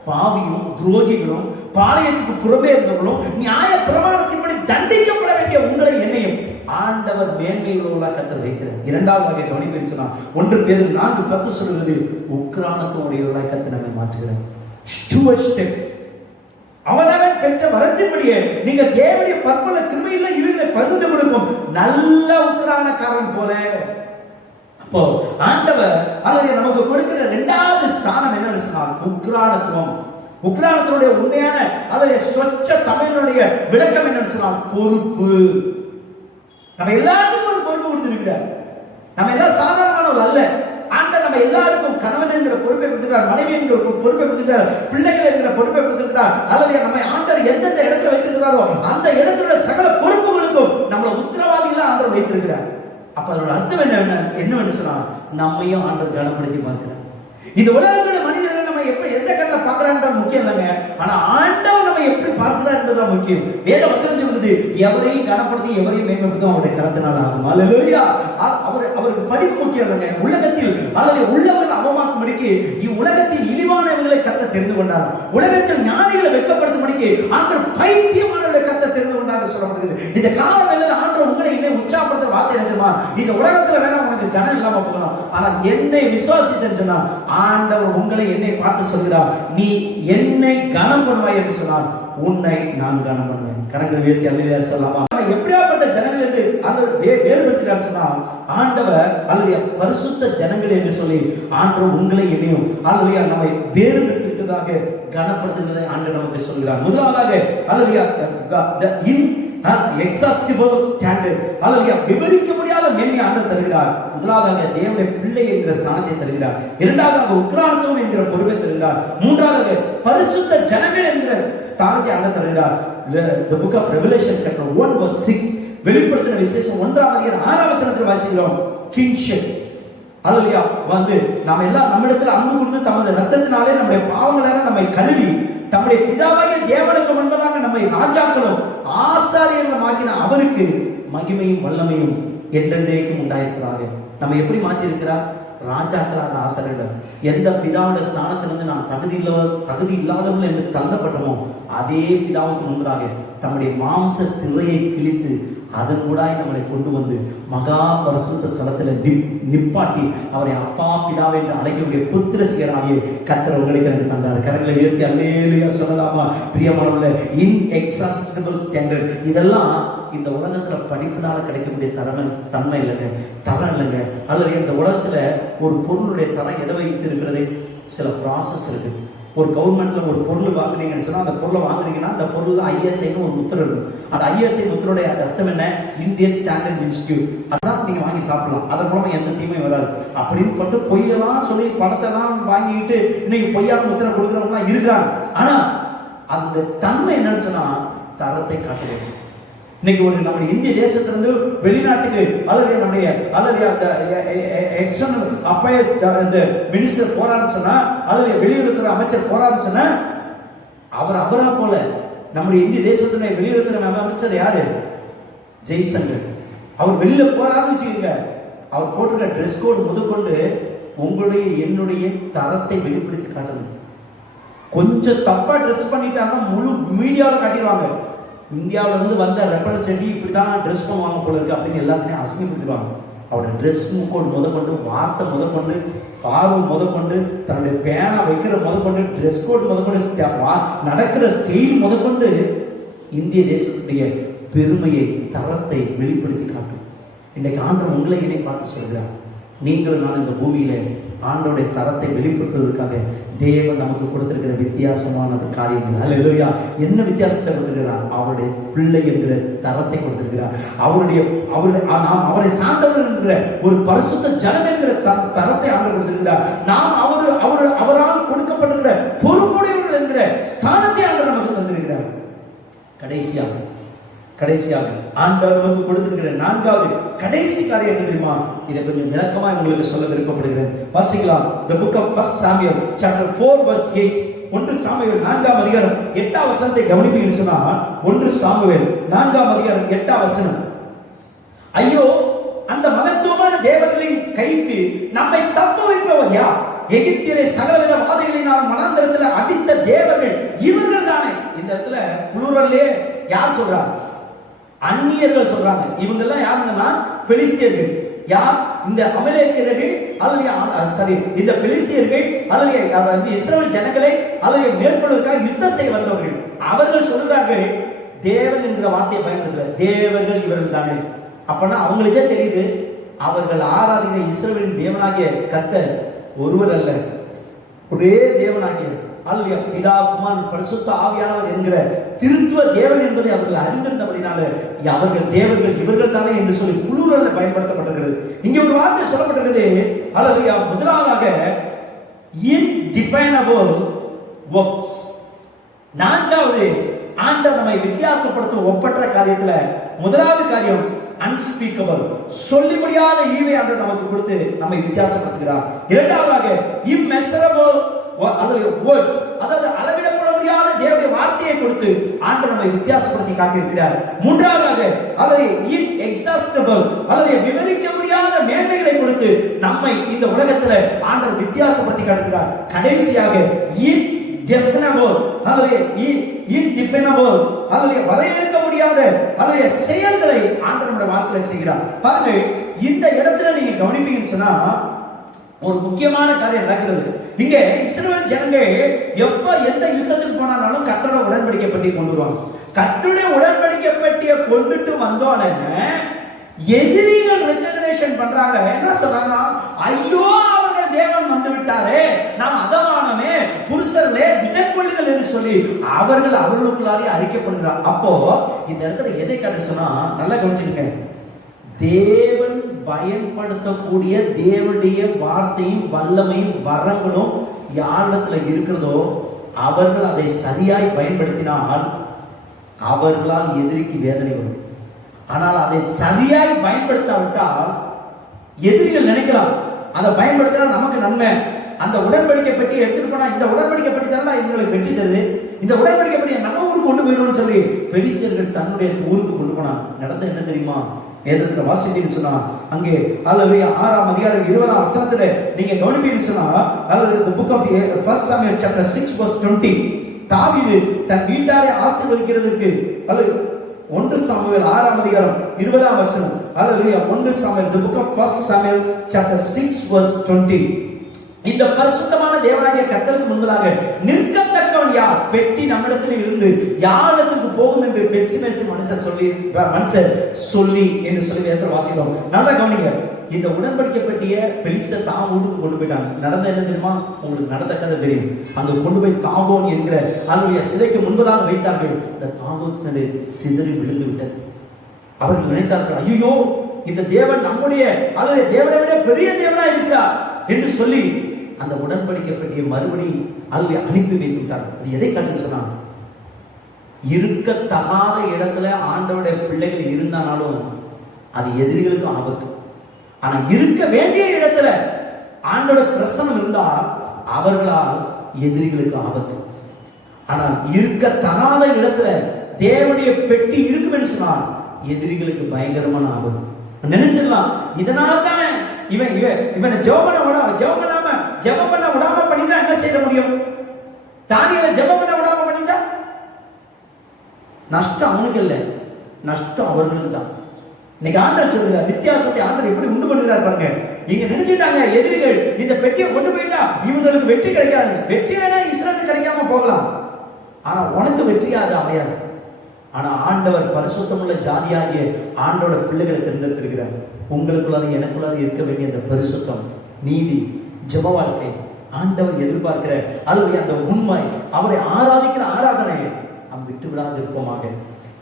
பாவியும் துரோகிகளும் பாளையத்துக்கு புறமே இருந்தவர்களும் நியாய பிரமாணத்தின்படி தண்டிக்கப்பட வேண்டிய உங்களை என்னையும் ஆண்டவர் மேன்மையுள்ள கர்த்தர் வைக்கிறார். இரண்டாவதாக கவனிப்பேன்னு சொன்னா 1 பேதுரு 4:10 சொல்கிறது, உக்கிரானத்தோடையுள்ள கர்த்தர் நம்மை மாற்றுகிறார். ஸ்டூவர்ட்ஷிப், அவனவன் பெற்ற வரத்தின்படியே நீங்க தேவனுடைய பற்பல கிருபையில இவைகளை பகிர்ந்து கொடுக்கும் நல்ல உக்கிரானக்காரன் போல. அப்போ ஆண்டவர் அல்லது நமக்கு கொடுக்கிற இரண்டாவது ஸ்தானம் என்னன்னு சொன்னால் உக்கிரானத்துவம். உக்கிரானத்தினுடைய உண்மையான அல்லது சொச்ச தமிழனுடைய விளக்கம் என்னன்னு சொன்னால் பொறுப்பு. நம்ம எல்லாத்துக்கும் ஒரு பொறுப்பு கொடுத்திருக்கிறார். நம்ம எல்லாம் சாதாரண முக்கியமானவர்கள் அல்ல. ஆண்டவர் நம்ம எல்லாருக்கும் கணவன் என்கிற பொறுப்பை கொடுத்திருக்கிறார், மனைவி என்கிற பொறுப்பை கொடுத்திருக்கிறார், பிள்ளைகள் என்கிற பொறுப்பை கொடுத்திருக்கிறார். அல்லது நம்ம ஆண்டவர் எந்தெந்த இடத்துல வைத்திருக்கிறாரோ அந்த இடத்துல சகல பொறுப்புகளுக்கும் நம்மளை உத்தரவாதிகளா ஆண்டவர் வைத்திருக்கிறார். அப்ப அதோட அர்த்தம் என்னவென்று சொன்னா, நம்மையும் ஆண்டவர் கனப்படுத்தி பார்க்கிறார். இந்த உலகத்தோட மனிதர்கள் நம்ம எப்படி எந்த கண்ணில் பார்க்கிறான்றது முக்கியம் இல்லைங்க, ஆனா ஆண்டவர் நம்ம எப்படி பார்க்கிறார் என்பதுதான் முக்கியம். வேத வசனம் சொல்லுது, எவரையும் கனப்படுத்தி எவரையும் மேம்படுத்தும் அவருடைய கரத்தினால் ஆகும். அல்லேலூயா. அவருக்கு படிப்பு முக்கியம் இல்லைங்க. உலகத்தில் உள்ளவர்கள் அவமாக்கும்படிக்கு இவ்வுலகத்தில் இழிவானவர்களை கர்த்தர் தெரிந்து கொண்டார். உலகத்தில் ஞானிகளை வெட்கப்படுத்தும்படிக்கு ஆண்டவர் பைத்தியமானவர்களை கர்த்தர் தெரிந்து கொண்டார் சொல்லப்படுகிறது. இந்த கால வேளையில் ஆண்டவர் உங்களை இன்னும் உற்சாகப்படுத்த வார்த்தை எழுதுமா, இந்த உலகத்துல வேணா உனக்கு கனம் இல்லாம போகலாம், ஆனா என்னை விசுவாசித்தேன்னு சொன்னா ஆண்டவர் உங்களை என்னை பார்த்து சொல்கிறார், நீ என்னை கனம் பண்ணுவாய் என்று சொன்னார், உன்னை நான் கனம் பண்ணுவேன். கரங்களை உயர்த்தி அல்லேலூயா சொல்லலாமா? எப்படியாப்பட்ட ஜனங்கள் என்று ஆண்டவர் வேறுபடுத்தினார் சொன்னா, ஆண்டவர் அல்லேலூயா பரிசுத்த ஜனங்கள் என்று சொல்லி ஆண்டவர் உங்களை என்னையும் அல்லேலூயா நம்மை வேறுபடுத்திருக்கிறதாக கனப்படுத்துகிறதை ஆண்டவர் நமக்கு சொல்கிறார். முதலாவதாக அல்லேலூயா எக்ஸாஸ்டிபிள் ஸ்டாண்டர்ட், அல்லேலூயா விவரிக்க முடியாத மேன்மையை ஆண்டவர் தருகிறார். முதலாவதாக தேவனுடைய பிள்ளை என்கிற ஸ்தானத்தை தருகிறார். இரண்டாவதாக உக்கிரானத்துவம் என்கிற பொறுப்பை தருகிறார். மூன்றாவதாக பரிசுத்த ஜனங்கள் என்கிற ஸ்தானத்தை ஆண்டவர் தருகிறார். The book of Revelation chapter 1 verse 6 வெளிப்படுத்தின விசேஷம் 1ஆம் அதிகாரம் 6ஆம் வசனத்தில் வாசிக்கிறோம், கிங்ஷிப். அல்லேலூயா நாம எல்லாம் நம்மிடத்தில் அன்பு கூர்ந்து தமது இரத்தத்தினாலே நம்முடைய பாவங்களை நம்மை கழுவி தம்முடைய பிதாவாகிய தேவனுக்கு முன்பதாக நம்மை ராஜாக்களும் ஆசாரியர்களும் ஆக்கின அவருக்கு மகிமையும் வல்லமையும் என்றென்றைக்கும் உண்டாயிருக்கிறார்கள். நம்ம எப்படி மாற்றி இருக்கிறார்? ராஜாக்களாக ஆசாரியர்கள். எந்த பிதாவுடைய ஸ்தானத்திலிருந்து நாம் தகுதி இல்லாதவர்கள் என்று தள்ளப்பட்டோமோ அதே பிதாவுக்கு முன்பதாக தம்முடைய மாம்ச திரையை கிழித்து அதன் கூடாய் நம்மளை கொண்டு வந்து மகா பரிசுத்த ஸ்தலத்தில் நிப்பாட்டி அவரை அப்பா பிதாவை என்று அழைக்கக்கூடிய புத்திர சீராகிய கர்த்தர் உங்களுக்கு எனக்கு தந்தார். கரங்களை உயர்த்தி அல்லேலூயா சொல்லலாமா? பிரியமானவர்களே, இன்எக்ஸாஸ்டிபிள் ஸ்டாண்டர்ட், இதெல்லாம் இந்த உலகத்துல படிப்பினால கிடைக்கக்கூடிய தன்மை இல்லைங்க, தரம் இல்லைங்க. அல்லது இந்த உலகத்துல ஒரு பொருளுடைய தரம் எதை வைத்து இருக்கிறது? சில ப்ராசஸ் இருக்கு. ஒரு கவர்மெண்ட்ல ஒரு பொருள் வாங்குறீங்கன்னு சொன்னா அந்த பொருளை வாங்குறீங்கன்னா அந்த பொருள் ஐஎஸ்ஐன்னு ஒரு முத்திரை இருக்கும். அந்த ஐஎஸ்ஐ முத்திரோடைய அர்த்தம் என்ன? Indian standard institute. அதான் நீங்க வாங்கி சாப்பிடலாம், அதன் மூலமா எந்த தீமையும் வராது அப்படின்னு பட்டு பொய்யெல்லாம் சொல்லி பணத்தெல்லாம் வாங்கிட்டு இன்னைக்கு பொய்யான முத்திரை கொடுக்குறவங்க இருக்கிறாங்க. ஆனா அந்த தன்மை என்னன்னு சொன்னா தரத்தை காட்டுகிறது. இன்னைக்கு ஒரு நம்முடைய இந்திய தேசத்திலிருந்து வெளிநாட்டுக்கு அல்லது நம்முடைய எக்ஸ்டர்னல் அஃபேர்ஸ் மினிஸ்டர் போறாருன்னு சொன்னா அல்லது வெளியுறவுத்துறை அமைச்சர் போறாருன்னு சொன்னா அவரா போல நம்முடைய இந்திய தேசத்துடைய வெளியுறவுத்துறை அமைச்சர் யாரு? ஜெய்சங்கர். அவர் வெளியில போறாருன்னு வச்சுக்கோங்க, அவர் போட்டிருக்க ட்ரெஸ் கோட் முதற்கொண்டு உங்களுடைய என்னுடைய தரத்தை வெளிப்படுத்தி காட்டணும். கொஞ்சம் தப்பா ட்ரெஸ் பண்ணிட்டாங்கன்னா முழு மீடியாவில் காட்டிடுவாங்க. இந்தியாவில இருந்து வந்த ரெப்ரசன்டேட்டிவ் இப்படிதான் ட்ரெஸ் பண்ணுவாங்க போல இருக்கு அப்படின்னு எல்லாத்தையும் அசிங்கப்படுத்துவாங்க. அவரோட ட்ரெஸ் கோட் முதற்கொண்டு, வார்த்தை முதற்கொண்டு, பார்வை முதற்கொண்டு, தன்னுடைய பேனா வைக்கிற முதற்கொண்டு, ட்ரெஸ் கோட் முதற்கொண்டு, நடக்கிற ஸ்டைல் முதற்கொண்டு இந்திய தேசத்துடைய பெருமையை தரத்தை வெளிப்படுத்தி காட்டும். இன்னைக்கு ஆண்டவர் உங்களை என்னை பார்த்து சொல்கிறார், நீங்களும் நான் இந்த பூமியில ஆண்டோடைய தரத்தை வெளிப்படுத்துவதற்காக தேவன் நமக்கு கொடுத்திருக்கிற வித்தியாசமான காரியங்கள். அல்லேலூயா. என்ன வித்தியாசத்தை கொடுத்திருக்கிறார்? அவருடைய பிள்ளை என்கிற தரத்தை கொடுத்திருக்கிறார். நாம் அவரை சார்ந்தவர்கள் என்கிற ஒரு பரிசுத்த ஜனம் என்கிற தரத்தை ஆண்டவர் கொடுத்திருக்கிறார். நாம் அவரால் கொடுக்கப்பட்டிருக்கிற பொறுப்புடையவர்கள் என்கிற ஸ்தானத்தை ஆண்டவர் நமக்கு தந்திருக்கிறார். கடைசியாக ஆண்டவர் நமக்கு கொடுத்திருக்கிற நான்காவது கடைசி காரியம் என்ன தெரியுமா? இதை கொஞ்சம் விளக்கமா உங்களுக்கு சொல்ல விருப்பப்படுகிறேன். வாசிக்கலாம். The book of 1 Samuel chapter 4 verse 8. 1 Samuel 4ஆம் அதிகாரம் 8ஆம் வசனத்தை கவனிப்பீங்கன்னு சொன்னா 1 சாமுவேல் 4ஆம் அதிகாரம் 8ஆம் வசனம், ஐயோ அந்த மகத்துவமான தேவர்களின் கைக்கு நம்மை தப்ப வைப்பவர் யார்? எகிப்தியரை சகலவித வாதைகளினால் மனாந்தரத்தில் அடித்த தேவர்கள் இவர்கள் தானே. இந்த இடத்துல புளூரல்லே யார் சொல்றாங்க? அந்நியர்கள் சொல்றாங்க. இவங்க எல்லாம் யாருன்னா பெலிஸ்தியர்கள். யார்? இந்த அமலேக்கியர்கள் அல்லது இந்த பெலிஸ்தியர்கள் அல்லது இஸ்ரவேல் ஜனங்களை அல்லது மேற்கொள்வதற்காக யுத்தம் செய்ய வந்தவர்கள். அவர்கள் சொல்றார்கள் தேவன் என்கிற வார்த்தையை பயன்படுத்தல, தேவர்கள் இவர்கள் தானே. அப்பனா அவங்களுக்கே தெரியுது அவர்கள் ஆராதிக்கிற இஸ்ரவேலின் தேவனாகிய கர்த்தர் ஒருவர் அல்ல, ஒரே தேவனாகிய அல்லேலூயா பிதா குமாரன் பரிசுத்த ஆவியானவர் என்கிற திருத்துவ தேவன் என்பதை அவர்கள் அறிந்திருந்தபடினால அவர்கள் தேவர்கள் இவர்கள் தானே என்று சொல்லி புளூரல்ல பயன்படுத்தப்பட்டிருக்கிறது. இங்கே ஒரு வார்த்தை சொல்லப்பட்டிருக்கிறது, அல்லது முதலாவதாக indefinable works. நான்காவது ஆண்டவர் நம்மை வித்தியாசப்படுத்தும் ஒப்பற்ற காரியத்துல முதலாவது காரியம் unspeakable, சொல்லி முடியாத ஈவை ஆண்டவர் நமக்கு கொடுத்து நம்மை வித்தியாசப்படுத்துகிறார். இரண்டாவதாக immeasurable words, அதாவது அளவிடப்பட முடியாத தேவனுடைய வார்த்தையை கொடுத்து ஆண்டவர் நம்மை வித்தியாசப்படுத்தி காட்டியிருக்கிறார். மூன்றாவதாக அல்லது inexhaustible, அல்லது விவரிக்க முடியாத மேன்மைகளை கொடுத்து நம்மை இந்த உலகத்துல ஆண்டவர் வித்தியாசப்படுத்தி காட்டுகிறார். கடைசியாக indefinable, அல்லது indefinable, அல்லது வரையறுக்க முடியாத அல்லது செயல்களை ஆண்டவர் நம்முடைய வாழ்க்கையில செய்கிறார். பாருங்க, இந்த இடத்துல நீங்க கவனிப்பீங்கன்னு சொன்னா ஒரு முக்கியமான காரியம் நடக்கிறது. இங்க இஸ்ரவேல் ஜனங்கள் எப்ப எந்த யுத்தத்துக்கு போனாலும் கர்த்தரோட உடன்படிக்கை பற்றி கொண்டு வருவாங்க. கர்த்தருடைய உடன்படிக்கை பற்றியை கொண்டுட்டு வந்தோனே எதிரிகள் ரெகக்னிஷன் பண்றாங்க. என்ன சொல்றாங்க? ஐயோ, அவர்கள் தேவன் வந்து விட்டாரே, நாம் அதமானமே, புருஷர்களே திடக்கொள்ளுங்கள் என்று சொல்லி அவர்களுக்குள்ளாரே அறிக்கைப்படுகிறார். அப்போ இந்த இடத்துல எதை காட்ட சொன்னா நல்லா கவனிச்சுங்க, தேவன் பயன்படுத்தக்கூடிய தேவனுடைய வார்த்தையும் வல்லமையும் வரங்களும் யாரிடத்துல இருக்கிறதோ அவர்கள் அதை சரியாய் பயன்படுத்தினால் அவர்களால் எதிரிக்கு வேதனை வரும். ஆனால் அதை சரியாய் பயன்படுத்தாவிட்டால் எதிரிகள் நினைக்கலாம் அதை பயன்படுத்தினா நமக்கு நன்மை, அந்த உடன்படிக்கை பெட்டி எடுத்துட்டு போனா இந்த உடன்படிக்கை பெட்டி தானே எங்களுக்கு வெற்றி தருது, இந்த உடன்படிக்கை பெட்டியை நம்ம ஊருக்கு கொண்டு போயிடும்னு சொல்லி பெலிஸ்தர்கள் தன்னுடைய ஊருக்கு கொண்டு போனாங்க. நடந்த என்ன தெரியுமா? வேதத்துல வாசிப்பீங்கன்னு சொன்னா அங்கே அல்லேலூயா 6ஆம் அதிகாரம் 20ஆம் வசனத்துல நீங்க கவனிப்பீங்கன்னு சொன்னா அல்லது the book of 1 Samuel chapter 6 verse 20, தாவீது தன் வீட்டாரை ஆசீர்வதிக்கிறதுக்கு அல்லது 1 சாமுவேல் 6ஆம் அதிகாரம் 20ஆம் வசனம், அல்லேலூயா 1 Samuel the book of 1 Samuel chapter 6 verse 20, இந்த பரிசுத்தமான தேவனாகிய கர்த்தருக்கு முன்பதாக நிற்கத்தக்கவன் யார்? பெட்டி நம்மிடத்தில் இருந்து யாரிடத்துக்கு போகும் என்று பெட்சிமேசு மனுஷர் சொல்லி என்று சொல்லி வேதத்தில் வாசிக்கிறோம். நல்லா கவனிங்க, இந்த உடன்படிக்கை பெட்டியை பெலிஸ்தர் தான் ஊருக்கு கொண்டு போயிட்டாங்க. நடந்த என்ன தெரியுமா? உங்களுக்கு நடந்த கதை தெரியும். அங்க கொண்டு போய் தாகோன் என்கிற அவருடைய சிலைக்கு முன்பதாக வைத்தார்கள். இந்த தாகோன் சிலை சிதறி விழுந்து விட்டது. அவர்கள் நினைத்தார்கள், ஐயோ, இந்த தேவன் நம்முடைய அவருடைய தேவனை விட பெரிய தேவனா இருக்கிறார் என்று சொல்லி அந்த உடன்படிக்கை பெட்டியை மறுபடி அனுப்பி வைத்து விட்டார்கள். அது எதை காட்டுன்னு சொன்னா, இருக்கத்தகாத இடத்துல ஆண்டவருடைய பிள்ளைகள் இருந்தாலும் அது எதிரிகளுக்கு ஆபத்து. ஆனா இருக்க வேண்டிய இடத்துல ஆண்டோட பிரசனம் இருந்தால் அவர்களால் எதிரிகளுக்கு ஆபத்து. ஆனால் இருக்கத்தகாத இடத்துல தேவனுடைய பெட்டி இருக்கும் என்று சொன்னால் எதிரிகளுக்கு பயங்கரமான ஆபத்து. நினைச்சிடலாம், இதனால தானே இவனை ஜெபம் பண்ண விடாம பண்ணிட்டா என்ன செய்ய முடியும்? தானியேலை ஜெபம் பண்ண விடாம பண்ணிட்டா நஷ்டம் அவனுக்கு இல்லை, நஷ்டம் அவர்களுக்கு தான். இன்னைக்கு ஆண்டவர் சொல்லுகிறார், வித்தியாசத்தை ஆண்டவர் எப்படி உண்டு பண்ணுகிறார் பாருங்க. இங்க நினைச்சிட்டாங்க எதிரிகள் இந்த பெட்டியை கொண்டு போயிட்டா இவங்களுக்கு வெற்றி கிடைக்காது. வெற்றி வேணா இஸ்ரவேலுக்கு கிடைக்காம போகலாம், ஆனா உனக்கு வெற்றியா அது அமையாது. ஆனா ஆண்டவர் பரிசுத்தமுள்ள ஜாதியாகிய ஆண்டோட பிள்ளைகளை தேர்ந்தெடுத்திருக்கிறார். உங்களுக்குள்ளார எனக்குள்ளார இருக்க வேண்டிய அந்த பரிசுத்தம், நீதி, ஜெப வாழ்க்கை ஆண்டவர் எதிர்பார்க்கிற அல்லது அந்த உண்மை, அவரை ஆராதிக்கிற ஆராதனையை நாம் விட்டு விடாது இருப்போமாக.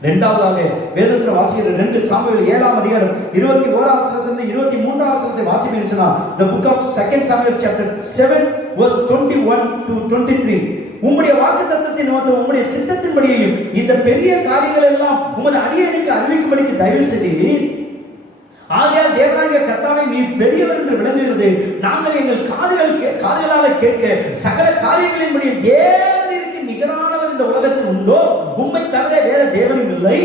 இரண்டாவதாக வேதத்தில் வாசிக்கிற 2 சாமுவேல் 7ஆம் அதிகாரம் 21ஆம் வசனத்திலிருந்து 23ஆம் வசனத்தை வாசிப்பீங்கன்னு சொன்னா the book of 2 Samuel chapter 7 verse 21 to 23, உம்முடைய வாக்குத்தத்தத்தின் நிமித்தம் உம்முடைய சித்தத்தின்படியையும் இந்த பெரிய காரியங்கள் எல்லாம் உமது அடியேனுக்கு அறிவிக்கும்படிக்கு தயவு செய்து, ஆகையால் தேவனாகிய கர்த்தாவே நீ பெரியவர் என்று விளங்குகிறது. நாங்கள் எங்கள் காதுகளால கேட்க சகல காரியங்களின்படி தேவனிற்கு நிகரானவர் இந்த உலகத்தில் உண்டோ? உம்மை தவிர வேற தேவனும் இல்லை.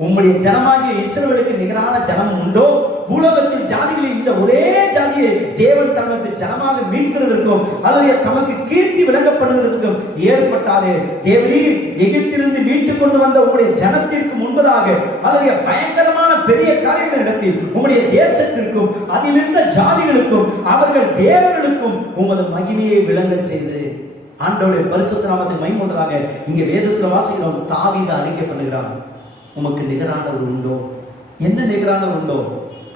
உம்முடைய ஜனமாகிய இஸ்ரவேலுக்கு நிகரான ஜனம் உண்டோ? பூலோகத்தில் ஜாதிகளில் இந்த ஒரே ஜாதியை தேவன் தமக்கு ஜனமாக மீட்கிறதற்கும் அல்லது தமக்கு கீர்த்தி விளங்கப்படுகிறதுக்கும் ஏற்பட்டாரே. தேவரீர் எகிப்திலிருந்து மீட்டுக் கொண்டு வந்த உம்முடைய ஜனத்திற்கு முன்பதாக அல்லது பயங்கரமான பெரிய காரியங்கள் நடத்தி உம்முடைய தேசத்திற்கும் அதில் இருந்த ஜாதிகளுக்கும் அவர்கள் தேவர்களுக்கும் உமது மகிமையை விளங்க செய்து ஆண்டவருடைய பரிசுத்த நாமத்தை மகிமைப்பட்டதாக இங்கே வேதத்தில் வாசிக்கிறோம். தாவீது அறிக்கை பண்ணுகிறான், உமக்கு நிகரானவர் உண்டோ? என்ன நிகரானவர் உண்டோ?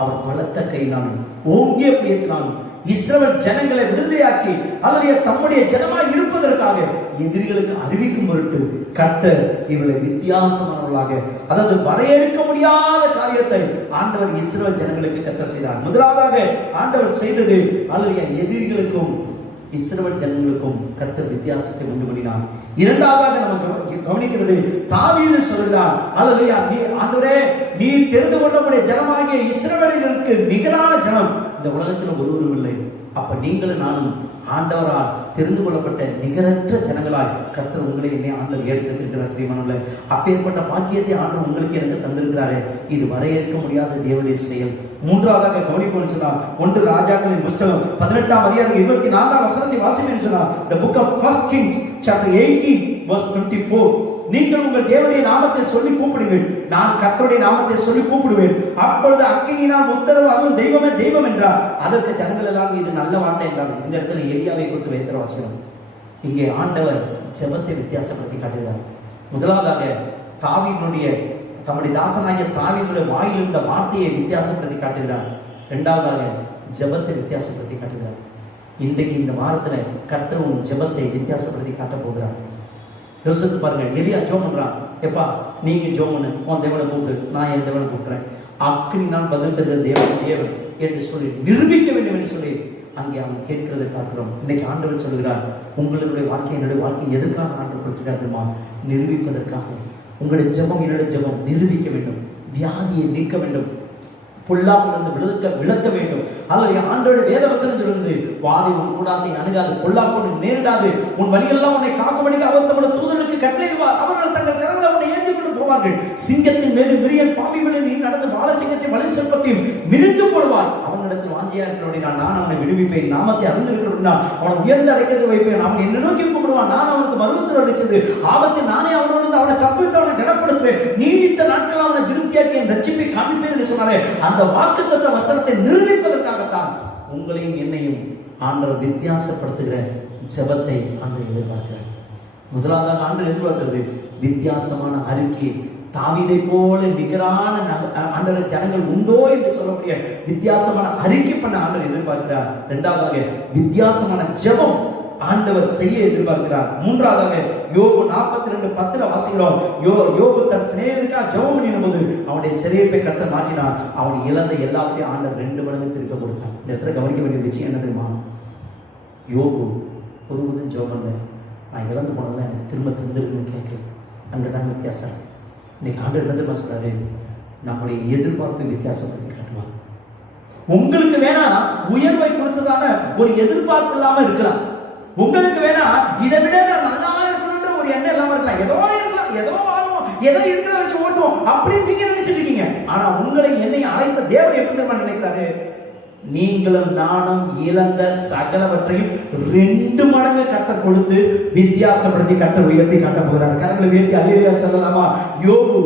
அவர் பலத்த கையினாலும் ஓங்கிய புயத்தினாலும் இஸ்ரவேல் ஜனங்களை விடுதலையாக்கி அல்லது தம்முடைய ஜனமாய் இருப்பதற்காக எதிரிகளுக்கு அறிவிக்கும் பொருட்டு கர்த்தர் இவர்களை வித்தியாசமானவர்களாக, அதாவது வரையறுக்க முடியாத காரியத்தை ஆண்டவர் இஸ்ரவேல் ஜனங்களுக்கு கர்த்தர் செய்தார். முதலாவதாக ஆண்டவர் செய்தது அல்லது எதிரிகளுக்கும் இஸ்ரவேல் ஜனங்களுக்கும் கர்த்தர் வித்தியாசத்தை உண்டு பண்ணினார். இரண்டாவதாக நம்ம கவனிக்கிறது, தாவீது சொல்கிறார், அல்லேலூயா, ஆண்டவரே நீர் தெரிந்து கொண்டவுடைய ஜனமாகிய இஸ்ரவேலருக்கு நிகரான ஜனம் இந்த உலகத்தில் ஒருவரும் இல்லை. அப்ப நீங்களும் நானும் ஆண்டவரால் தெரிந்து கொள்ளப்பட்ட நிகரற்ற ஜனங்களாய் கர்த்தர் உங்களை என்னை ஆண்டவர் ஏற்படுத்தியிருக்கிறார். பிரியமானவர்களே, அப்பேற்பட்ட பாக்கியத்தை ஆண்டவர் உங்களுக்கு எனக்கு தந்திருக்கிறாரே, இது வரையறுக்க முடியாத தேவனுடைய செயல். மூன்றாவதாக கவனிப்போம் சொன்னார், 1 ராஜாக்களின் புத்தகம் 18ஆம் அதிகாரம் 24ஆம் வசனத்தை வாசிப்பேன் சொன்னார். The book of 1 Kings chapter 18 verse 24. நீங்கள் உங்கள் தேவனுடைய நாமத்தை சொல்லி கூப்பிடுவேன், நான் கர்த்தருடைய நாமத்தை சொல்லி கூப்பிடுவேன், அப்பொழுது அக்கினியினால் உத்தரவு அருளும் தெய்வமே தெய்வம் என்றார். அதற்கு ஜனங்கள் எல்லாம் இது நல்ல வார்த்தை என்றார். இந்த இடத்துல எலியாவை குறித்து வைத்திர வாசிக்கிறோம். இங்கே ஆண்டவர் ஜெபத்தை வித்தியாசப்படுத்தி காட்டுகிறார். முதலாவதாக தாவீதுடைய தம்முடைய தாசனாகிய தாவீதுடைய வாயில் இருந்த வார்த்தையை வித்தியாசப்படுத்தி காட்டுகிறார். இரண்டாவதாக ஜெபத்தை வித்தியாசப்படுத்தி காட்டுகிறார். இன்றைக்கு இந்த வாரத்துல கர்த்தர் உன் ஜெபத்தை வித்தியாசப்படுத்தி காட்ட போகிறார். யோசித்து பாருங்க, எலியா ஜோம் பண்றான், எப்பா நீங்க ஜோம் பண்ணு, உன் தேவனை கூப்பிடு, நான் என் தேவனை கூப்பிடுறேன், அக்கினி நான் பதில் தருகிற தேவன் தேவன் என்று சொல்லி நிரூபிக்க வேண்டும் என்று சொல்லி அங்கே அவன் கேட்கிறதை பார்க்கிறோம். இன்னைக்கு ஆண்டவர் சொல்கிறார், உங்களுடைய வாழ்க்கை என்னுடைய வாழ்க்கை எதற்காக ஆண்டவர் கொடுத்திருக்கார் தெரியுமா? நிரூபிப்பதற்காக. உங்களுடைய ஜெபம் என்னுடைய ஜெபம் நிரூபிக்க வேண்டும், வியாதியை நீக்க வேண்டும், பொல்லாப்பிலிருந்து விளக்க வேண்டும். அல்லது ஆண்டவருடைய வேத வசனம் சொல்கிறது, வாதை உன் கூடாரத்தை அணுகாது, பொல்லாப்பு நேரிடாது, உன் வழியெல்லாம் உன்னை காக்கும்படிக்கு அவர் தம்முடைய தூதர்களுக்கு கட்டளையிடுவார், அவர்கள் தங்கள் கரங்களை உன்னை ஏந்தி கொண்டு போவார்கள், சிங்கத்தின் மேலும் விரியன் பாம்பிகளில் நீ நடந்து வாழ சிங்கத்தை வலி சிற்பத்தையும் மிதித்து போடுவார், அவனிடத்தில் வாஞ்சியா இருக்கிறபடினா நான் அவனை விடுவிப்பேன், நாமத்தை அறிந்திருக்கிறபடினா அவனை உயர்ந்து அடைக்கிறது வைப்பேன், அவன் என்ன நோக்கி கூப்பிடுவான், நான் அவனுக்கு மருத்துவ அளிச்சது ஆபத்து நானே அவனோடு அவனை தப்புவித்து அவனை திடப்படுத்துவேன், நீடித்த நாட்கள் அவனை திருப்தியாக்கி என் ரட்சிப்பை காண்பிப்பேன் என்று சொன்னாரே, அந்த வாக்குத்தத்த வசனத்தை நிரூபிப்பதற்காகத்தான் உங்களையும் என்னையும் ஆண்டவர் வித்தியாசப்படுத்துகிற ஜெபத்தை ஆண்டவர் எதிர்பார்க்கிறார். முதலாவதாக ஆண்டவர் எதிர்பார்க்கிறது வித்தியாசமான அறிக்கை. தாவீதை போல நிகரான ஆண்டவர் ஜனங்கள் உண்டோ என்று சொல்லக்கூடிய வித்தியாசமான அறிக்கை பண்ண ஆண்டவர் எதிர்பார்க்கிறார். இரண்டாவதாக வித்தியாசமான ஜெபம் ஆண்டவர் செய்ய எதிர்பார்க்கிறார். மூன்றாவதாக யோபு 42:10 வாசிக்கிறோம். யோபு தன் சிநேகிதனுக்காக ஜெபம் பண்ணின போது அவனுடைய சிறையிருப்பை கர்த்தர் மாற்றினார், அவன் இழந்த எல்லாத்தையும் ஆண்டவர் 2 மடங்கு திருப்ப கொடுத்தார். இந்த இடத்துல கவனிக்க வேண்டிய விஷயம் என்ன தெரியுமா? யோபு ஒருபோதும் ஜெபம் பண்ணல, நான் இழந்து போனதில்ல எனக்கு திரும்ப தந்துருக்குன்னு கேட்கல. அங்கதான் வித்தியாசம். இன்னைக்கு ஆண்டவர் என்ன சொல்றாரு? நம்முடைய எதிர்பார்ப்பை வித்தியாசப்படுத்தி காட்டுவார். உங்களுக்கு வேணா உயர்வை கொடுத்ததான ஒரு எதிர்பார்ப்பு இல்லாம இருக்கலாம், உங்களுக்கு வேணா இதை விட நான் நல்லா இருக்கணும்ன்ற ஒரு எண்ணம் இல்லாம இருக்கலாம், ஏதோ இருக்கலாம், ஏதோ வாழுவோம், ஏதோ இருக்கிறத வச்சு ஓட்டுவோம் அப்படின்னு நீங்க நினைச்சிட்டு இருக்கீங்க. ஆனா உங்களை என்னை அழைத்த தேவன் எப்படி தெரியுமா நினைக்கிறாரு? நீங்களும் நானும் இழந்த சகலவற்றையும் 2 மடங்கு கர்த்தர் கொடுத்து வித்தியாசப்படுத்தி கர்த்தர் உயர்த்தி காட்ட போகிறார். கரங்களை உயர்த்தி அல்லேலூயா சொல்லலாமா? யோபு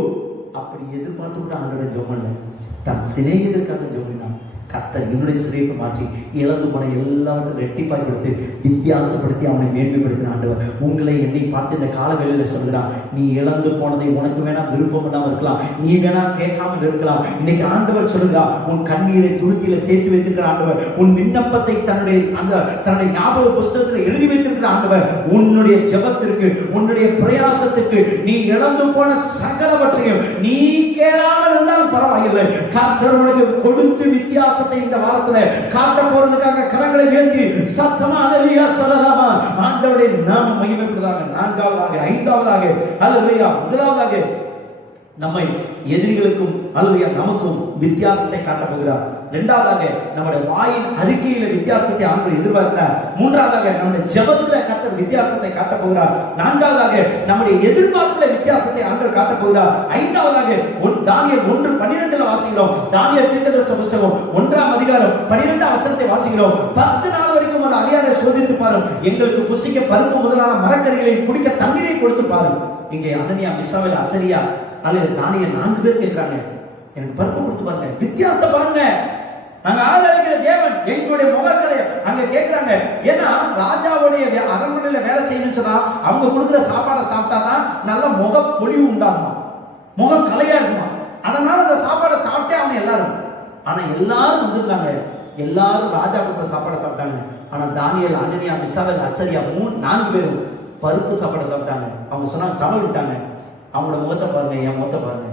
அப்படி எதிர்பார்த்து கூட ஆண்டவரை ஜெபம் பண்ணல, தன் சிநேகிதருக்காக ஜெபம் பண்ணான். கர்த்தர் என்னுடைய சிறையை மாற்றி இழந்து போன எல்லாவற்றையும் ரெட்டிப்பாய் கொடுத்து வித்தியாசப்படுத்தி அவனை மேன்மைப்படுத்தின ஆண்டவர் உங்களை என்னை பார்த்து இந்த காலவேளையில சொல்கிறான், நீ இழந்து போனதை உனக்கு வேணா விருப்பம் இல்லாமல் இருக்கலாம், நீ வேணா கேட்காமல் இருக்கலாம். இன்னைக்கு ஆண்டவர் சொல்லுகிறார், உன் கண்ணீரை துருத்தியில சேர்த்து வைத்திருக்கிற ஆண்டவர், உன் விண்ணப்பத்தை தன்னுடைய ஞாபக புஸ்தகத்தில் எழுதி வைத்திருக்கிற ஆண்டவர், உன்னுடைய ஜெபத்திற்கு உன்னுடைய பிரயாசத்துக்கு நீ இழந்து போன சகலவற்றையும் நீ கேளாமல் இருந்தாலும் பரவாயில்லை, கர்த்தர் உனக்கு கொடுத்து வித்தியாச இந்த வாரத்துல காட்ட போறதுக்காக கரங்களை உயர்த்தி சத்தமா அல்லேலூயா சொல்லலாமா? ஆண்டவருடைய நாமம் மகிமைப்படுவதாக. நான்காவதாக, ஐந்தாவதாக அல்லேலூயா, முதலாவதாக நம்மை எதிரிகளுக்கும் அல்லேலூயா நமக்கும் வித்தியாசத்தை காட்ட போகிறார். இரண்டாவதாக நம்முடைய வாயின் அறிக்கையில வித்தியாசத்தை ஆண்டவர் எதிர்பார்க்கிறார். மூன்றாவதாக நம்முடைய ஜெபத்துல கர்த்தர் வித்தியாசத்தை காட்ட போகிறார். நான்காவதாக நம்முடைய எதிர்பார்ப்புல வித்தியாசத்தை ஆண்டவர் காட்ட போகிறார். ஐந்தாவதாக தானியேல் 1:12 வாசிக்கிறோம். தானியேல் தீர்க்கதரிசி புத்தகம் 1ஆம் அதிகாரம் 12ஆம் வசனத்தை வாசிக்கிறோம். 10 நாள் வரைக்கும் அது அழியாத சோதித்து பாரும், எங்களுக்கு புசிக்க பருப்பு முதலான மரக்கறிகளை குடிக்க தண்ணீரை கொடுத்து பாரும். இங்கே அனனியா, மிசாவேல், அசரியா அல்லது தானியேல் 4 பேர் கேட்கிறாங்க, எனக்கு பருப்பு கொடுத்து பாருங்க, வித்தியாசத்தை பாருங்க, நாங்க ஆதரிக்கிற தேவன் எங்களுடைய முகக்கலை அங்க கேட்கிறாங்க. ஏன்னா ராஜாவுடைய அரண்மனையில வேலை செய்யணும்னு சொன்னா அவங்க கொடுக்குற சாப்பாடை சாப்பிட்டாதான் நல்ல முக பொலிவு உண்டாகுமா, முகம் கலையா இருக்குமா, அதனால அந்த சாப்பாடை சாப்பிட்டே அவங்க எல்லாரும். ஆனா எல்லாரும் வந்திருந்தாங்க, எல்லாரும் ராஜா கொடுத்த சாப்பாடை சாப்பிட்டாங்க. ஆனா தானியேல், அனனியா, மிசாவேல், அசரியா 4 பேரும் பருப்பு சாப்பாடை சாப்பிட்டாங்க. அவங்க சொன்னாங்க சமையல் விட்டாங்க. அவங்களோட முகத்தை பாருங்க, என் முகத்தை பாருங்க.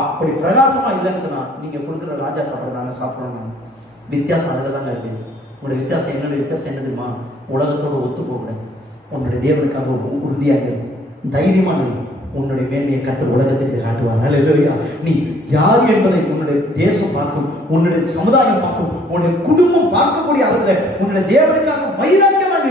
அப்படி பிரகாசமா இல்லைன்னு சொன்னா நீங்க கொடுக்குற ராஜா சாப்பாடு நாங்க சாப்பிடணும். வித்தியாசம் அதில் தாங்க இருக்கு. உங்களுடைய வித்தியாசம் என்னோட வித்தியாசம் என்ன தெரியுமா? உலகத்தோட ஒத்து போகக்கூடாது. உன்னுடைய தேவனுக்காக உறுதியாக தைரியமான உன்னுடைய மேன்மையை கர்த்தர் உலகத்திற்கு காட்டுவார். அல்லேலூயா. நீ யார் என்பதை உன்னுடைய தேசம் பார்க்கும், உன்னுடைய சமுதாயம் பார்க்கும், உன்னுடைய குடும்பம் பார்க்கக்கூடிய அளவில் உன்னுடைய தேவனுக்காக வைராக்கியமாக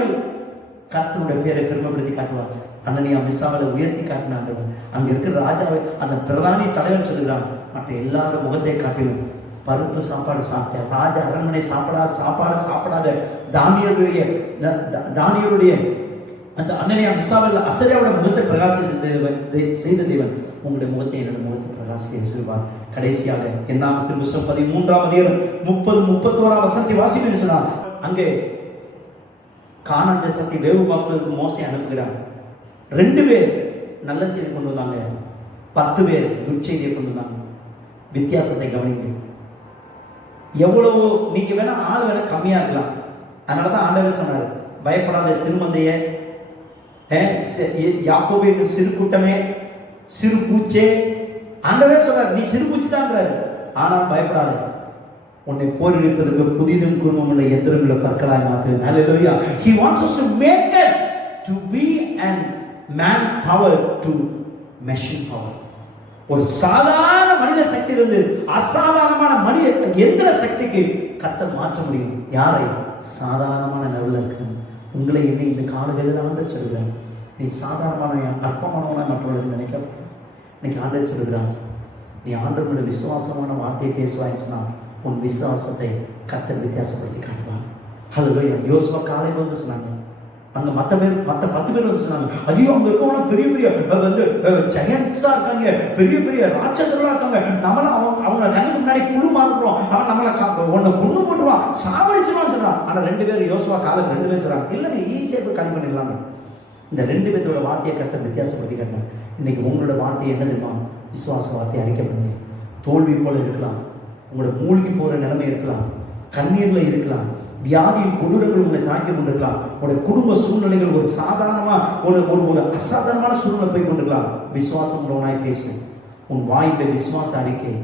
கர்த்தருடைய பேரை பெருமைப்படுத்தி காட்டுவார். அனனியா, மிசாவேலை உயர்த்தி காட்டினாங்க. அங்க இருக்கிற ராஜாவை அந்த பிரதானி தலைவன் சொல்லுகிறான், மற்ற எல்லாரோட முகத்தை காட்டிலும் பருப்பு சாப்பாடு சாப்பிட்ட ராஜா அரண்மனை சாப்பாடாத தானியேலுடைய அந்த அனனியா, மிசாவேல், அசரியாவோட முகத்தை செய்த தேவன் உங்களுடைய முகத்தை என்னோட முகத்தை பிரகாசிக்க சொல்வார். கடைசியாக என்னாகமத்தின் புத்தகம் 13ஆம் அதிகாரம் 30-31 வசனத்தை வாசிக்க சொன்னார். அங்கே கானான் தேசத்தை வேவு பார்ப்பதற்கு மோசே அனுப்புகிறார். 2 பேர் நல்ல செய்தி கொண்டு வந்தாங்க, 10 பேர் துர்ச்செய்தியை கொண்டு வந்தாங்க. வித்தியாசத்தை கவனிங்க. எவ்வளவோ நீங்க வேணா ஆள் வேணா கம்மியா இருக்கலாம். அதனாலதான் ஆண்டவர் சொன்னார், பயப்படாத சிறுமந்தைய, யாக்கோபு சிறு கூட்டமே, சிறு பூச்சே. ஆண்டவரே சொன்னார், நீ சிறு பூச்சி தான்றாரு. ஆனால் பயப்படாத, உன்னை போரிடுவதற்கு புதிதும் குடும்பமுள்ள எந்திரங்களை கற்களாய் மாற்றுவேன். Hallelujah. He wants us to make us to be an man power to machine power. ஒரு சாதாரண மனித சக்தியிலிருந்து அசாதாரணமான மனித எந்திர சக்திக்கு கர்த்தர் மாற்ற முடியும். யாரை? சாதாரணமான லெவலில் இருக்கு உங்களை என்ன இந்த காலவேளையில் ஆண்டவர் சொல்கிறார், நீ சாதாரணமான அற்பமானவனா மற்றவர்கள் நினைக்கப்பட்ட இன்னைக்கு ஆண்டவர் சொல்கிறான், நீ ஆண்டவருடைய விசுவாசமான வார்த்தையை பேசுவான்னு சொன்னா உன் விசுவாசத்தை கர்த்தர் வித்தியாசப்படுத்தி காட்டுவான். ஹல்லேலூயா. யோசுவா காலையில் வந்து சொன்னாங்க, அங்க மற்ற 10 பேர் வந்து சொன்னாங்க, ஐயோ அங்க இருக்கவங்க பெரிய பெரிய வந்து ஜெயன்ஸா இருக்காங்க, பெரிய பெரிய ராட்சதர்களா இருக்காங்க, நம்மளாம் அவங்க கண்ணுக்கு முன்னாடி குழு மாறுறோம், அவன் நம்மளை ஒன்றை கொண்டு போட்டுருவான், சாவடிச்சிருவான்னு சொல்றான். ஆனா 2 பேர் யோசுவா காலம் 2 பேர் சொல்றாங்க, இல்லைங்க ஈஸியா போய் காலி பண்ணிடலாமே. இந்த 2 பேர்த்தோட வார்த்தையை கர்த்தர் வித்தியாசப்படுத்தி காட்டினார். இன்னைக்கு உங்களோட வார்த்தையை என்ன தெரியுமா? விசுவாச வார்த்தையை அறிக்கை பண்ணுங்க. தோல்வி போல இருக்கலாம், உங்களோட மூழ்கி போற நிலைமை இருக்கலாம், கண்ணீர்ல இருக்கலாம், வியாதியின் கொடூரங்கள் உங்களை தாக்கி கொண்டிருக்கலாம், உங்களுடைய குடும்ப சூழ்நிலைகள் ஒரு சாதாரணமா ஒரு அசாதாரணமான சூழ்நிலை போய் கொண்டிருக்கலாம். விசுவாசம் உள்ளவனாய் பேசு. உன் வாய்ப்பை விசுவாச அறிக்கை,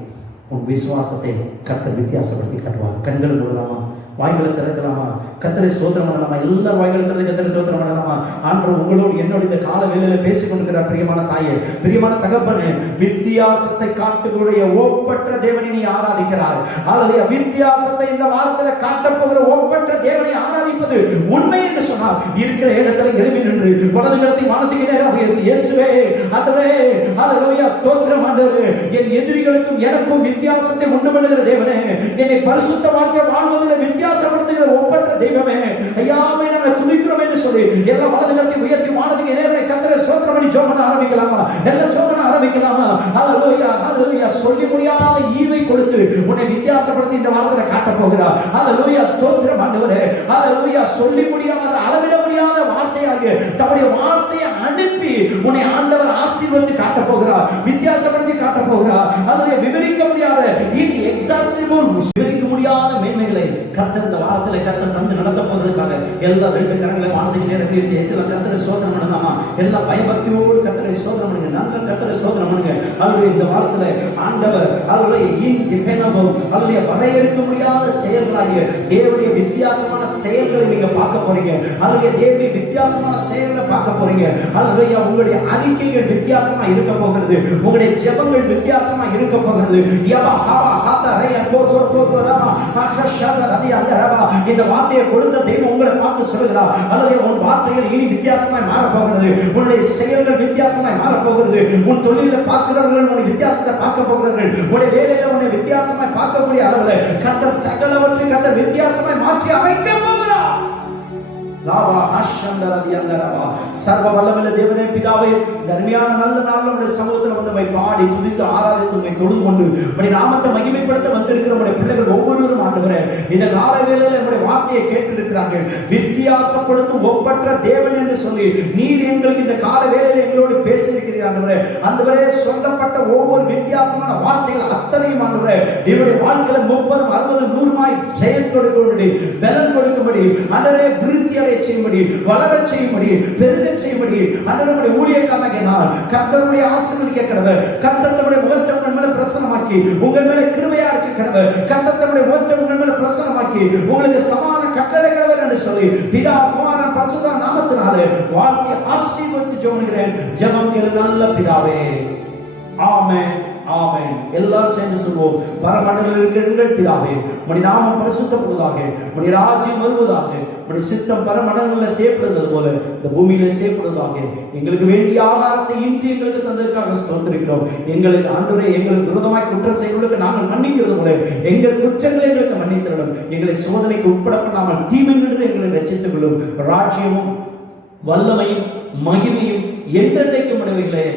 உன் விசுவாசத்தை கர்த்தர் வித்தியாசப்படுத்தி காட்டுவார். கண்கள் மூடலாமா, வாய்களை திறக்கலாமா, கர்த்தரை ஸ்தோத்திரம் பண்ணலாமா? எல்லாரும் வாய்களை திறந்து கர்த்தரை ஸ்தோத்திரம் பண்ணலாமா? ஆண்டவர் உங்களோடு என்னோட இந்த கால வேளையில பேசிக் கொண்டிருக்கிறார். பிரியமான தாயே, பிரியமான தகப்பனே, வித்தியாசத்தை காட்டுக்கூடிய ஒப்பற்ற தேவனை நீ ஆராதிக்கிறார். அல்லது வித்தியாசத்தை இந்த வாரத்தில் காட்டப் போகிற ஒப்பற்ற தேவனை ஆராதிப்பது உண்மை என்று சொன்னால் இருக்கிற இடத்துல எழுப்பி நின்று வலது கரத்தை வானத்துக்கு நேராக உயர்த்தி, இயேசுவே, ஆண்டவரே, ஹல்லேலூயா, ஸ்தோத்திரம் ஆண்டவரே, என் எதிரிகளுக்கும் எனக்கும் வித்தியாசத்தை உண்டு பண்ணுகிற தேவனே, என்னை பரிசுத்தமாக்க வாழ்வதில் வித்தியாசப்படுத்துகிற ஒப்பற்ற தெய்வமே, ஐயாவை நாங்கள் துதிக்கிறோம் என்று சொல்லி எல்லா வலது கரத்தை உயர்த்தி வானத்துக்கு நேராக கர்த்தரை ஸ்தோத்திரம் பண்ணி ஜெபம் பண்ண ஆரம்பிக்கலாமா? எல்லாம் ஜெபம் பண்ண ஆரம்பிக்கலாமா? ஹல்லேலூயா, ஹல்லேலூயா. சொல்லி முடியாத ஈவை கொடுத்து உன்னை வித்தியாசப்படுத்தி இந்த வாரத்தில் காட்ட போகிறார். ஹல்லேலூயா, ஸ்தோத்திரம் ஆண்டவரே, ஹல்லேலூயா. சொல்லி முடியாத, அளவிட முடியாத வார்த்தையாக தம்முடைய வார்த்தையை அனுப்பி உன்னை ஆண்டவர் ஆசீர்வதித்து காட்ட போகிறார், வித்தியாசப்படுத்தி காட்ட போகிறார். அதிலே விவரிக்க முடியாத, இன்எக்ஸாஸ்டிபிள், விவரிக்க முடியாத மேன்மைகளை கர்த்தர் இந்த வாரத்தில் கர்த்தர் தந்து நடத்த போவதற்காக எல்லா 2 கரங்களை வானத்துக்கு நேரா உயர்த்தி எல்லாம் கர்த்தரை ஸ்தோத்திரம் பண்ணலாமா? எல்லா பயபக்தியோடு கர்த்தரை ஸ்தோத்திரம் பண்ணுங்க. நாங்கள் கர்த்தரை ஸ்தோத்திரம் பண்ணுங்க. அவருடைய இந்த வாரத்தில் ஆண்டவர் அவருடைய இன்டிஃபைனபிள், அவருடைய வரையறுக்க முடியாத செயல்களாகிய தேவனுடைய வித்தியாசமான செயல்களை நீங்க பார்க்க போறீங்க. அவருடைய தேவனுடைய வித்தியாசமான செயல்களை பார்க்க போறீங்க. அவருடைய உங்களுடைய அறிக்கைகள் வித்தியாசமா இருக்க போகிறது, உங்களுடைய ஜெபங்கள் வித்தியாசமா இருக்க போகிறது. இந்த வார்த்தையை கொடுத்த தெய்வம் உங்களை பார்த்து சொல்லுகிறார், அல்லது உன் வார்த்தைகள் இனி வித்தியாசமாய் மாற போகிறது, உன்னுடைய செயல்கள் வித்தியாசமாய் மாற போகிறது, உன் தொழிலில் பார்க்கிறவர்கள் உன்னை வித்தியாசத்தை பார்க்க போகிறார்கள், உன்னுடைய வேலையில உன்னை வித்தியாசமாய் பார்க்கக்கூடிய அளவில் கர்த்தர் சகலவற்றை கர்த்தர் வித்தியாசமாய் மாற்றி அமைக்க போகிறார். லாவா ஹஷந்தரதி அந்தரவா. சர்வ வல்லமையுள்ள தேவனே பிதாவே, இந்த அருமையான நல்ல நாள் உடைய சமூகத்தில் வந்து பாடி துதித்து ஆராதித்து தொழுது கொண்டு உடைய நாமத்தை மகிமைப்படுத்த வந்திருக்கிற உடைய பிள்ளைகள் ஒவ்வொருவரும் ஆண்டவரே, இந்த கால வேளையில உடைய வார்த்தையை கேட்டிருக்கிறார்கள். வித்தியாசப்படுத்தும் ஒப்பற்ற தேவன் என்று சொல்லி நீர் எங்களுக்கு இந்த கால வேளையில எங்களோடு பேசியிருக்கிறீர் ஆண்டவரே. ஆண்டவரே, சொல்லப்பட்ட ஒவ்வொரு வித்தியாசமான வார்த்தைகள் அத்தனையும் ஆண்டவரே இவருடைய வாழ்க்கையில 30, 60, 100 செயல் கொடுக்கும்படி, பலன் கொடுக்கும்படி, ஆண்டவரே விருத்தி அடைய செய்யும்படி, வளர செய்யும்படி, பெருக செய்யும்படி ஆண்டவருடைய ஊழியக்காரனாகிய நான் கர்த்தருடைய ஆசீர்வதிக்க கடவுள். கர்த்தர் தம்முடைய முகத்தை உங்கள் மேல பிரசன்னமாக்கி உங்கள் மேல கிருபையா இருக்க கடவுள். கர்த்தர் தம்முடைய முகத்தை உங்கள் மேல பிரசன்னமாக்கி உங்களுக்கு சமாதான கட்டளை கடவுள் என்று சொல்லி பிதா குமாரன் பரிசுத்த நாமத்தினாலே வாழ்த்தி ஆசீர்வதித்து ஜெபிக்கிறேன். ஜெபம் கேளு நல்ல பிதாவே. ஆமென், ஆமென். எல்லாரும் சேர்ந்து சொல்வோம். பரமண்டலில் இருக்கிற எங்கள் பிதாவே, உம்முடைய நாமம் பரிசுத்தப்படுவதாக, உம்முடைய ராஜ்யம் வருவதாக, உம்முடைய சித்தம் பரமண்டலில் செய்யப்படுவது போல இந்த பூமியில செய்யப்படுவதாக. எங்களுக்கு வேண்டிய ஆகாரத்தை இன்று எங்களுக்கு தந்ததற்காக ஸ்தோத்திரிக்கிறோம். எங்களுக்கு ஆண்டவரே, எங்களுக்கு விரோதமாய் குற்றம் செய்வதற்கு நாங்கள் மன்னிக்கிறது போல எங்கள் குற்றங்களை எங்களுக்கு மன்னித்தரணும். எங்களை சோதனைக்கு உட்பட பண்ணாமல் தீமையிலிருந்து எங்களை ரட்சித்துக் கொள்ளும். ராஜ்யமும் வல்லமையும் மகிமையும் என்றென்றைக்கும் உடையவைகளே.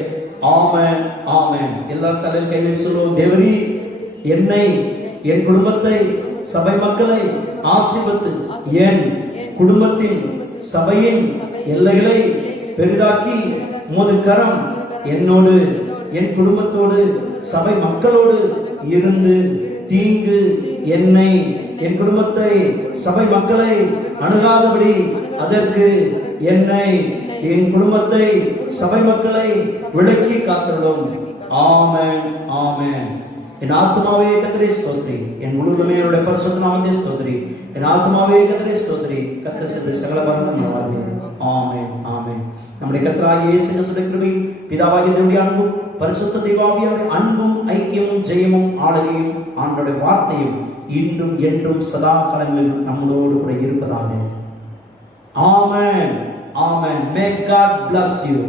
ஆமென், ஆமென். எல்லாரும் தலையில் கை வைத்து சொல்லுவோம். தேவரீ, என்னை, என் குடும்பத்தை, சபை மக்களை ஆசீர்வதித்து என் குடும்பத்தின் சபையின் எல்லைகளை பெரிதாக்கி உமது கரம் என்னோடு, என் குடும்பத்தோடு, சபை மக்களோடு இருந்து தீங்கு என்னை, என் குடும்பத்தை, சபை மக்களை அணுகாதபடி அதற்கு என்னை, என் குடும்பத்தை, சபை மக்களை விலக்கி காத்திருடும். ஆமென், ஆமென். என் ஆத்மாவே கர்த்தரை ஸ்தோத்திரி, என் முழு உள்ளமையோட பரிசுத்த நாமத்தை ஸ்தோத்திரி. என் ஆத்மாவே கர்த்தரை ஸ்தோத்திரி, கர்த்தர் செய்த சகல பரம நன்மைகள். ஆமென், ஆமென். நம்முடைய கர்த்தராகிய இயேசு கிறிஸ்துவின் கிருபையும் பிதாவாகிய தேவனுடைய அன்பும் பரிசுத்த தெய்வாவியானுடைய அன்பும் ஐக்கியமும் ஜெயமும் ஆளுகையும் ஆண்டவருடைய வார்த்தையும் இன்றும் என்றும் சதா காலங்களில் நம்மளோடு கூட இருப்பதாக. ஆமென், ஆமென். May God bless you.